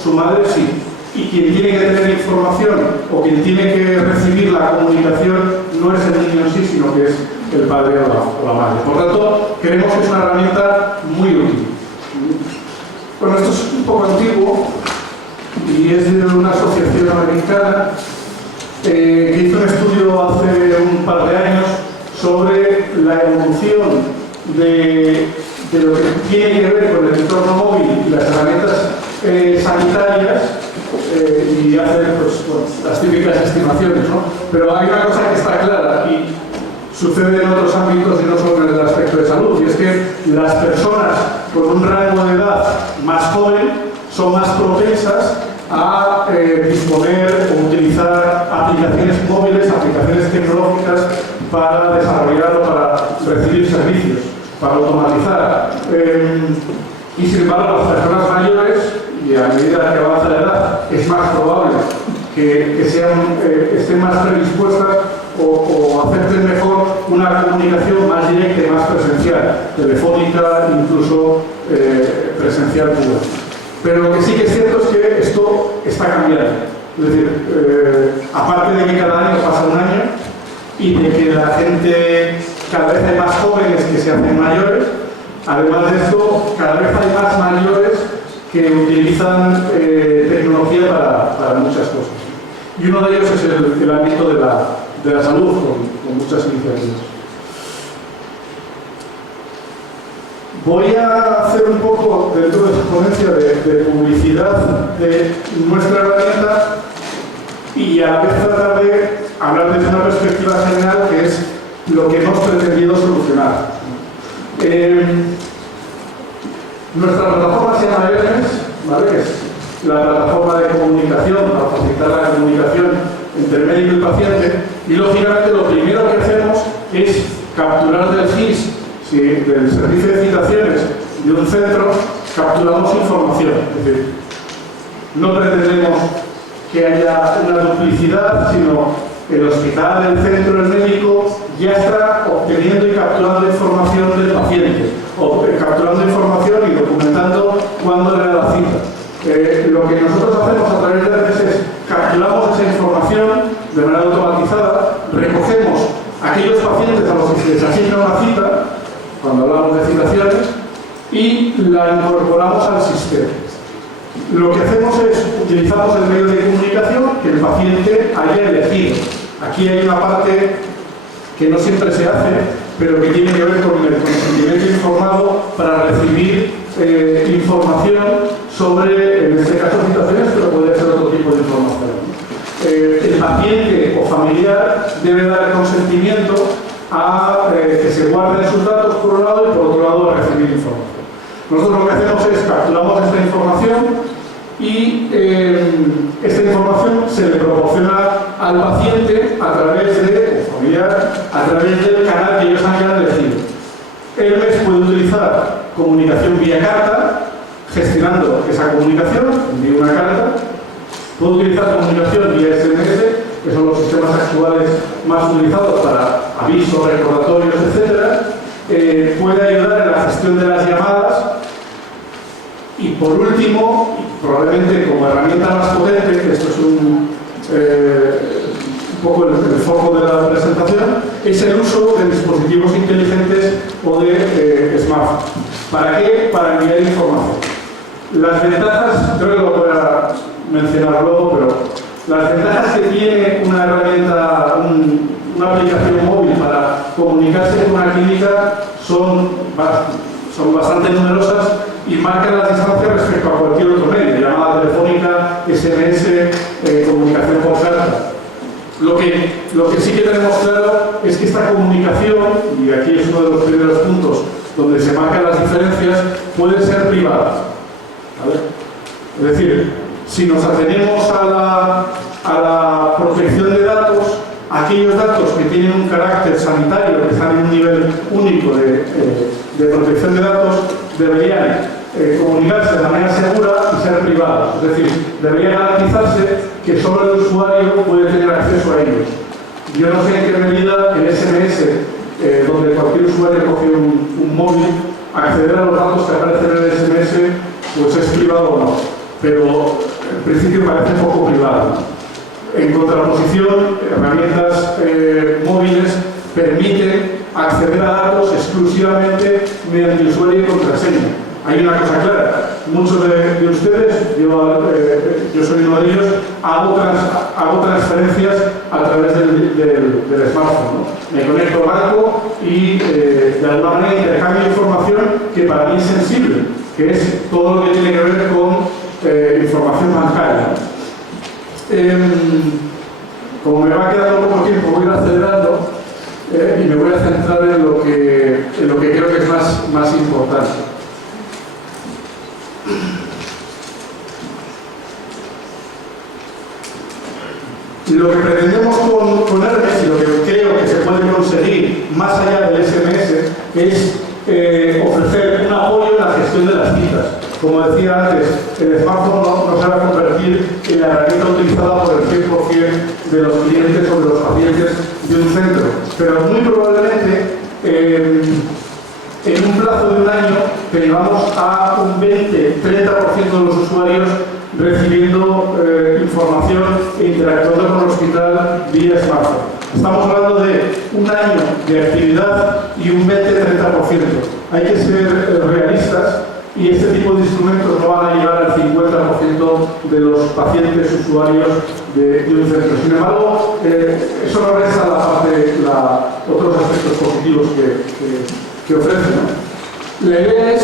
su madre sí. Y quien tiene que tener información o quien tiene que recibir la comunicación no es el niño en sí, sino que es el padre o la madre. Por tanto, creemos que es una herramienta muy útil. Bueno, esto es un poco antiguo y es de una asociación americana que hizo un estudio hace un par de años sobre la evolución de lo que tiene que ver con el entorno móvil y las herramientas sanitarias y hacer pues, las típicas estimaciones, ¿no? Pero hay una cosa que está clara y sucede en otros ámbitos y no solo en el aspecto de salud, y es que las personas con un rango de edad más joven son más propensas a disponer o utilizar aplicaciones móviles, aplicaciones tecnológicas para desarrollar o para recibir servicios, para automatizar. Y sin embargo, las personas mayores, y a medida que avanza la edad, es más probable que estén más predispuestas una comunicación más directa y más presencial, telefónica, incluso presencial pura. Pero lo que sí que es cierto es que esto está cambiando. Es decir, aparte de que cada año pasa un año y de que la gente, cada vez hay más jóvenes que se hacen mayores, además de esto, cada vez hay más mayores que utilizan tecnología para muchas cosas. Y uno de ellos es el ámbito de la salud, con muchas iniciativas. Voy a hacer un poco, dentro de esta ponencia, de publicidad de nuestra herramienta y a la vez tratar de hablar desde una perspectiva general, que es lo que hemos pretendido solucionar. Nuestra plataforma se llama Hermes, ¿vale? Que es la plataforma de comunicación, para facilitar la comunicación entre médico y paciente, y lógicamente lo primero que hacemos es capturar del GIS, del servicio de citaciones de un centro, capturamos información. Es decir, no pretendemos que haya una duplicidad, sino el hospital, el centro, el médico ya está obteniendo y capturando información del paciente, o capturando información y documentando cuándo era la cita. Lo que nosotros hacemos a través de redes es capturamos esa información de manera automatizada, recogemos aquellos pacientes a los que se les asigna una cita, cuando hablamos de citaciones, y la incorporamos al sistema. Lo que hacemos es, utilizamos el medio de comunicación que el paciente haya elegido. Aquí hay una parte que no siempre se hace, pero que tiene que ver con el consentimiento informado para recibir información sobre, en este caso, citaciones, pero puede ser otro tipo de información. El paciente o familiar debe dar consentimiento a que se guarden sus datos por un lado y por otro lado a recibir información. Nosotros lo que hacemos es capturamos esta información y esta información se le proporciona al paciente a través de, o familiar, a través del canal que ellos hayan elegido. Hermes puede utilizar comunicación vía carta, gestionando esa comunicación, envía una carta, puede utilizar comunicación vía SMS, que son los sistemas actuales más utilizados para avisos, recordatorios, etc. Puede ayudar en la gestión de las llamadas y, por último, probablemente como herramienta más potente, que esto es un poco el foco de la presentación, es el uso de dispositivos inteligentes o de smartphones. ¿Para qué? Para enviar información. Las ventajas, creo que lo voy a mencionar luego, pero las ventajas que tiene una herramienta, una aplicación móvil para comunicarse con una clínica son bastante numerosas y marcan las distancias respecto a cualquier otro medio, llamada telefónica, SMS, comunicación por carta. Lo que sí que tenemos claro es que esta comunicación, y aquí es uno de los primeros puntos donde se marcan las diferencias, puede ser privada. ¿Vale? Es decir, si nos atenemos a la protección de datos, aquellos datos que tienen un carácter sanitario, que están en un nivel único de protección de datos, deberían comunicarse de manera segura y ser privados. Es decir, debería garantizarse que solo el usuario puede tener acceso a ellos. Yo no sé en qué medida el SMS, donde cualquier usuario coge un móvil, acceder a los datos que aparecen en el SMS, pues es privado o no. Pero en principio parece poco privado. En contraposición, herramientas móviles permiten acceder a datos exclusivamente mediante usuario y contraseña. Hay una cosa clara, muchos de ustedes, yo soy uno de ellos, hago transferencias a través del smartphone, ¿no? Me conecto al banco y de alguna manera intercambio información que para mí es sensible, que es todo lo que tiene que ver con información bancaria. Como me va quedando poco tiempo, voy a ir acelerando y me voy a centrar en lo que creo que es más importante. Lo que pretendemos con Hermes y lo que creo que se puede conseguir más allá del SMS es ofrecer un apoyo en la gestión de las citas. Como decía antes, el smartphone no se va a convertir en la herramienta utilizada por el 100% de los clientes o de los pacientes de un centro, pero muy probablemente 20-30% de los usuarios recibiendo información e interactuando con el hospital vía smartphone. Estamos hablando de un año de actividad y un 20-30%. Hay que ser realistas y este tipo de instrumentos no van a llegar al 50% de los pacientes usuarios de un centro. Sin embargo, eso no resta otros aspectos positivos que ofrece, ¿no? La idea es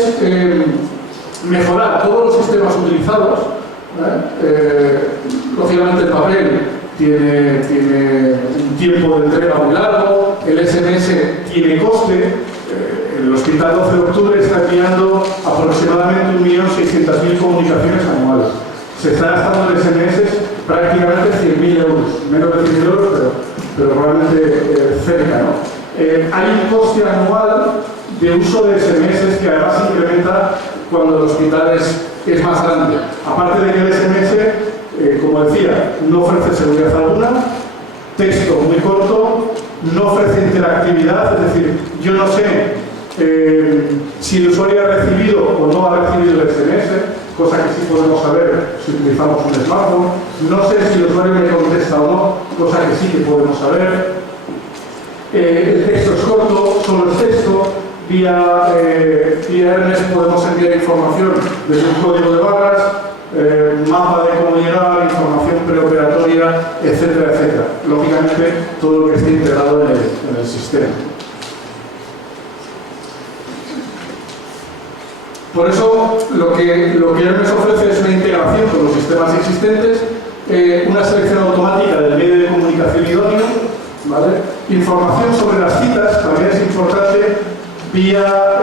mejorar todos los sistemas utilizados. Lógicamente el papel tiene un tiempo de entrega muy largo, el SMS tiene coste. El Hospital 12 de Octubre está enviando aproximadamente 1.600.000 comunicaciones anuales. Se está gastando en SMS prácticamente 100.000 euros, menos de 100.000 euros, pero probablemente cerca, ¿no? Hay un coste anual de uso de SMS que además se incrementa cuando el hospital es más grande. Aparte de que el SMS, como decía, no ofrece seguridad alguna, texto muy corto, no ofrece interactividad, es decir, yo no sé si el usuario ha recibido o no ha recibido el SMS, cosa que sí podemos saber si utilizamos un smartphone. No sé si el usuario me contesta o no, cosa que sí que podemos saber. El texto es corto, solo es texto. Vía RNS podemos enviar información desde un código de barras, mapa de cómo llegar, información preoperatoria, etcétera, etcétera. Lógicamente, todo lo que esté integrado en el sistema. Por eso, lo que RNS ofrece es una integración con los sistemas existentes, una selección automática del medio de comunicación idóneo, ¿vale? Información sobre las citas, también es importante. Vía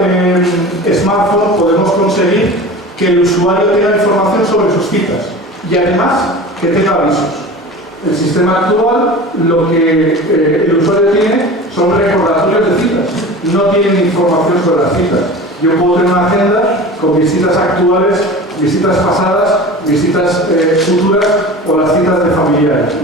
smartphone podemos conseguir que el usuario tenga información sobre sus citas y además que tenga avisos. El sistema actual, lo que el usuario tiene son recordatorios de citas, no tiene información sobre las citas. Yo puedo tener una agenda con visitas actuales, visitas pasadas, visitas futuras o las citas de familiares.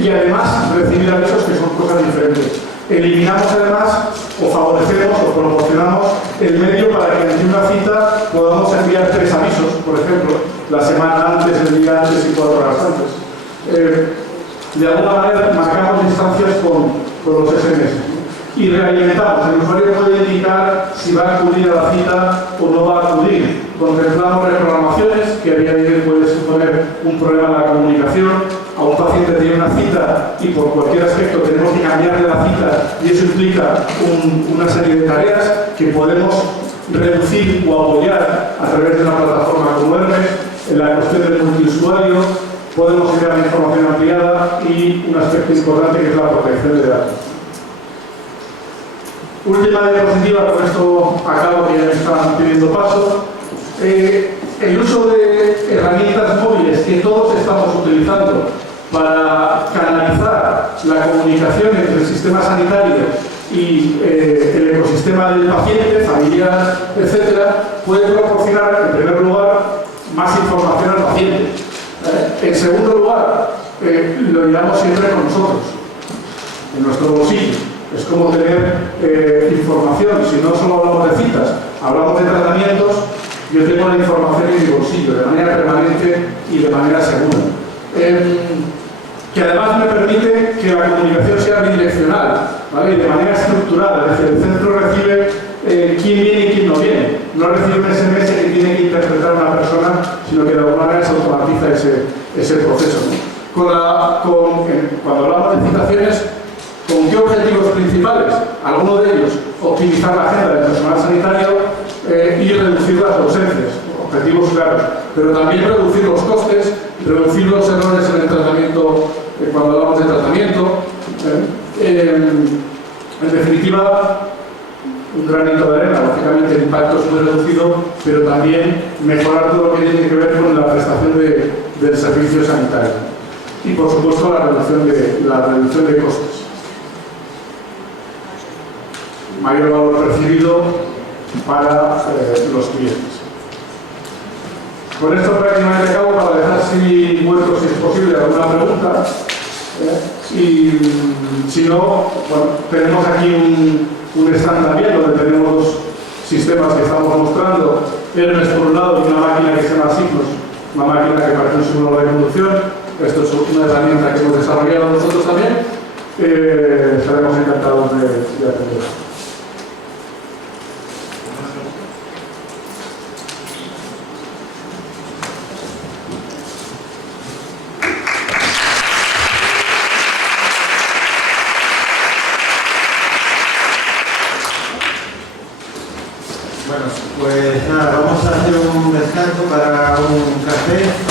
Y además recibir avisos, que son cosas diferentes. Eliminamos además o favorecemos o proporcionamos el medio para que ante una cita podamos enviar 3 avisos, por ejemplo, la semana antes, el día antes y 4 horas antes. De alguna manera marcamos distancias con los SMS. Y realimentamos. El usuario puede indicar si va a acudir a la cita o no va a acudir. Contemplamos reprogramaciones, que a día de hoy puede suponer un problema en la comunicación. A un paciente tiene una cita y por cualquier aspecto tenemos que cambiarle la cita y eso implica una serie de tareas que podemos reducir o apoyar a través de una plataforma como Hermes. En la cuestión del multiusuario podemos enviar la información ampliada y un aspecto importante que es la protección de datos. Última diapositiva, con esto acabo, que ya me están pidiendo paso. El uso de herramientas móviles que todos estamos utilizando para canalizar la comunicación entre el sistema sanitario y el ecosistema del paciente, familiar, etcétera, puede proporcionar, en primer lugar, más información al paciente. En segundo lugar, lo llevamos siempre con nosotros, en nuestro bolsillo. Es como tener información. Si no solo hablamos de citas, hablamos de tratamientos, yo tengo la información en mi bolsillo, de manera permanente y de manera segura. Que además me permite que la comunicación sea bidireccional, ¿vale? Y de manera estructurada. Es decir, el centro recibe quién viene y quién no viene. No recibe un SMS que tiene que interpretar una persona, sino que de alguna manera se automatiza ese proceso, ¿no? Cuando hablamos de citaciones, ¿con qué objetivos principales? Algunos de ellos, optimizar la agenda del personal sanitario y reducir las ausencias. Objetivos claros. Pero también reducir los costes, reducir los errores en el tratamiento, cuando hablamos de tratamiento. En definitiva, un granito de arena. Lógicamente el impacto es muy reducido, pero también mejorar todo lo que tiene que ver con la prestación del servicio sanitario. Y por supuesto la reducción de costes. Mayor valor percibido para los clientes. Con esto prácticamente acabo, para dejar sin huecos, si es posible, alguna pregunta. Y si no, bueno, tenemos aquí un stand también donde tenemos los sistemas que estamos mostrando Hermes por un lado y una máquina que se llama Signos, una máquina que parece un símbolo de conducción. Esto es una herramienta que hemos desarrollado nosotros también. Estaremos encantados de atender. Bueno, pues nada, vamos a hacer un descanso para un café.